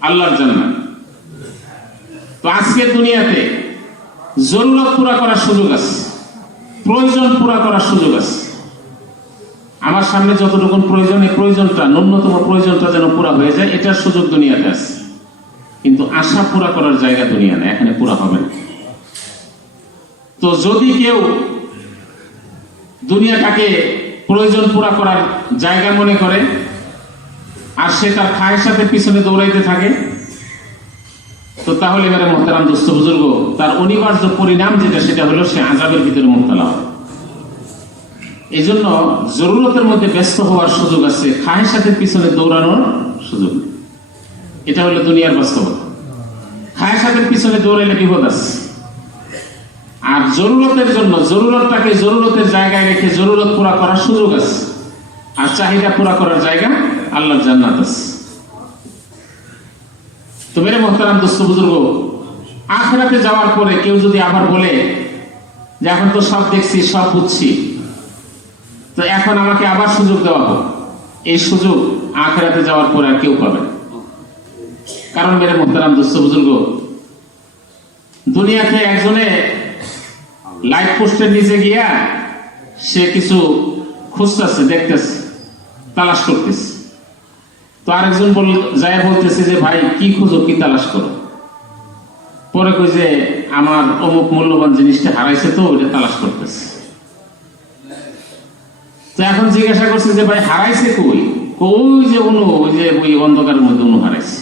আল্লাহর জান্নাত। তো আজকের দুনিয়াতে জরুরত পুরা করার সুযোগ আছে, প্রয়োজন পুরা করার সুযোগ আছে। আমার সামনে যতটুকু প্রয়োজন, এই প্রয়োজনটা, ন্যূনতম প্রয়োজনটা যেন পুরা হয়ে যায়, এটার সুযোগ দুনিয়াতে আছে। কিন্তু আশা পুরা করার জায়গা দুনিয়া না, এখানে পুরা হবে না। তো যদি কেউ দুনিয়াটাকে প্রয়োজন পুরা করার জায়গা মনে করে আর সে তার খায়েশাতের পিছনে দৌড়াইতে থাকে, তো তাহলে মেরে মোহতারাম দোস্ত বুজুর্গ, তার অনিবার্য পরিণাম যেটা, সেটা হলো সে আযাবের ভিতরে মুবতালা হবে। এই জন্য জরুরতের মধ্যে ব্যস্ত হওয়ার সুযোগ আছে, খায়েশাতের পিছনে দৌড়ানোর সুযোগ। এটা হলো দুনিয়ার বাস্তবতা। খায়েশাতের পিছনে দৌড়াইলে বিপদ আছে। আর জরুরতের জন্য, জরুরতটাকে জরুরতের জায়গায় রেখে জরুরত পুরা করার সুযোগ আছে। আর চাহিদা পুরা করার জায়গা আল্লাহর জান্নাত আছে। তো মেরে মোহতারাম দোস্ত বুজুর্গ, আখিরাতে যাওয়ার পরে কেউ যদি আবার বলে যে এখন তো সব দেখছি, সব বুঝছি, তো এখন আমাকে আবার সুযোগ দেওয়া হোক, এই সুযোগ আখিরাতে যাওয়ার পরে আর কেউ পাবে না। কারণ মেরে মোহতারাম দোস্ত বুজুর্গ, দুনিয়াতে একজনে লাইট পোস্টের নিচে গিয়া সে কিছু খুঁজতেছে, দেখতেছে, তালাশ করতেছে। তো আরেকজন যায় বলতেছে যে ভাই কি খুঁজো, কি তালাশ করো? পরে কই যে আমার অমুক মূল্যবান জিনিসটা হারাইছে, তো ওইটা তালাশ করতেছে। তো এখন জিজ্ঞাসা করছে যে ভাই হারাইছে কই? ওই যে অনু, ওই যে ওই অন্ধকারের মধ্যে অনু হারাইছে।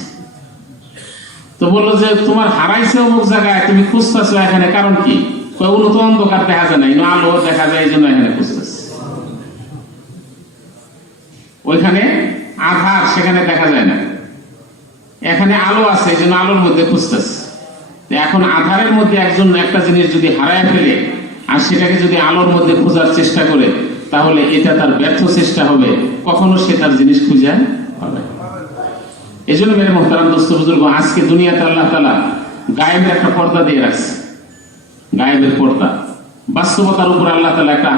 তো বললো যে তোমার হারাইছে অমুক জায়গায়, তুমি খুঁজতেছো এখানে, কারণ কি? অনু তো অন্ধকার দেখা যায় না, আলো দেখা যায়, এই জন্য এখানে খুঁজতেছে। ওইখানে আধার, সেখানে দেখা যায় না, এখানে আলো আছে, এই জন্য আলোর মধ্যে খুঁজতেছে। এখন আধারের মধ্যে একজন একটা জিনিস যদি হারায় ফেলে আর সেটাকে যদি আলোর মধ্যে খোঁজার চেষ্টা করে, তাহলে এটা তার ব্যর্থ চেষ্টা হবে, কখনো সে তার জিনিস খুঁজে পাবে। এই জন্য মেরে মোহতারাম দোস্ত বুজুর্গ, আজকে দুনিয়াতে আল্লাহ তাআলা গায়েবের একটা পর্দা দিয়ে রাখছে। গায়েবের পর্দা, বাস্তবতার উপর আল্লাহ তাআলা একটা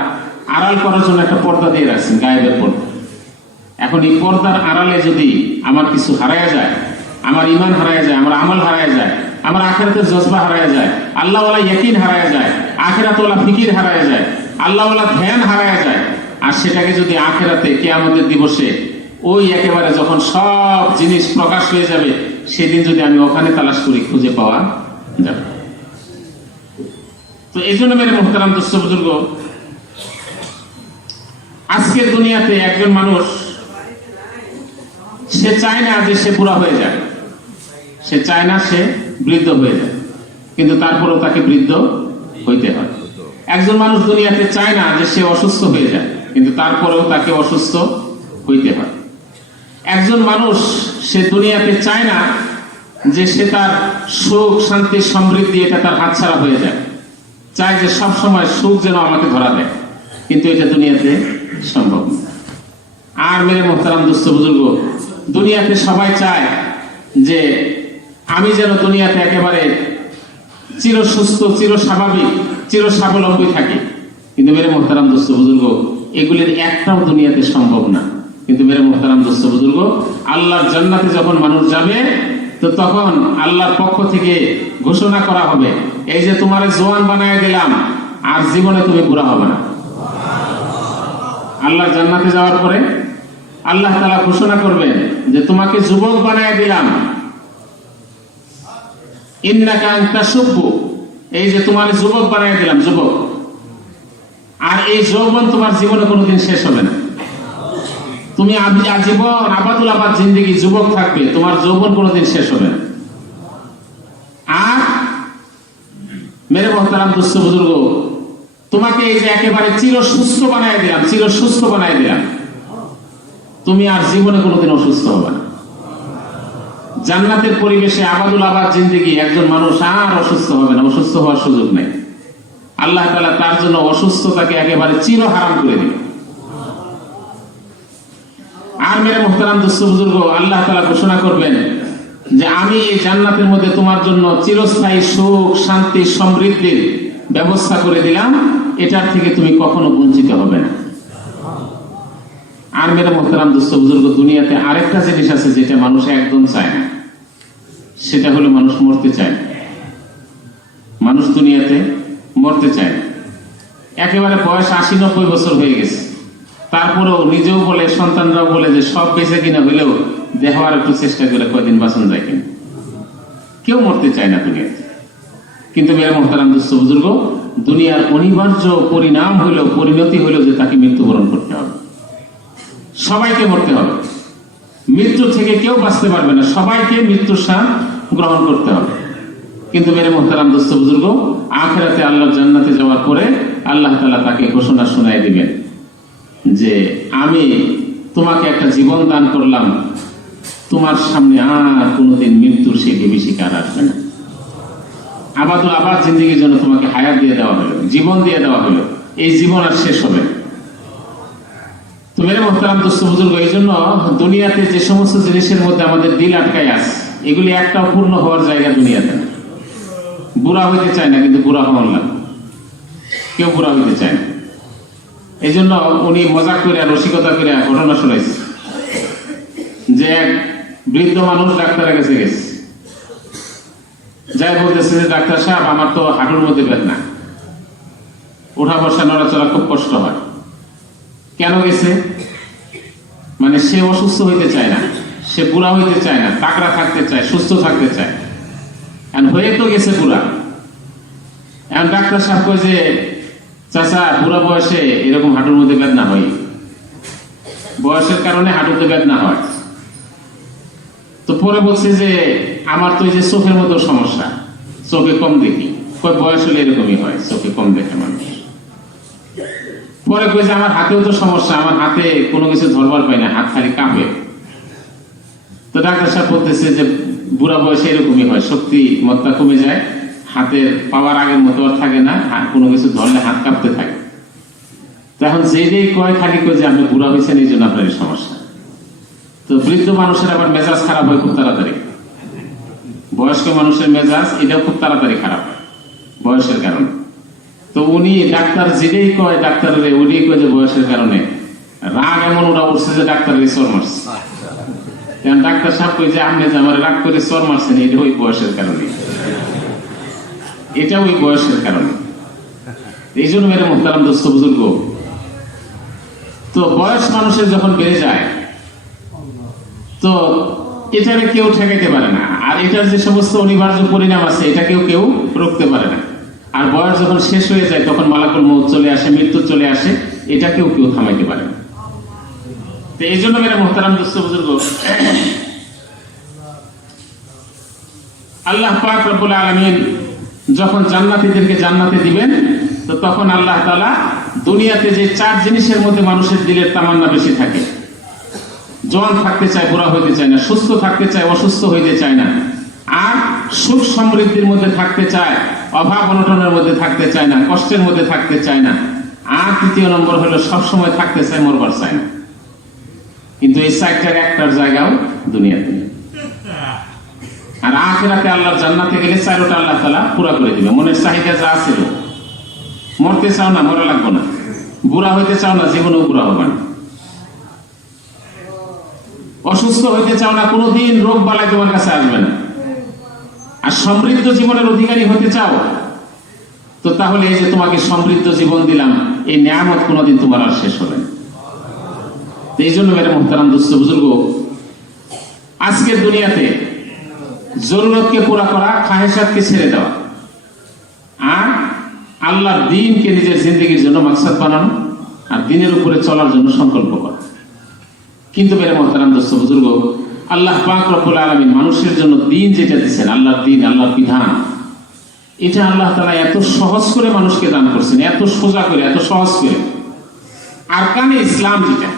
আড়াল করার জন্য একটা পর্দা দিয়ে রাখছেন, গায়েবের পর্দা। এখন এই পর্দার আড়ালে যদি আমার কিছু হারায় যায়, আমার ঈমান হারায় যায়, আমার আমল হারায় যায়, আমার আখিরাতের জজবা হারায় যায়, আল্লাহওয়ালা ইয়াকিন হারায় যায়, আখিরাতওয়ালা ফিকির হারায় যায়, আল্লাহওয়ালা ধ্যান হারায় যায়, আর সেটাকে যদি আখিরাতে কিয়ামতের দিবসে ওই একেবারে যখন সব জিনিস প্রকাশ হয়ে যাবে, সেদিন যদি আমি ওখানে তালাশ করি, খুঁজে পাওয়া যাবে। তো এই জন্য মেরে মোহতারাম দোস্ত বুজুর্গ, আজকের দুনিয়াতে একজন মানুষ সে চায় না যে সে বুড়া হয়ে যায়, সে চায় না সে বৃদ্ধ হয়ে যায়, কিন্তু তারপরেও তাকে বৃদ্ধ হইতে হয়। একজন মানুষ দুনিয়াতে চায় না যে সে অসুস্থ হয়ে যায়, কিন্তু তারপরেও তাকে অসুস্থ হইতে হয়। একজন মানুষ সে দুনিয়াতে চায় না যে সে তার সুখ, শান্তি, সমৃদ্ধি এটা তার হাতছাড়া হয়ে যায়, চায় যে সব সময় সুখ যেন আমাকে ধরা দেয়, কিন্তু এটা দুনিয়াতে সম্ভব না। আর মেরে মোহতারাম দোস্ত বুজুর্গ, দুনিয়াতে সবাই চায় যে আমি যেন দুনিয়াতে একেবারে চির সুস্থ, চির স্বাভাবিক, চির স্বাবলম্বী থাকি, কিন্তু মেরে মোহতারাম দোস্ত বুজুর্গ, এগুলির একটাও দুনিয়াতে সম্ভব না। কিন্তু মেরে মোহতারাম দোস্ত বুজুর্গ, আল্লাহর জান্নাতে যখন মানুষ যাবে, তো তখন আল্লাহর পক্ষ থেকে ঘোষণা করা হবে, এই যে তোমারে জওয়ান বানায় দিলাম, আর জীবনে তুমি বুড়া হবে না। আল্লাহর জান্নাতে যাওয়ার পরে আল্লাহ তাআলা ঘোষণা করবেন যে তোমাকে যুবক বানায় দিলাম, ইন্নাকা আনতা শুব্বু, এই যে তোমার যুবক বানায় দিলাম, যুবক। আর এই যৌবন তোমার জীবনে কোনোদিন শেষ হবে না, তুমি আজীবন আবাদুল আবাদ জিন্দেগি যুবক থাকবে, তোমার যৌবন কোনোদিন শেষ হবে না। আর মেরে মোহতারাম দোস্ত বুজুর্গ, তোমাকে এই যে একেবারে চির সুস্থ বানায় দিলাম, চির সুস্থ বানায় দিলাম, তুমি আর জীবনে কোনোদিন অসুস্থ হবে না। জান্নাতের পরিবেশে আবাদুল আবাদ জিন্দেগি, একজন মানুষ আর অসুস্থ হবে না, অসুস্থ হওয়ার সুযোগ নেই। আল্লাহ তাআলা তার জন্য অসুস্থতাকে একেবারে চির হারাম করে দিবেন। আর মেরে মুহতারাম দোস্ত বুজুর্গ, আল্লাহ তাআলা ঘোষণা করবেন যে আমি এই জান্নাতের মধ্যে তোমার জন্য চিরস্থায়ী সুখ, শান্তি, সমৃদ্ধির ব্যবস্থা করে দিলাম, এটার থেকে তুমি কখনো বঞ্চিত হবে না। আর মেরে মুহতারাম দোস্ত বুজুর্গ, দুনিয়াতে আরেকটা জিনিস আছে যেটা মানুষ একদম চায় না, সেটা হলো মানুষ মরতে চায় না। মানুষ দুনিয়াতে মরতে চায় না। একেবারে বয়স 80-90 বছর হয়ে গেছে, তারপরেও নিজেও বলে, সন্তানরাও বলে যে সব বেঁচে কিনা হইলেও দেহ আর একটু চেষ্টা করে কয়দিন বাঁচন যায় কিনা। কেউ মরতে চায় না দুনিয়াতে। কিন্তু মেরে মুহতারাম দোস্ত বুজুর্গ, দুনিয়ার অনিবার্য পরিণাম হইল, পরিণতি হইল যে তাকে মৃত্যুবরণ করতে হবে। সবাইকে মরতে হবে, মৃত্যু থেকে কেউ বাঁচতে পারবে না, সবাইকে মৃত্যুর স্বাদ গ্রহণ করতে হবে। কিন্তু মেরে মুহতারাম দোস্ত বুজুর্গ, আখিরাতে আল্লাহর জান্নাতে যাওয়ার পরে আল্লাহ তাআলা তাকে ঘোষণা শোনায় দিবেন যে আমি তোমাকে একটা জীবন দান করলাম, তোমার সামনে আর কোনোদিন মৃত্যুর সেই বিভীষিকা আর আসবে না। আবাদুল আবাদ জিন্দেগির জন্য তোমাকে হায়াত দিয়ে দেওয়া হলো, জীবন দিয়ে দেওয়া হলো, এই জীবন আর শেষ হবে। তো মেরে মুহতারাম দোস্ত বুজুর্গ, এই জন্য দুনিয়াতে যে সমস্ত জিনিসের মধ্যে আমাদের দিল আটকায় আছে, এগুলি একটাও পূর্ণ হওয়ার জায়গা দুনিয়াতে না। বুড়া হইতে চায় না, কিন্তু বুড়া হওয়ার লাগে, কেউ বুড়া হইতে চায় না। এই জন্য উনি মজাক করে, রসিকতা করে ঘটনা শোনাইছে যে এক বৃদ্ধ মানুষ ডাক্তারের কাছে গেছে, যাই বলতেছে যে ডাক্তার সাহেব, আমার তো হাঁটুর মধ্যে বেদনা, ওঠা বসা নড়াচড়া খুব কষ্ট হয়। কেন গেছে? মানে সে অসুস্থ হইতে চায় না, সে বুড়া হইতে চায় না, তাকড়া থাকতে চায়, সুস্থ থাকতে চায়। এখন হয়ে তো গেছে বুড়া। এখন ডাক্তার সাহেব কয় যে চাচা, বুড়া বয়সে এরকম হাঁটুর মধ্যে বেদনা হয়, বয়সের কারণে হাঁটুতে বেদনা হয়। তো পরে বলছে যে আমার তো এই যে চোখের মতো সমস্যা, চোখে কম দেখি। কয় বয়স হলে এরকমই হয়, চোখে কম দেখে মানুষ। পরে কই যে আমার হাতেও তো সমস্যা, আমার হাতে কোনো কিছু ধরবার পাই না, হাত খালি কাঁপে। তো ডাক্তার সাহেব বলতেছে যে বুড়া বয়সে এরকমই হয়, শক্তি মত্তা কমে যায়, হাতের পাওয়ার আগের মতো আর থাকে না, কোনো কিছু ধরলে হাত কাঁপতে থাকে। তো এখন যেই কয় খালি কয় যে আপনি বুড়া হয়েছেন, এই জন্য আপনার এই সমস্যা। তো বৃদ্ধ মানুষের আবার মেজাজ খারাপ হয় খুব তাড়াতাড়ি, বয়স্ক মানুষের মেজাজ এটাও খুব তাড়াতাড়ি খারাপ হয় বয়সের কারণে। তো উনি ডাক্তার যেটাই কয়, ডাক্তারের উনি কয় যে বয়সের কারণে, রাগ এমন ওরা উঠছে যে ডাক্তারের চর মারছে। ডাক্তার সাহেব কই যে আপনি যে আমার রাগ করে চর মারছেন, এটা ওই বয়সের কারণে, এটা ওই বয়সের কারণে। এই জন্য মেরে মুহতারাম দোস্ত বুজুর্গ, তো বয়স মানুষের যখন বেড়ে যায়, তো এটারে কেউ ঠেকাইতে পারে না। আর এটার যে সমস্ত অনিবার্য পরিণাম আছে, এটা কেউ রুখতে পারে না। আর বয়স যখন শেষ হয়ে যায়, তখন মালাকুল মউত চলে আসে, মৃত্যু চলে আসে, এটা কেউ থামাইতে পারে না। তো এই জন্য মেরে মুহতারাম দোস্ত বুজুর্গ, আল্লাহ পাক রব্বুল আলামিন যখন জান্নাতীদেরকে জান্নাতে দিবেন, তো তখন আল্লাহ তাআলা দুনিয়াতে যে 4 জিনিসের মধ্যে মানুষের দিলের তামান্না বেশি থাকে, জওয়ান থাকতে চায়, বুড়া হইতে চায় না, সুস্থ থাকতে চায়, অসুস্থ হইতে চায় না, আর সুখ সমৃদ্ধির মধ্যে থাকতে চায়, অভাব অনটনের মধ্যে থাকতে চায় না, কষ্টের মধ্যে থাকতে চায় না, আর 3 নম্বর হলো সবসময় থাকতে চায়, মরবার চায় না। কিন্তু এই 4টার একটার জায়গাও দুনিয়াতে নেই। আর আখিরাতে আল্লাহর জান্নাতে গেলে 4টা আল্লাহ তাআলা পুরা করে দিবে। মনের চাহিদা যা ছিল, মরতে চাও না, মরা লাগবে না, বুড়া হইতে চাও না, জীবনেও বুড়া হবে না, অসুস্থ হইতে চাও না, কোনোদিন রোগ বালাই তোমার কাছে আসবে না, আর সমৃদ্ধ জীবনের অধিকারী হতে চাও, তো তাহলে এই যে তোমাকে সমৃদ্ধ জীবন দিলাম, এই নিয়ামত কোনোদিন তোমার আর শেষ হবে না। এই জন্য মেরে মুহতারাম দোস্ত বুজুর্গ, আজকের দুনিয়াতে জরুরতকে পুরা করা, খাহেসাতকে ছেড়ে দেওয়া, আর আল্লাহর দ্বীনকে নিজের জিন্দেগির জন্য মাকসাদ বানানো, আর দ্বীনের উপরে চলার জন্য সংকল্প করা। কিন্তু মেরে মুহতারাম দোস্ত বুজুর্গ, আল্লাহ পাক রব্বুল আলামিন মানুষের জন্য দ্বীন যেটা দিচ্ছেন, আল্লাহর দ্বীন, আল্লাহর বিধান, এটা আল্লাহ তাআলা এত সহজ করে মানুষকে দান করছেন, এত সোজা করে, এত সহজ করে। আরকানে ইসলাম যেটা,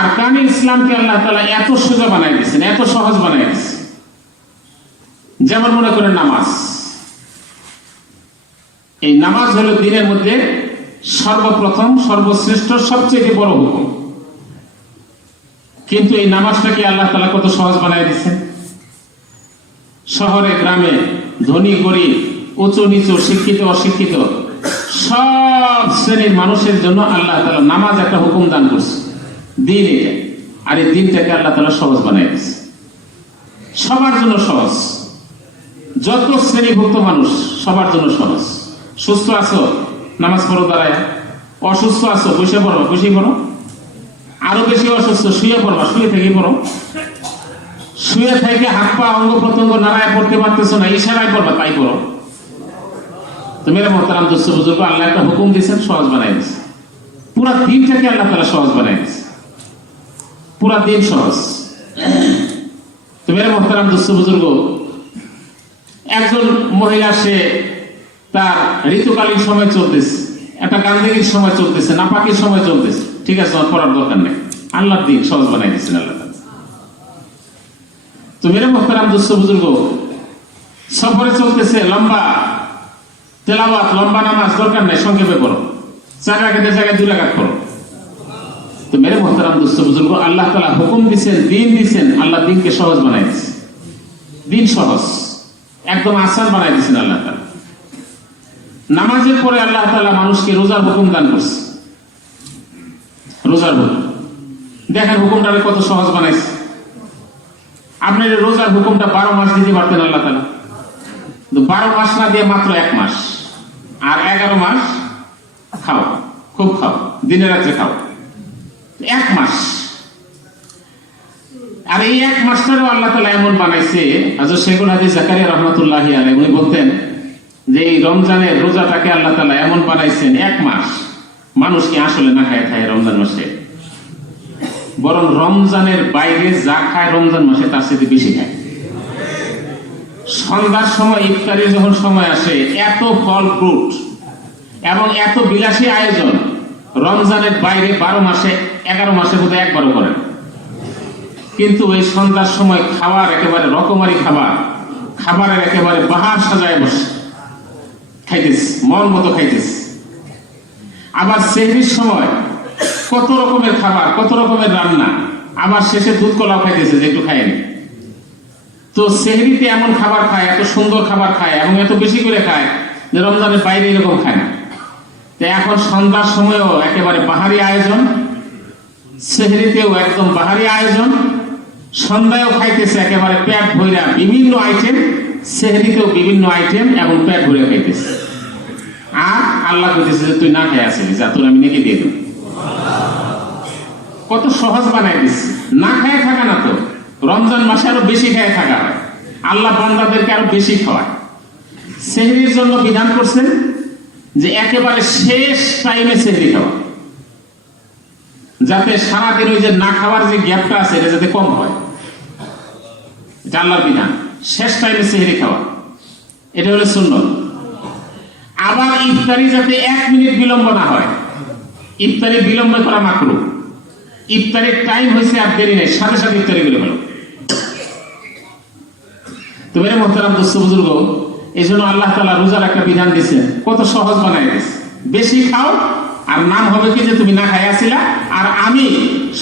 আরকানে ইসলামকে আল্লাহ তাআলা এত সোজা বানাই দিয়েছেন, এত সহজ বানাই দিয়েছেন। যেমন মনে করেন নামাজ, এই নামাজ হলো দিনের মধ্যে সর্বপ্রথম, সর্বশ্রেষ্ঠ, সবচেয়ে বড় হুকুম। কিন্তু এই নামাজটাকে আল্লাহ তাআলা কত সহজ বানায় দিচ্ছেন। শহরে গ্রামে, ধনী গরিব, উঁচু নিচু, শিক্ষিত অশিক্ষিত সব শ্রেণীর মানুষের জন্য আল্লাহ তাআলা নামাজ একটা হুকুম দান করছে, দিন এটা। আর এই দিনটাকে আল্লাহ তাআলা সহজ বানায় দিচ্ছে, সবার জন্য সহজ। যত শ্রেণীভুক্ত মানুষ সবার জন্য সহজ। সুস্থ আছো, নামাজ পড়ো দাঁড়ায়। অসুস্থ আছো, বসে পড়ো, বসেই পড়ো। আরো বেশি অসুস্থ, শুয়ে পড়বা, শুয়ে থেকেই পড়ো। শুয়ে থেকে হাত পা অঙ্গ প্রত্যঙ্গ নাড়ায় পড়তে পারতেছো না, ইশারায় পড়বা, তাই পড়ো। তো মেরে মোহতারাম দোস্ত বুজুর্গ, আল্লাহ একটা হুকুম দিয়েছেন, সহজ বানাই দিয়েছে। পুরা দিনটাকে আল্লাহ তাআলা সহজ বানাই দিয়েছে, পুরা দিন সহজ। তো মেরে মোহতারাম দোস্ত বুজুর্গ, একজন মহিলা, সে তার ঋতুকালীন সময় চলতেছে, একটা গান্ধারীর সময় চলতেছে, নাপাকির সময় চলতেছে, ঠিক আছে, আমার পড়ার দরকার নেই, আল্লাহর দিন সহজ বানাই দিচ্ছেন আল্লাহ। তো মেরে মোহতারাম দোস্ত বুজুর্গ, সফরে চলতেছে, লম্বা তেলাওয়াত, লম্বা নামাজ দরকার নেই, সংক্ষেপে পড়ো, 4 রাকাতের জায়গায় 2 রাকাত পড়ো। তো মেরে মোহতারাম দোস্ত বুজুর্গ, আল্লাহ তাআলা হুকুম দিচ্ছেন, দিন দিচ্ছেন, আল্লাহ দিনকে সহজ বানাই দিচ্ছে। দিন সহজ, একদম আসান বানাই দিচ্ছেন আল্লাহ তাআলা। নামাজের পরে আল্লাহ তাআলা মানুষকে রোজার হুকুম দান করছে, রোজার হুকুম। দেখেন হুকুমটাকে কত সহজ বানাইছে। আপনার রোজার হুকুমটা 12 মাস দিতে পারতেন আল্লাহ তাআলা, 12 মাস না দিয়ে মাত্র 1 মাস, আর 11 মাস খাও, খুব খাও, দিনে রাত্রে খাও, 1 মাস। আর এই 1 মাসটারও আল্লাহ তাআলা এমন বানাইছে, হযরত শেখুল হাদিস জাকারিয়া রাহমাতুল্লাহি আলাইহি উনি বলতেন যে এই রমজানের রোজাটাকে আল্লাহ তাআলা এমন বানাইছেন, 1 মাস মানুষ কি আসলে না খায় খায় রমজান মাসে, বরং রমজানের বাইরে যা খায় রমজান মাসে তার চেয়ে বেশি খায়। সন্ধ্যার সময়, ইফতারির যখন সময় আসে, এত ফল ফ্রুট এবং এত বিলাসী আয়োজন রমজানের বাইরে 12 মাসে, 11 মাসে বোধহয় একবারও করেন। কিন্তু এই সন্ধ্যার সময় খাবার একেবারে রকমারি খাবার, খাবারের একেবারে বাহার সাজায় বসে খাইতেছে, মন মতো খাইতেছে। আবার সেহরির সময় কত রকমের খাবার, কত রকমের রান্না, আবার শেষে দুধ কলাও খাইতেছে যে একটু খায়নি। তো সেহরিতে এমন খাবার খায়, এত সুন্দর খাবার খায় এবং এত বেশি করে খায় যে রমজানের বাইরে এরকম খায় না। তো এখন সন্ধ্যার সময়ও একেবারে বাহারি আয়োজন, সেহরিতেও একদম বাহারি আয়োজন, সন্ধ্যায়ও খাইতেছে একেবারে পেট ভইরা বিভিন্ন আইটেম, সেহরিতেও বিভিন্ন আইটেম এবং পেট ভরে খাইতেছে। আর আল্লাহ কইতেছে যে তুই না খাই আসিস, যা তোর আমি নেকি দিয়ে দেব। কত সহজ বানাই দিচ্ছে। না খায় থাকা না, তো রমজান মাসে আরো বেশি খায় থাকা হয়, আল্লাহ বান্দাদেরকে আরো বেশি খাওয়ায়। সেহরির জন্য বিধান করছেন যে একেবারে শেষ টাইমে সেহরি খাওয়া, যাতে সারাদিন ওই যে না খাওয়ার যে গ্যাপটা আছে এটা যাতে কম হয়, এটা আল্লাহর বিধান। শেষ টাইমে সেহরি খাওয়া, এটা হলো সুন্নত। আবার ইফতারি যাতে 1 মিনিট বিলম্ব না হয়, ইফতারি বিলম্ব করা মাকরুহ। ইফতারির টাইম হয়েছে আর দেরি নেই, সাথে সাথে ইফতারি করে ফেলো। তো মেরে মোহতারাম দোস্ত বুজুর্গ, এই জন্য আল্লাহ তাআলা রোজার একটা বিধান দিয়েছেন, কত সহজ বানাই দিয়েছে। বেশি খাও, আর নাম হবে কি যে তুমি না খাই আসিলা, আর আমি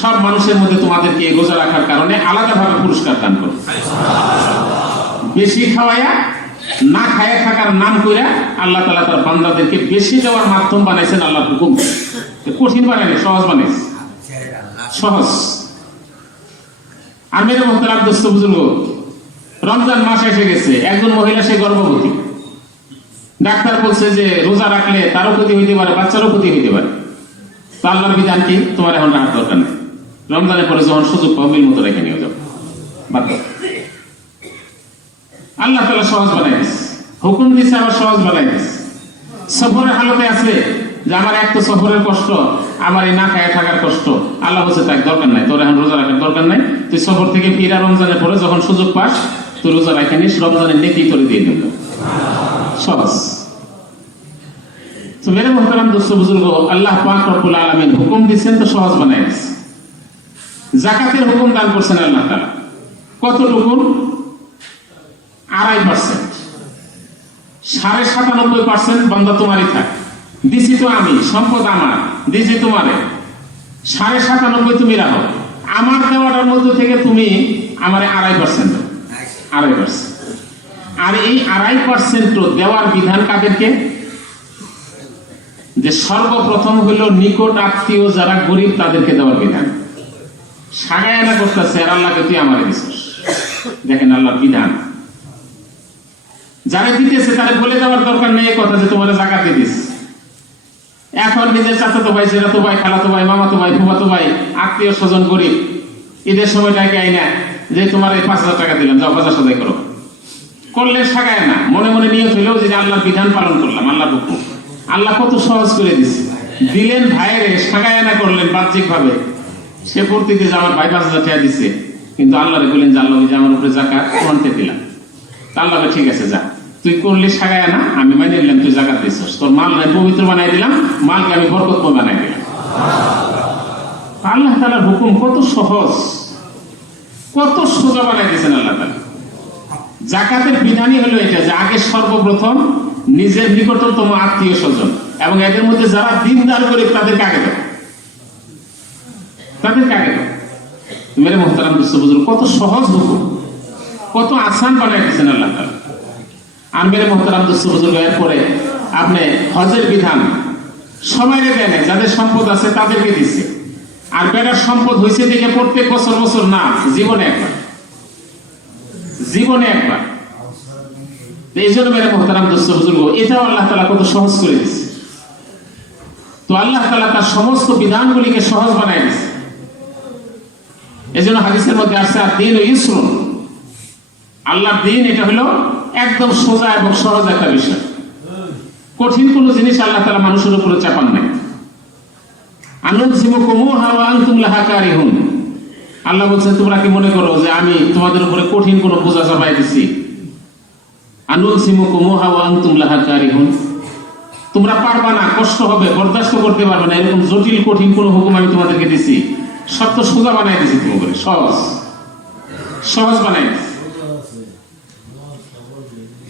সব মানুষের মধ্যে তোমাদেরকে এই রোজা রাখার কারণে আলাদাভাবে পুরস্কার দান করব। বেশি খাওয়াইয়া না খায়া থাকার নাম কইরা আল্লাহ তাআলা তার বান্দাদেরকে বেশি দেওয়ার মাধ্যম বানাইছেন। আল্লাহর হুকুম কঠিন বানাইনি, সহজ বানাইছে, সহজ। আর মেরে মোহতারাম দোস্ত বুজুর্গ, রমজান মাস এসে গেছে, একজন মহিলা সে গর্ভবতী, ডাক্তার বলছে যে রোজা রাখলে তারও ক্ষতি হইতে পারে, বাচ্চারও ক্ষতি হইতে পারে। তো আল্লাহর বিধান কি, তোমার এখন রাখার দরকার নেই, রমজানের পরে যখন সুযোগ পাও মিল মতো রেখে নিয়ে যাও, বাদ দাও। আল্লাহ তাআলা সহজ বানাই দিচ্ছে, হুকুম দিচ্ছে আবার সহজ বানাই দিচ্ছে। সফরের হালতে আছে যে আমার এক তো সফরের কষ্ট, আমার এই না খায় থাকার কষ্ট, আল্লাহ বলছে তাই দরকার নাই, তোর এখন রোজা রাখার দরকার নাই, তুই সফর থেকে ফিরা রমজানের পরে যখন সুযোগ পাস তুই রোজা রাখে নিস, রমজানের নেকি করে দিয়ে দেব, সহজ। তো মেরে মোহতারাম দোস্ত বুজুর্গ, আল্লাহ পাক রব্বুল আলামিন হুকুম দিচ্ছেন তো সহজ বানাই দিচ্ছে। যাকাতের হুকুম দান করছেন আল্লাহ তাআলা, কতটুকু? 2.5%। 97% বান্দা তোমারই থাক, দিছি তো আমি, সম্পদ আমার, দিছি তোমারে, 97.5 তুমি রাখো, আমার দেওয়াটার মধ্যে থেকে তুমি আমারে 2.5% দাও, 2.5%। আর এই 2.5% দেওয়ার বিধান কাদেরকে? যে সর্বপ্রথম হলো নিকট আত্মীয় যারা গরিব তাদেরকে দেওয়ার বিধান। সাগায়ানা করতেছে আর আল্লাহকে তুই আমারে দিছিস। দেখেন আল্লাহর বিধান। যারা দিতেছে তারা বলে দেওয়ার দরকার নেই কথা যে তোমার জাকাত দিয়ে দিস। এখন নিজের চাচাতো ভাই, চেরাতো ভাই, খালাতো ভাই, মামাতো ভাই, ফুফাতো ভাই, আত্মীয় স্বজন গরিব, ঈদের সময় ডাকে আইনা যে তোমার এই 5,000 টাকা দিলাম, যাও বাজার সদাই করো, করলে সাগায় না। মনে মনে নিয়ত হইলেও যে আল্লাহর বিধান পালন করলাম, আল্লাহ হুকুম, আল্লাহ কত সহজ করে দিচ্ছে। দিলেন ভাইরে, সাগায় না করলেন বাহ্যিক ভাবে, সে পূর্তিতে যে আমার ভাই 5,000 টাকা দিচ্ছে, কিন্তু আল্লাহরে বললেন যে আল্লাহ যে আমার উপরে জাকাত কোনতে দিলাম, তা আল্লাহ ঠিক আছে যা, তুই করলি সাগায় না, আমি মাইনে নিলাম তুই জাকাত দিচ্ছিস, তোর মাল নাই পবিত্র বানাই দিলাম, মালকে আমি বরকতময় বানাই দিলাম। আল্লাহ তাআলার হুকুম কত সহজ, কত সোজা বানাই দিয়েছেন আল্লাহ তাআলা। জাকাতের বিধানই হলো এটা যে আগে সর্বপ্রথম নিজের নিকটতম আত্মীয় স্বজন এবং এদের মধ্যে যারা দিনদার গরিব তাদেরকে আগে দাও, তাদেরকে আগে দাও। মেরে মোহতারাম দোস্ত বুজুর্গ, কত সহজ হুকুম, কত আসান বানাই দিয়েছেন আল্লাহ তাআলা। আর মেরে মোহতারাম দোস্ত বুজুর্গ, এরপরে আপনি হজের বিধান সবাই দেয় না, যাদের সম্পদ আছে তাদেরকে দিচ্ছে। আর বেটার সম্পদ হয়েছে দেখে প্রত্যেক বছর বছর না, জীবনে একবার, জীবনে একবার। এই জন্য মেরে মোহতারাম দোস্ত বুজুর্গ, এটাও আল্লাহ তাআলা কত সহজ করে দিচ্ছে। তো আল্লাহ তাআলা তার সমস্ত বিধানগুলিকে সহজ বানাই দিচ্ছে। এই জন্য হাদিসের মধ্যে আসছে আর দিন ইসরুন, আল্লাহর দিন এটা হলো একদম সোজা এবং সহজ একটা বিষয়। কঠিন কোন জিনিস আল্লাহ তাআলা মানুষের উপরে চাপান নাই। আনুনজিমুকুমুহা ওয়া আনতুম লাহা কারিহুন, আল্লাহ বলছেন তোমরা কি মনে করো যে আমি তোমাদের উপরে কঠিন কোন বোঝা চাপাই দিছি? আনুনজিমুকুমুহা ওয়া আনতুম লাহা কারিহুন, তোমরা পারবা না, কষ্ট হবে, বরদাস্ত করতে পারবে না, এরকম জটিল কঠিন কোন হুকুম আমি তোমাদেরকে দিছি? সব তো সোজা বানাই দিছি, তোমাদের সহজ সহজ বানাই দিছি।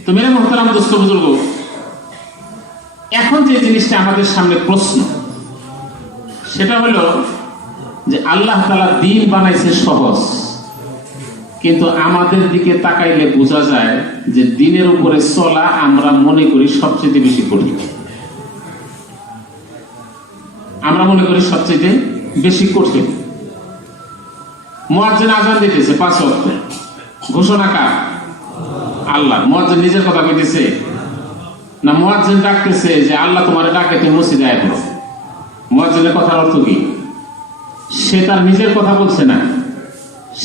তো মেরে মোহতারাম দোস্ত বুজুর্গ, এখন যে জিনিসটা আমাদের সামনে প্রশ্ন, সেটা হলো যে আল্লাহ তাআলা দিন বানাইছে সহজ, কিন্তু আমাদের দিকে তাকাইলে বোঝা যায় যে দিনের উপরে চলা আমরা মনে করি সবচেয়ে বেশি কঠিন। আমরা মনে করি সবচেয়ে বেশি কঠিন। মুয়াজ্জিন আযান দিতেছে 5 ওয়াক্তে, ঘোষণা কার? আল্লাহ। মুয়াজ্জিন নিজের কথা কইতেছে না, মুয়াজ্জিন ডাকতেছে যে আল্লাহ তোমারে ডাকে, তুমি মসজিদে আয় করো। মুয়াজ্জিনের কথার অর্থ কি? সে তার নিজের কথা বলছে না,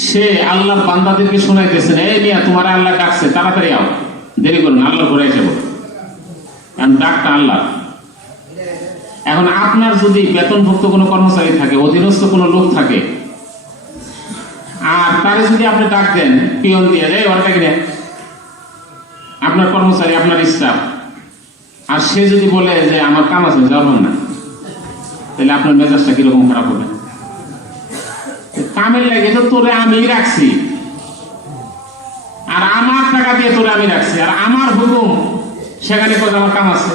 সে আল্লাহর বান্দাদেরকে শোনাইতেছে না, এই মিয়া তোমার আল্লাহ ডাকছে, তাড়াতাড়ি আও, দেরি করুন, আল্লাহ ঘুরে এসে বলো, কারণ ডাকটা আল্লাহ। এখন আপনার যদি বেতনভুক্ত কোনো কর্মচারী থাকে, অধীনস্থ কোনো লোক থাকে, আর তারে যদি আপনি ডাক দেন পিয়ন দিয়ে, এই ওরটা কিনে, আপনার কর্মচারী, আপনার স্টাফ, আর সে যদি বলে যে আমার কাম আছে যাবেন না, তাহলে আপনার মেজাজটা কিরকম খারাপ হবে? কামের লাগে তো তোরে আমি রাখছি, আর আমার টাকা দিয়ে তোরে আমি রাখছি, আর আমার হুকুম সেখানে কত আমার কাম আছে।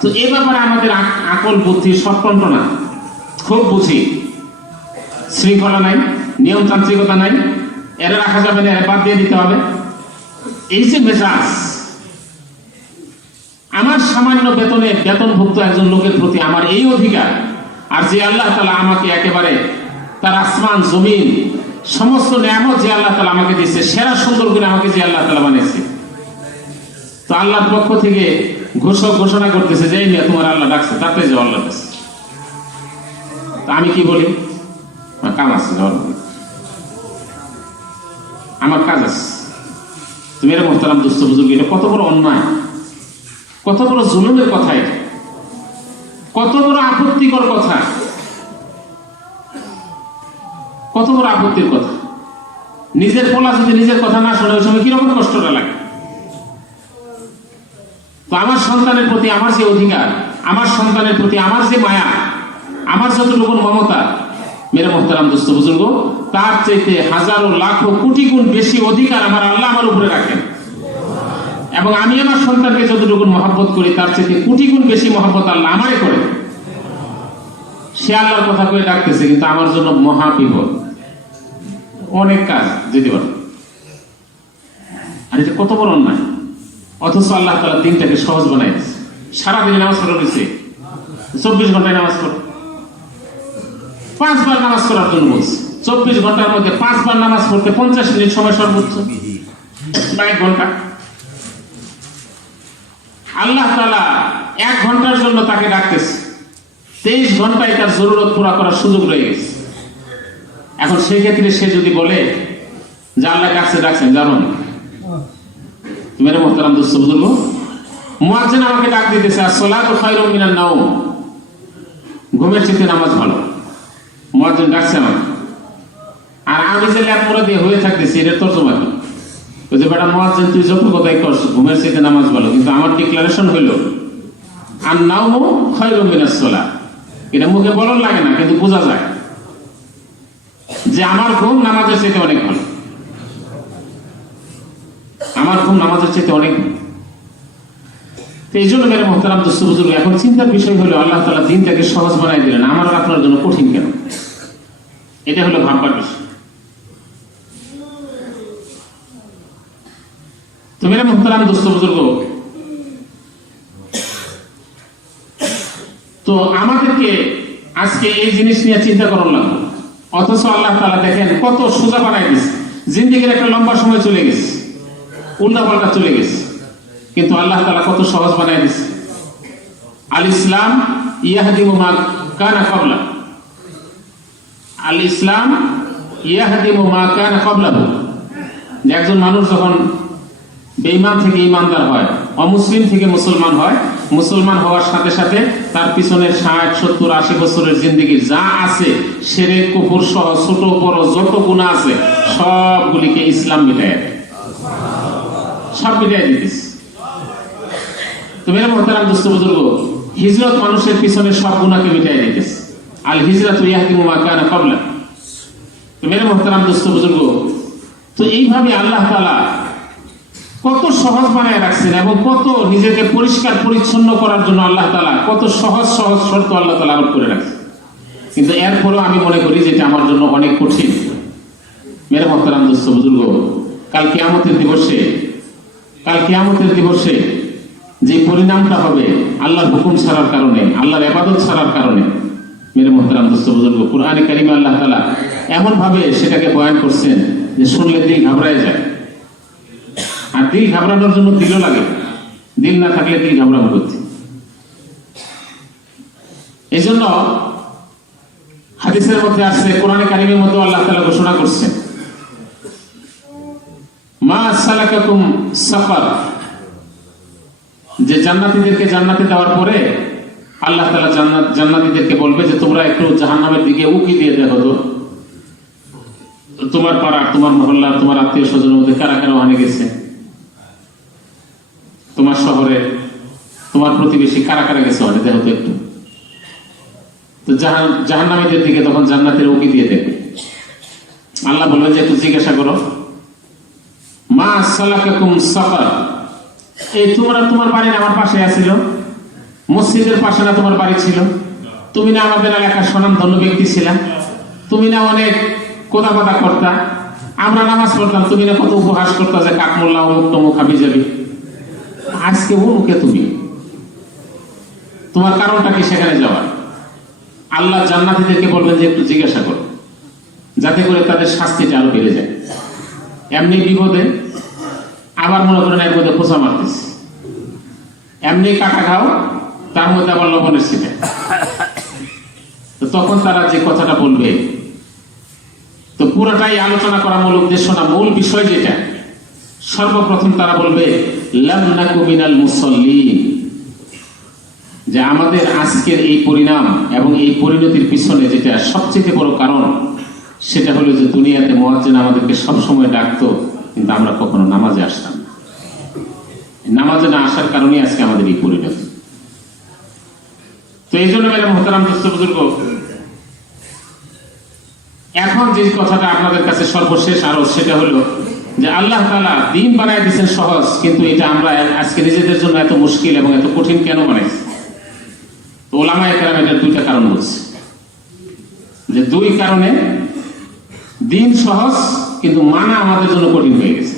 তো এ ব্যাপারে আমাদের আকল বুদ্ধি স্বতন্ত্র না, খুব বুঝি, শৃঙ্খলা নাই, নিয়মতান্ত্রিকতা নাই, এরা রাখা যাবে না, এরা বাদ দিয়ে দিতে হবে। এই যে মেজাজ, আমার সামান্য বেতনে বেতনভুক্ত একজন লোকের প্রতি আমার এই অধিকার, আর যে আল্লাহ তাআলা আমাকে একেবারে তার আসমান জমিন সমস্ত নিয়ামত যে আল্লাহ তাআলা আমাকে দিয়েছে, সেরা সুন্দর করে আমাকে যে আল্লাহ তাআলা বানিয়েছে, তো আল্লাহর পক্ষ থেকে ঘোষণা করতেছে যে এই তোমার আল্লাহ ডাকছে, তাতে যে আল্লাহ ডাকছে, তা আমি কি বলি? কাম আছে, আমার কাজ আছে। তুমি এর মোহতারাম দোস্ত বুজুর্গ, এটা কত বড় অন্যায়, কত বড় জুলুমের কথা, এটা কত বড় আপত্তিকর কথা, কত বড় আপত্তির কথা। নিজের পোলা যদি নিজের কথা না শোনে, ওই সময় কিরকম কষ্টটা লাগে। তো আমার সন্তানের প্রতি আমার যে অধিকার, আমার সন্তানের প্রতি আমার যে মায়া, আমার যতটুকু মমতা, মেরে মোহতারাম দোস্ত বুজুর্গ, তার চাইতে হাজারো লাখো কোটি গুণ বেশি অধিকার আমার আল্লাহ আমার উপরে রাখেন। এবং আমি আমার সন্তানকে যতটুকু মহব্বত করি তার চেয়ে কোটি গুণ বেশি মহব্বত আল্লাহ আমারে করে। সে আল্লাহর কথা কয়ে ডাকতেছে, কিন্তু আমার জন্য মহা বিপদ, অনেক কাজ যেতে পারে। আর এটা কত বড় অন্যায়। অথচ আল্লাহ তাআলা দিনটাকে সহজ বানাই দিচ্ছে। সারাদিনে নামাজ পড়া দিচ্ছে, 24 ঘন্টায় নামাজ পড়ো, 5 বার নামাজ পড়ার জন্য বলছে। 24 ঘন্টার মধ্যে 5 বার নামাজ পড়তে 50 মিনিট সময় সর্বোচ্চ, 1 ঘন্টা। আল্লাহ তাআলা 1 ঘন্টার জন্য তাকে ডাকতেছে, 23 ঘন্টায় তার জরুরত পুরা করার সুযোগ রয়ে গেছে। এখন সেই ক্ষেত্রে সে যদি বলে যে আল্লাহ কাছে ডাকছেন, জানো না মেরে মোহতারাম দোস্ত বুজুর্গ, মুয়াজ্জিন আমাকে ডাক দিতেছে আসসালাতু খায়রুম মিনান নাওম, ঘুমের চেয়ে নামাজ ভালো। মুয়াজ্জিন ডাকছে আমাকে, আর আমি যে ল্যাপমোড়া দিয়ে হয়ে থাকতেছি, এটা তর্জমা কি? ওই যে বেটা মুয়াজ্জিন তুই যত কথাই করছ, ঘুমের চেয়ে নামাজ ভালো, কিন্তু আমার ডিক্লারেশন হইল আন নাওমু খায়রুম মিনাস সালাত। এটা মুখে বলার লাগে না, কিন্তু বোঝা যায় যে আমার ঘুম নামাজের চেয়ে অনেক ভালো, আমার ঘুম নামাজের চেয়ে অনেক ভালো। এই জন্য মেরে মোহতারাম দোস্ত বুজুর্গ, এখন চিন্তার বিষয় হলো আল্লাহ তাআলা দিনটাকে সহজ বানাই দিলেন, আমার আর আপনার জন্য কঠিন কেন? এটা হলো ভাববার বিষয়। তো মেরে মোহতারাম দোস্ত বুজুর্গ, তো আমাদেরকে আজকে এই জিনিস নিয়ে চিন্তা করার লাগবে। অথচ আল্লাহ তাআলা দেখেন কত সোজা বানাই দিচ্ছে। জিন্দেগির একটা লম্বা সময় চলে গেছে, উল্টা পাল্টা চলে গেছে, কিন্তু আল্লাহ তাআলা কত সহজ বানাই দিচ্ছে। আল ইসলাম ইয়াহদিমু মা কানা ক্বাবলা, আল ইসলাম ইয়াহদিমু মা কানা ক্বাবলাহু। যে একজন মানুষ যখন বেঈমান থেকে ঈমানদার হয়, অমুসলিম থেকে মুসলমান হয়, মুসলমান হওয়ার সাথে সাথে তার পিছনের 60, 70, 80 বছরের জিন্দেগির যা আছে, শিরক কুফর সহ ছোট বড় যত গুনাহ আছে, সবগুলিকে ইসলাম মিটায় দেয়, সব মিটায় দিতেছে। তো মেরে মোহতারাম দোস্ত বুজুর্গ, হিজরত মানুষের পিছনের সব গুনাহকে মিটায় দিতেছে। আল হিজরাতু ইয়াহদিমু মা কানা ক্বাবলা। তো মেরে মোহতারাম দোস্ত বুজুর্গ, তো এইভাবে আল্লাহ তাআলা কত সহজ বানায় রাখছেন, এবং কত নিজেকে পরিষ্কার পরিচ্ছন্ন করার জন্য আল্লাহ তাআলা কত সহজ সহজ শর্ত আল্লাহ তাআলা আরোপ করে রাখছেন। কিন্তু এরপরেও আমি মনে করি যে এটা আমার জন্য অনেক কঠিন। মেরে মোহতারাম দোস্ত বুজুর্গ, কাল কিয়ামতের দিবসে যে পরিণামটা হবে আল্লাহর হুকুম ছাড়ার কারণে, আল্লাহর ইবাদত ছাড়ার কারণে, মেরে মোহতারাম দোস্ত বুজুর্গ, কুরআনে কারিমে আল্লাহ তাআলা এমন ভাবে সেটাকে বয়ান করছেন যে শুনলে দিল ঘাবড়ায় যায়। আর দিল ঘাবড়ানোর জন্য দিলও লাগে, দিল না থাকলে দিল ঘাবড়াবো করতে। এই জন্য হাদিসের মধ্যে আসছে, কোরআনে কারিমের মধ্যে আল্লাহ তাআলা ঘোষণা করছেন মা সালাকাকুম সাকার, যে জান্নাতীদেরকে জান্নাতে দেওয়ার পরে আল্লাহ তাআলা জান্নাতীদেরকে বলবে যে তোমরা একটু জাহান্নামের দিকে উকি দিয়ে দেখো তো, তোমার পাড়া, তোমার মহল্লা, তোমার আত্মীয় স্বজনের মধ্যে কারা কারা ওখানে গেছে, তোমার শহরে তোমার প্রতিবেশী কারা কারা গেছে ওখানে দেখো তো একটু। তো জাহান্নামীদের দিকে তখন জান্নাতের উকি দিয়ে দেখবে। আল্লাহ বলবেন যে একটু জিজ্ঞাসা করো মা সালাকাকুম সাকার, এই তোমরা তোমার বাড়ি আমার পাশে আছিল, মসজিদের পাশে না তোমার বাড়ি ছিল, তুমি না আমাদের এলাকার স্বনামধন্য ব্যক্তি ছিলা, তুমি না অনেক কথা করতা, আমরা নামাজ পড়তাম, তুমি না কত উপহাস করতা যে কাক মোল্লা অমুক তমুক হাবি যাবি, আজকে মুখে তুমি, তোমার কারণটা কি সেখানে যাওয়ার? আল্লাহ জান্নাতীদেরকে বলবেন যে একটু জিজ্ঞাসা করো, যাতে করে তাদের শাস্তিটা আরো বেড়ে যায়। এমনি বিপদে আবার মনে করেন এর মধ্যে খোঁচা মারতেছে, এমনি কাটা খাও, তার মধ্যে আবার লবণের ছিটে। তো তখন তারা যে কথাটা বলবে, তো পুরোটাই আলোচনা করা মূল উদ্দেশ্য না, মূল বিষয় যেটা, সর্বপ্রথম তারা বলবে লাম নাকু মিনাল মুসাল্লিন, যে আমাদের আজকের এই পরিণাম এবং এই পরিণতির পিছনে যেটা সবচেয়ে বড় কারণ, সেটা হলো যে দুনিয়াতে মুয়াজ্জিন আমাদেরকে সবসময় ডাকতো, কিন্তু আমরা কখনো নামাজে আসতাম না। নামাজে না আসার কারণে আজকে আমাদের এই পরিণতি। তো এই জন্য মেরে মোহতারাম দোস্ত বুজুর্গ, এখন যে কথাটা আপনাদের কাছে সর্বশেষ আরো, সেটা হলো যে আল্লাহ তাআলা দিন বানায় দিয়েছেন সহজ, কিন্তু এটা আমরা আজকে নিজেদের জন্য এত মুশকিল এবং এত কঠিন কেন বানাইছি? তো ওলামায়ে কেরাম এটার দুইটা কারণ বলছে, যে দুই কারণে দিন সহজ কিন্তু মানা আমাদের জন্য কঠিন হয়ে গেছে।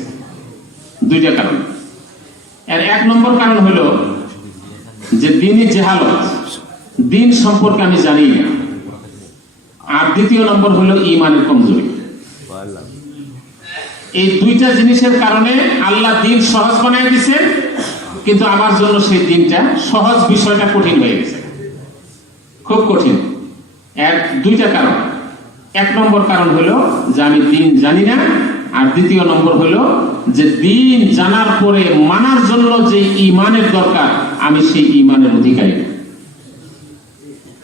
দুইটা কারণ। এর এক নম্বর কারণ হলো যে দিনই জেহালত, দিন সম্পর্কে আমি জানি না। আর দ্বিতীয় নম্বর হলো ঈমানের কমজোরি। এই দুইটা জিনিসের কারণে আল্লাহ দিন সহজ বানায় দিয়েছে, কিন্তু আমার জন্য সেই দিনটা সহজ বিষয়টা কঠিন হয়ে গেছে, খুব কঠিন। এর দুইটা কারণ। এক নম্বর কারণ হলো যে আমি দিন জানি না, আর দ্বিতীয় নম্বর হলো যে দিন জানার পরে মানার জন্য যে ঈমানের দরকার আমি সেই ঈমানের অধিকারী না।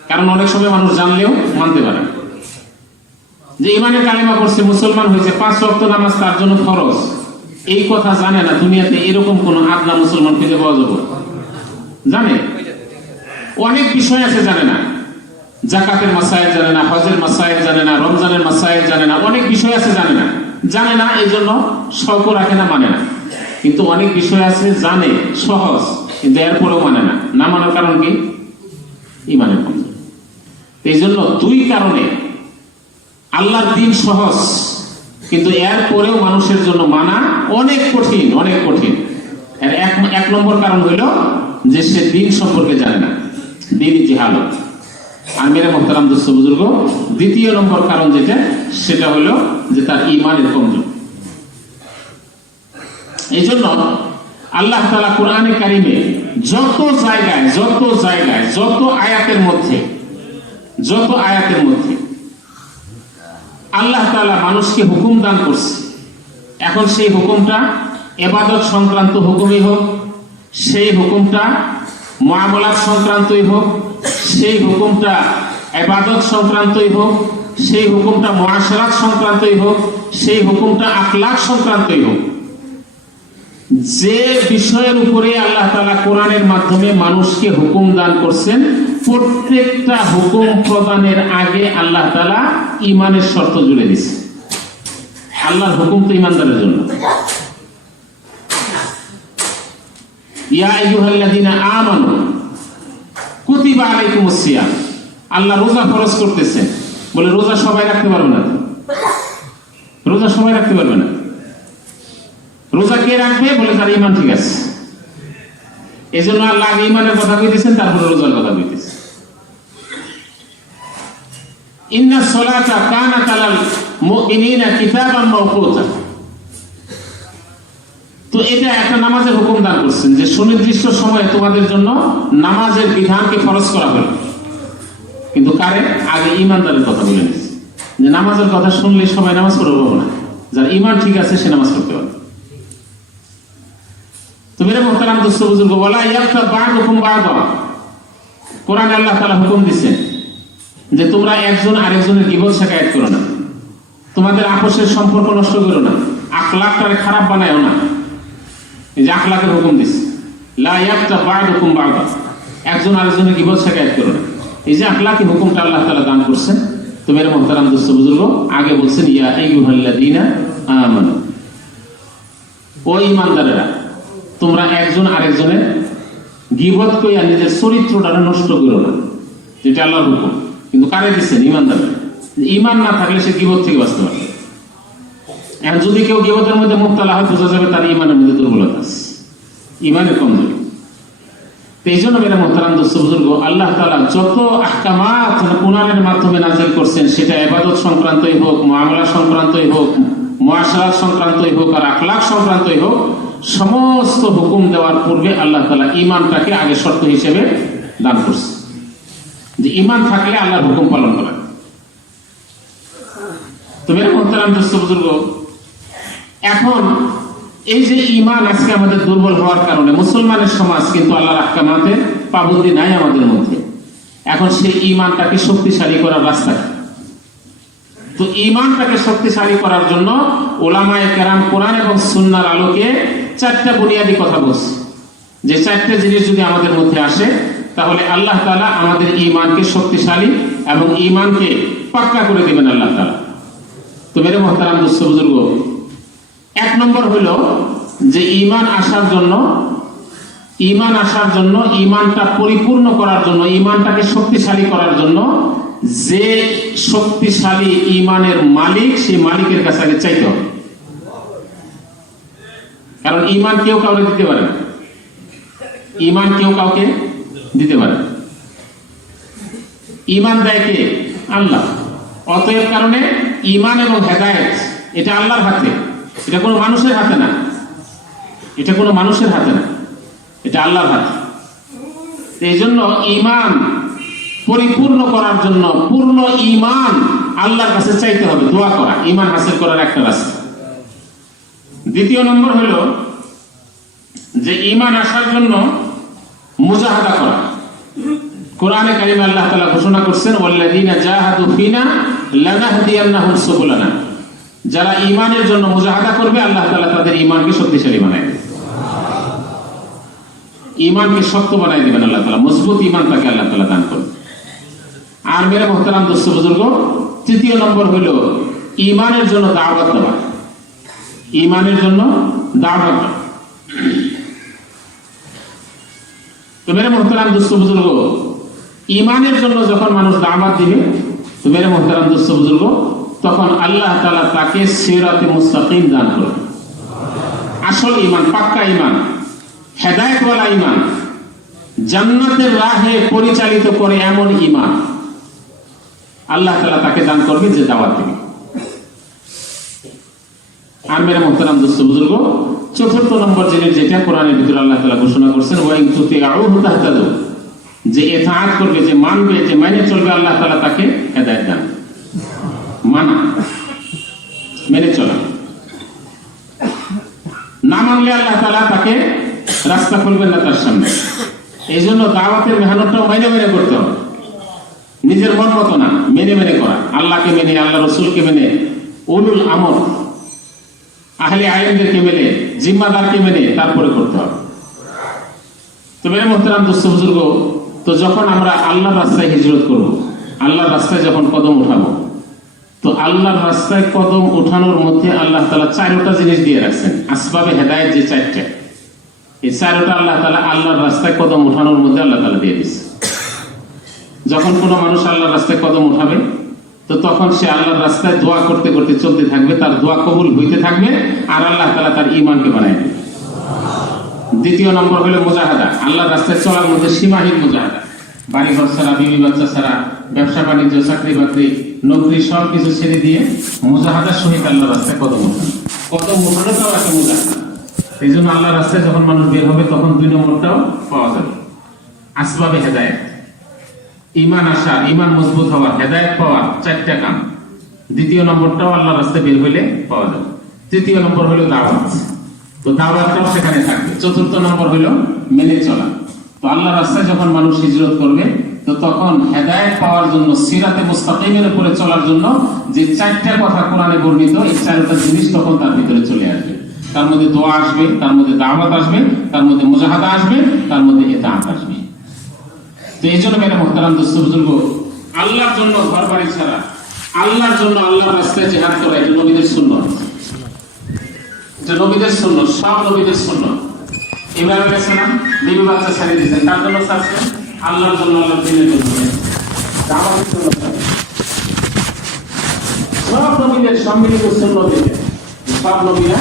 কারণ অনেক সময় মানুষ জানলেও মানতে পারে না। যে ঈমানের কালিমা পড়ছে, মুসলমান হয়েছে, 5 ওয়াক্ত নামাজ তার জন্য ফরজ, এই কথা জানে না। দুনিয়াতে এরকম কোন আদনা মুসলমান খুঁজে পাওয়া যাবে? জানে, অনেক বিষয় আছে জানে না। জাকাতের মাসায়েল জানে না, হজের মাসায়েল জানে না, রমজানের মাসায়েল জানে না, অনেক বিষয় আছে জানে না। জানে না এই জন্য শৌক রাখে না, মানে না। কিন্তু অনেক বিষয় আছে জানে, সহজ, কিন্তু এরপরেও মানে না। না মানার কারণ কি? ঈমানের কমজোরি। এই জন্য দুই কারণে আল্লাহর দিন সহজ, কিন্তু এরপরেও মানুষের জন্য মানা অনেক কঠিন, অনেক কঠিন। এর এক নম্বর কারণ হইল যে সে দিন সম্পর্কে জানে না, দিনই জাহালত। আর মেরে মোহতারাম দোস্ত বুজুর্গ, দ্বিতীয় নম্বর কারণ যেটা, সেটা হলো যে তার ঈমানের কমজোরি। এই জন্য আল্লাহ তাআলা কোরআনে কারিমে যত জায়গায় যত আয়াতের মধ্যে আল্লাহ তাআলা মানুষকে হুকুম দান করছে। এখন সেই হুকুমটা ইবাদত সংক্রান্ত হুকুমই হোক, সেই হুকুমটা মুআমালাত সংক্রান্তই হোক, সেই হুকুমটা ইবাদত সংক্রান্তই হোক, সেই হুকুমটা মুআশারাত সংক্রান্তই হোক, সেই হুকুমটা আখলাক সংক্রান্তই হোক, যে বিষয়ের উপরে আল্লাহ তাআলা কোরআনের মাধ্যমে মানুষকে হুকুম দান করছেন, প্রত্যেকটা হুকুম প্রদানের আগে আল্লাহ তাআলা ঈমানের শর্ত জুড়ে দিয়েছে। আল্লাহর হুকুম তো ঈমানদারের জন্য। ইয়া আইয়ুহাল্লাযীনা আমানু কুতিবা আলাইকুমুস সিয়াম। আল্লাহ রোজা ফরজ করতেছেন, বলে রোজা সবাই রাখতে পারবে না। রোজা সবাই রাখতে পারবে না। রোজা কে রাখবে? বলে তার ঈমান ঠিক আছে। এই জন্য আল্লাহ আগে ঈমানের কথা কইতেছেন, তারপরে রোজার কথা কইতেছেন। ইন্নাস সালাতা কানাত আলাল মুমিনিনা কিতাবান মাওকুতা। তো এটা একটা নামাজের হুকুম দান করছেন, যে সুনির্দিষ্ট সময়ে তোমাদের জন্য নামাজের বিধানকে ফরজ করা হলো। কিন্তু কারে? আগে ঈমানদারের কথা বলে নিচ্ছে, যে নামাজের কথা শুনলে সবাই নামাজ পড়বে না, যার ঈমান ঠিক আছে সে নামাজ পড়তে পারবে। তো মেরে মোহতারাম দোস্ত বুজুর্গ, ওয়ালা ইয়াগতাব বা'দুকুম বা'দা। কোরআনে আল্লাহ তাআলা হুকুম দিচ্ছেন যে তোমরা একজন আরেকজনের গীবত শিকায়ত করো না, তোমাদের আপোষের সম্পর্ক নষ্ট করো না, আখলাকটারে খারাপ বানায়ও না। এই যে আখলাকের হুকুম দিচ্ছে, লা ইয়াগতাব বা'দুকুম বা'দা, একজন আরেকজনের গীবত শিকায়ত করো না। এই যে আখলাকি হুকুমটা আল্লাহ তাআলা দান করছেন, তো মেরে মোহতারাম দোস্ত বুজুর্গ, আগে বলছেন ইয়া আইয়ুহাল্লাযীনা আমানু, ও ঈমানদারেরা, তোমরা একজন আরেকজনের গীবত কইয়া নিজের চরিত্রটা নষ্ট করো না, যেটা আল্লাহর হুকুম। কিন্তু কারে দিচ্ছেন? ঈমানদার। ঈমান না থাকলে সে গীবত থেকে বাঁচতে পারে। এখন যদি কেউ গীবতের মধ্যে মুবতালা হয়, বোঝা যাবে তার ঈমানের মধ্যে দুর্বলতা আছে, ঈমানের কমজোরি। এই জন্য মেরে মোহতারাম দোস্ত বুজুর্গ, আল্লাহ তাআলা যত আহকামাত কোরআনের মাধ্যমে নাযিল করছেন, সেটা ইবাদত সংক্রান্তই হোক, মুআমালা সংক্রান্তই হোক, মুআশারাত সংক্রান্তই হোক, আর আখলাক সংক্রান্তই হোক, সমস্ত হুকুম দেওয়ার পূর্বে আল্লাহ তাআলা ঈমানটাকে আগে শর্ত হিসেবে দান করছে, যে ঈমান থাকলে আল্লাহর হুকুম পালন করা। তো মেরে মোহতারাম দোস্ত বুজুর্গ, এখন এই যে ঈমান আজকে আমাদের দুর্বল হওয়ার কারণে মুসলমানের সমাজ কিন্তু আল্লাহর আহকামাতের পাবন্দি নাই আমাদের মধ্যে। এখন সেই ঈমানটাকে শক্তিশালী করার রাস্তা, তো ঈমানটাকে শক্তিশালী করার জন্য উলামায়ে কেরাম কোরআন এবং সুন্নাহর আলোকে 4টা বুনিয়াদী কথা বলছে, যে 4টে জিনিস যদি আমাদের মধ্যে আসে, তাহলে আল্লাহ তাআলা আমাদের ঈমানকে শক্তিশালী এবং ঈমানকে পাক্কা করে দিবেন আল্লাহ তাআলা। তো মেরে মোহতারাম দোস্ত বুজুর্গ, এক নম্বর হলো যে ঈমান আসার জন্য, ঈমানটা পরিপূর্ণ করার জন্য, ঈমানটাকে শক্তিশালী করার জন্য যে শক্তিশালী ঈমানের মালিক, সেই মালিকের কাছে আগে চাইতে হবে। কারণ ঈমান কেউ কাউকে দিতে পারে না, ঈমান কেউ কাউকে দিতে পারে না। ঈমান দেয় কে? আল্লাহ। অতএব কারণে ঈমান এবং হেদায়েত এটা আল্লাহর হাতে, এটা কোনো মানুষের হাতে না, এটা কোনো মানুষের হাতে না, এটা আল্লাহর হাতে। এই জন্য ঈমান পরিপূর্ণ করার জন্য পূর্ণ ঈমান আল্লাহর কাছে চাইতে হবে, দোয়া করা ঈমান হাসিল করার একটা রাস্তা। দ্বিতীয় নম্বর হলো যে ঈমান আসার জন্য মুজাহাদা করা। কোরআনে কারিমে আল্লাহ তাআলা ঘোষণা করছেন, ওয়াল্লাযীনা জাহাদু ফিনা লানাহদিয়ান্নাহুম সুবুলানা। যারা ঈমানের জন্য মুজাহাদা করবে আল্লাহ তাআলা তাদের ঈমানকে শক্তিশালী বানায় দেবেন, ঈমানকে শক্ত বানায় দিবেন আল্লাহ তাআলা, মজবুত ঈমান তাকে আল্লাহ তাআলা দান করবেন। আর মেরে মুহতারাম দোস্ত বুজুর্গ, তৃতীয় নম্বর হলো ঈমানের জন্য দাওয়াত দেওয়া, ঈমানের জন্য দাওয়াত দেওয়া। তো মেরে মুহতারাম দোস্ত বুজুর্গ, ঈমানের জন্য যখন মানুষ দাওয়াত দিবে, তো মেরে মুহতারাম দোস্ত বুজুর্গ, তখন আল্লাহ তাআলা তাকে সিরাতে মুস্তাকিম দান করবে। আসল ঈমান, পাক্কা ঈমান, হেদায়েতওয়ালা ঈমান, জান্নাতের রাহে পরিচালিত করে এমন ঈমান আল্লাহ তাআলা তাকে দান করবে যে দাওয়াত দিবে। আর মেরে মুহতারাম দোস্ত বুজুর্গ, চতুর্থ নম্বর জিনিস যেটা কোরআনের ভিতরে আল্লাহ তাআলা ঘোষণা করছেন, ওয়া ইন তুতিউহু তাহতাদু, যে ইতাআত করবে, যে মানবে, যে মেনে চলবে, আল্লাহ তাআলা তাকে হেদায়েত দান। মানা, মেনে চলা। না মানলে আল্লাহ তাআলা তাকে রাস্তা খুলবেন না তার সামনে। এই জন্য দাওয়াতের মেহনতটাও মেনে মেনে করতে হবে, নিজের মন মতো না, মেনে মেনে করা, আল্লাহকে মেনে, আল্লাহ রসুলকে মেনে, উলুল আমর আহলে আইনদেরকে মেনে, জিম্মাদারকে মেনে তারপরে করতে হবে। তো মেরে মুহতারাম দোস্ত বুজুর্গ, তো যখন আমরা আল্লাহর রাস্তায় হিজরত করব, আল্লাহর রাস্তায় যখন কদম উঠাবো, তো আল্লাহর রাস্তায় কদম উঠানোর মধ্যে আল্লাহ তাআলা চারটা জিনিস দিয়ে রাখছেন। আসবাবে হেদায়েত যে চারটা, এই চারটা আল্লাহ তাআলা আল্লাহর রাস্তায় কদম উঠানোর মধ্যে আল্লাহ তাআলা দিয়ে দিচ্ছে। যখন কোনো মানুষ আল্লাহর রাস্তায় কদম উঠাবে, তো তখন সে আল্লাহর রাস্তায় দোয়া করতে করতে চলতে থাকবে, তার দোয়া কবুল হইতে থাকবে, আর আল্লাহ তাআলা তার ঈমানকে বানায় দেবে। দ্বিতীয় নম্বর হলো মুজাহাদা, আল্লাহর রাস্তায় চলার মধ্যে সীমাহীন মুজাহাদা, বাড়ি ঘর ছাড়া, বিবি বাচ্চা ছাড়া, ব্যবসা বাণিজ্য, চাকরি বাকরি, নৌকরি সব কিছু ছেড়ে দিয়ে মুজাহাদার সহিত আল্লাহর রাস্তায় কদম উঠানো। কদম উঠানোটাও একটা মুজাহাদা। এই জন্য আল্লাহর রাস্তায় যখন মানুষ বের হবে, তখন দুই নম্বরটাও পাওয়া যাবে, আসবাবে হেদায়েত, ঈমান আসা, ঈমান মজবুত হওয়া, হেদায়েত পাওয়া, চারটা কাম। দ্বিতীয় নম্বরটাও আল্লাহর রাস্তায় বের হইলে পাওয়া যাবে। তৃতীয় নম্বর হলো দাওয়াত, তো দাওয়াতটাও সেখানে থাকবে। চতুর্থ নম্বর হলো মেনে চলা। তো আল্লাহর রাস্তায় যখন মানুষ হিজরত করবে, তো তখন হেদায়েত পাওয়ার জন্য, সিরাতে মুস্তাকিমের উপরে চলার জন্য যে চারটা কথা কোরআনে বর্ণিত, এই চারটা জিনিস তখন তার ভিতরে চলে আসবে। তার মধ্যে দোয়া আসবে, তার মধ্যে দাওয়াত আসবে, তার মধ্যে মুজাহাদা আসবে, তার মধ্যে ইতাআত আসবে। তো এই জন্য মেরে মুহতারাম দোস্ত বুজুর্গ, আল্লাহর জন্য ঘর বাড়ি ছাড়া, আল্লাহর জন্য আল্লাহর রাস্তায় জিহাদ করা, এটা নবীদের সুন্নাত, এটা নবীদের সুন্নাত, সব নবীদের সুন্নাত। ইব্রাহিম আলাইহিস সালাম বিবি বাচ্চা ছেড়ে দিয়েছেন, তার জন্য ছাড়ছেন, আল্লাহর জন্য, আল্লাহর দ্বীনের জন্য, দাওয়াতের জন্য। সব নবীদের সম্মিলিত সুন্নাত এটা। সব নবীরা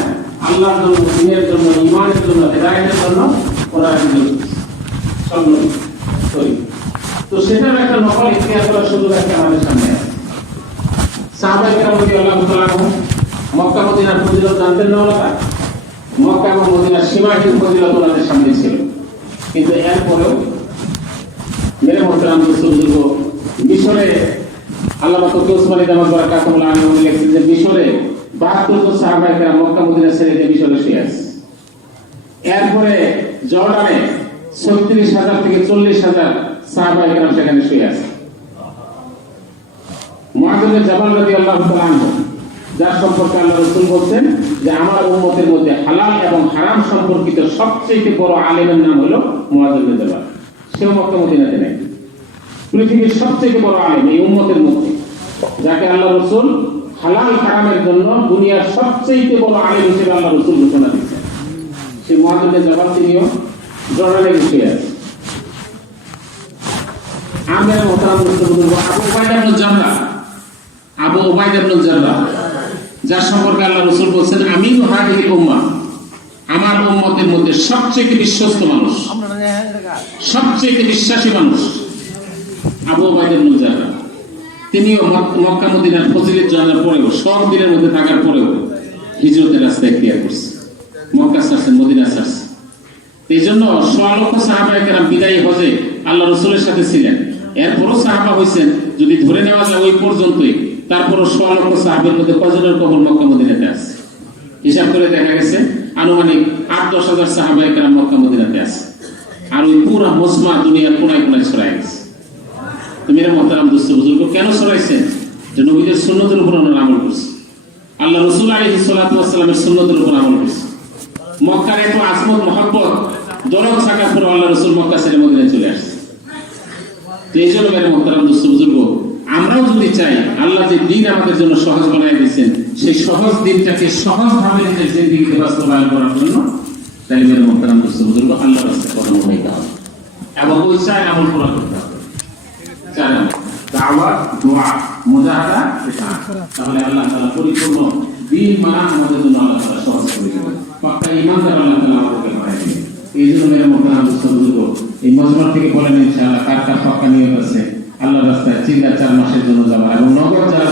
আল্লাহর জন্য, দ্বীনের জন্য, ঈমানের জন্য, হেদায়েতের জন্য ওরা হিজরত করেছে, সব নবী। তো সেটার একটা নকল ইতিহাস করার সুযোগ একটা আমাদের সামনে আছে। সাহাবায়ে কেরাম রাদিয়াল্লাহু তাআলা আনহুম মক্কা মদিনার ফজিলত জানতেন না ওরা? মক্কা এবং মদিনার সীমাহীন ফজিলত ওনাদের সামনে ছিল, কিন্তু এরপরেও মেরে মুহতারাম দোস্ত বুজুর্গ, মিশরে আল্লামা তকি ওসমানী দামাত বারাকাতুহুল্লাহ আনহু লিখেছেন যে মিশরে 72 জন সাহাবায়ে কেরাম মক্কা মদিনা ছেড়ে দিয়ে মিশরে শুয়ে আছে। এরপরে জর্ডানে 36,000 থেকে 40,000 সাহাবায়ে কেরাম সেখানে শুয়ে আছে। মুআয ইবনে জাবাল রাদিয়াল্লাহু তাআলা আনহু, যার সম্পর্কে আল্লাহ রাসূল বলছেন যে আমার উম্মতের মধ্যে হালাল এবং হারাম সম্পর্কিত সবচেয়ে বড় আলেমের নাম হলো মুআয ইবনে জাবাল। সেও মক্কা মদিনাতে নেই। পৃথিবীর সবচেয়ে বড় আলেম এই উম্মতের মধ্যে, যাকে আল্লাহ রাসূল হালাল হারামের জন্য দুনিয়ার সবচেয়ে বড় আলেম হিসেবে আল্লাহ রাসূল ঘোষণা দিচ্ছেন। সেই মুআযিনের জবাব তিনিও জর্ডানে বসে আছে। আমরা মোহতারাম মুসলিম আবু উবাইদা ইবনে জাররাহ যার সম্পর্কে আল্লাহ রাসূল বলেছেন আমিনু হাদিহিল উম্মাহ, আমার উম্মতের মধ্যে সবচেয়ে বিশ্বস্ত মানুষ, সবচেয়ে বিশ্বাসী মানুষ আবু উবাইদা ইবনে জাররাহ। তিনিও মক্কা মদিনার ফজিলত জানার পরেও, সব দিনের মধ্যে থাকার পরেও হিজরতের রাস্তা ইখতিয়ার করছে, মক্কা ছাড়ছেন, মদিনা ছাড়ছে। এই জন্য ১৬ লক্ষ সাহাবায়ে কেরাম বিদায়ী হজে আল্লাহ রাসূলের সাথে ছিলেন। এরপরও সাহাবা হয়েছেন যদি ধরে নেওয়া যায় ওই পর্যন্তই, তারপরও ১৬ লক্ষ সাহাবের মধ্যে কজনের কবর মক্কা মদিনাতে আছে? হিসাব করে দেখা গেছে আনুমানিক ৮-১০ হাজার সাহাবায়ে কেরাম মক্কা মদিনাতে আছে। আর ওই পুরো মজমা দুনিয়ার কোনায় কোনায় ছড়ায় গেছে। তো মেরা মুহতারাম দোস্ত বুজুর্গ, কেন ছড়াইছেন? যে নবীদের সুন্নতের উপর ওনারা আমল করছে, আল্লাহ রাসূল আলাইহিস সালাতু ওয়াস সালামের সুন্নতের উপর আমল করছে। মক্কার এত আজমত মহব্বত দরদ থাকার পর আল্লাহ রাসূল মক্কা ছেড়ে মদিনায় চলে আসছে। তো এই জন্য মেরা মুহতারাম দোস্ত বুজুর্গ, আমরাও যদি চাই আল্লাহ যে দিন আমাদের জন্য সহজ বানায় দিয়েছেন, সেই সহজ দিনটাকে সহজভাবে নিজের জিন্দেগিতে বাস্তবায়ন করার জন্য তাই মেরা মুহতারাম দোস্ত বুজুর্গ আল্লাহর রাস্তায় কদম উঠাইতে হবে এবং ওই চাই আমল করা করতে হবে। দাওয়াত, দোয়া, মুজাহাদা, তাহলে আল্লাহ তাআলা পরিপূর্ণ দিন মানা আমাদের জন্য আল্লাহ তাআলা সহজ করে দিবেন। পাক্কা ঈমানদার আল্লাহ তাআলা আমাদেরকে বানায় দিবেন। এই জন্য মেরা মুহতারাম দোস্ত বুজুর্গ, এই মজমা থেকে বলেন ইনশাআল্লাহ কার কার পাক্কা নিয়ত আছে আল্লাহর রাস্তায় ৩-৪ মাসের জন্য যাওয়া, এবং নগদ যারা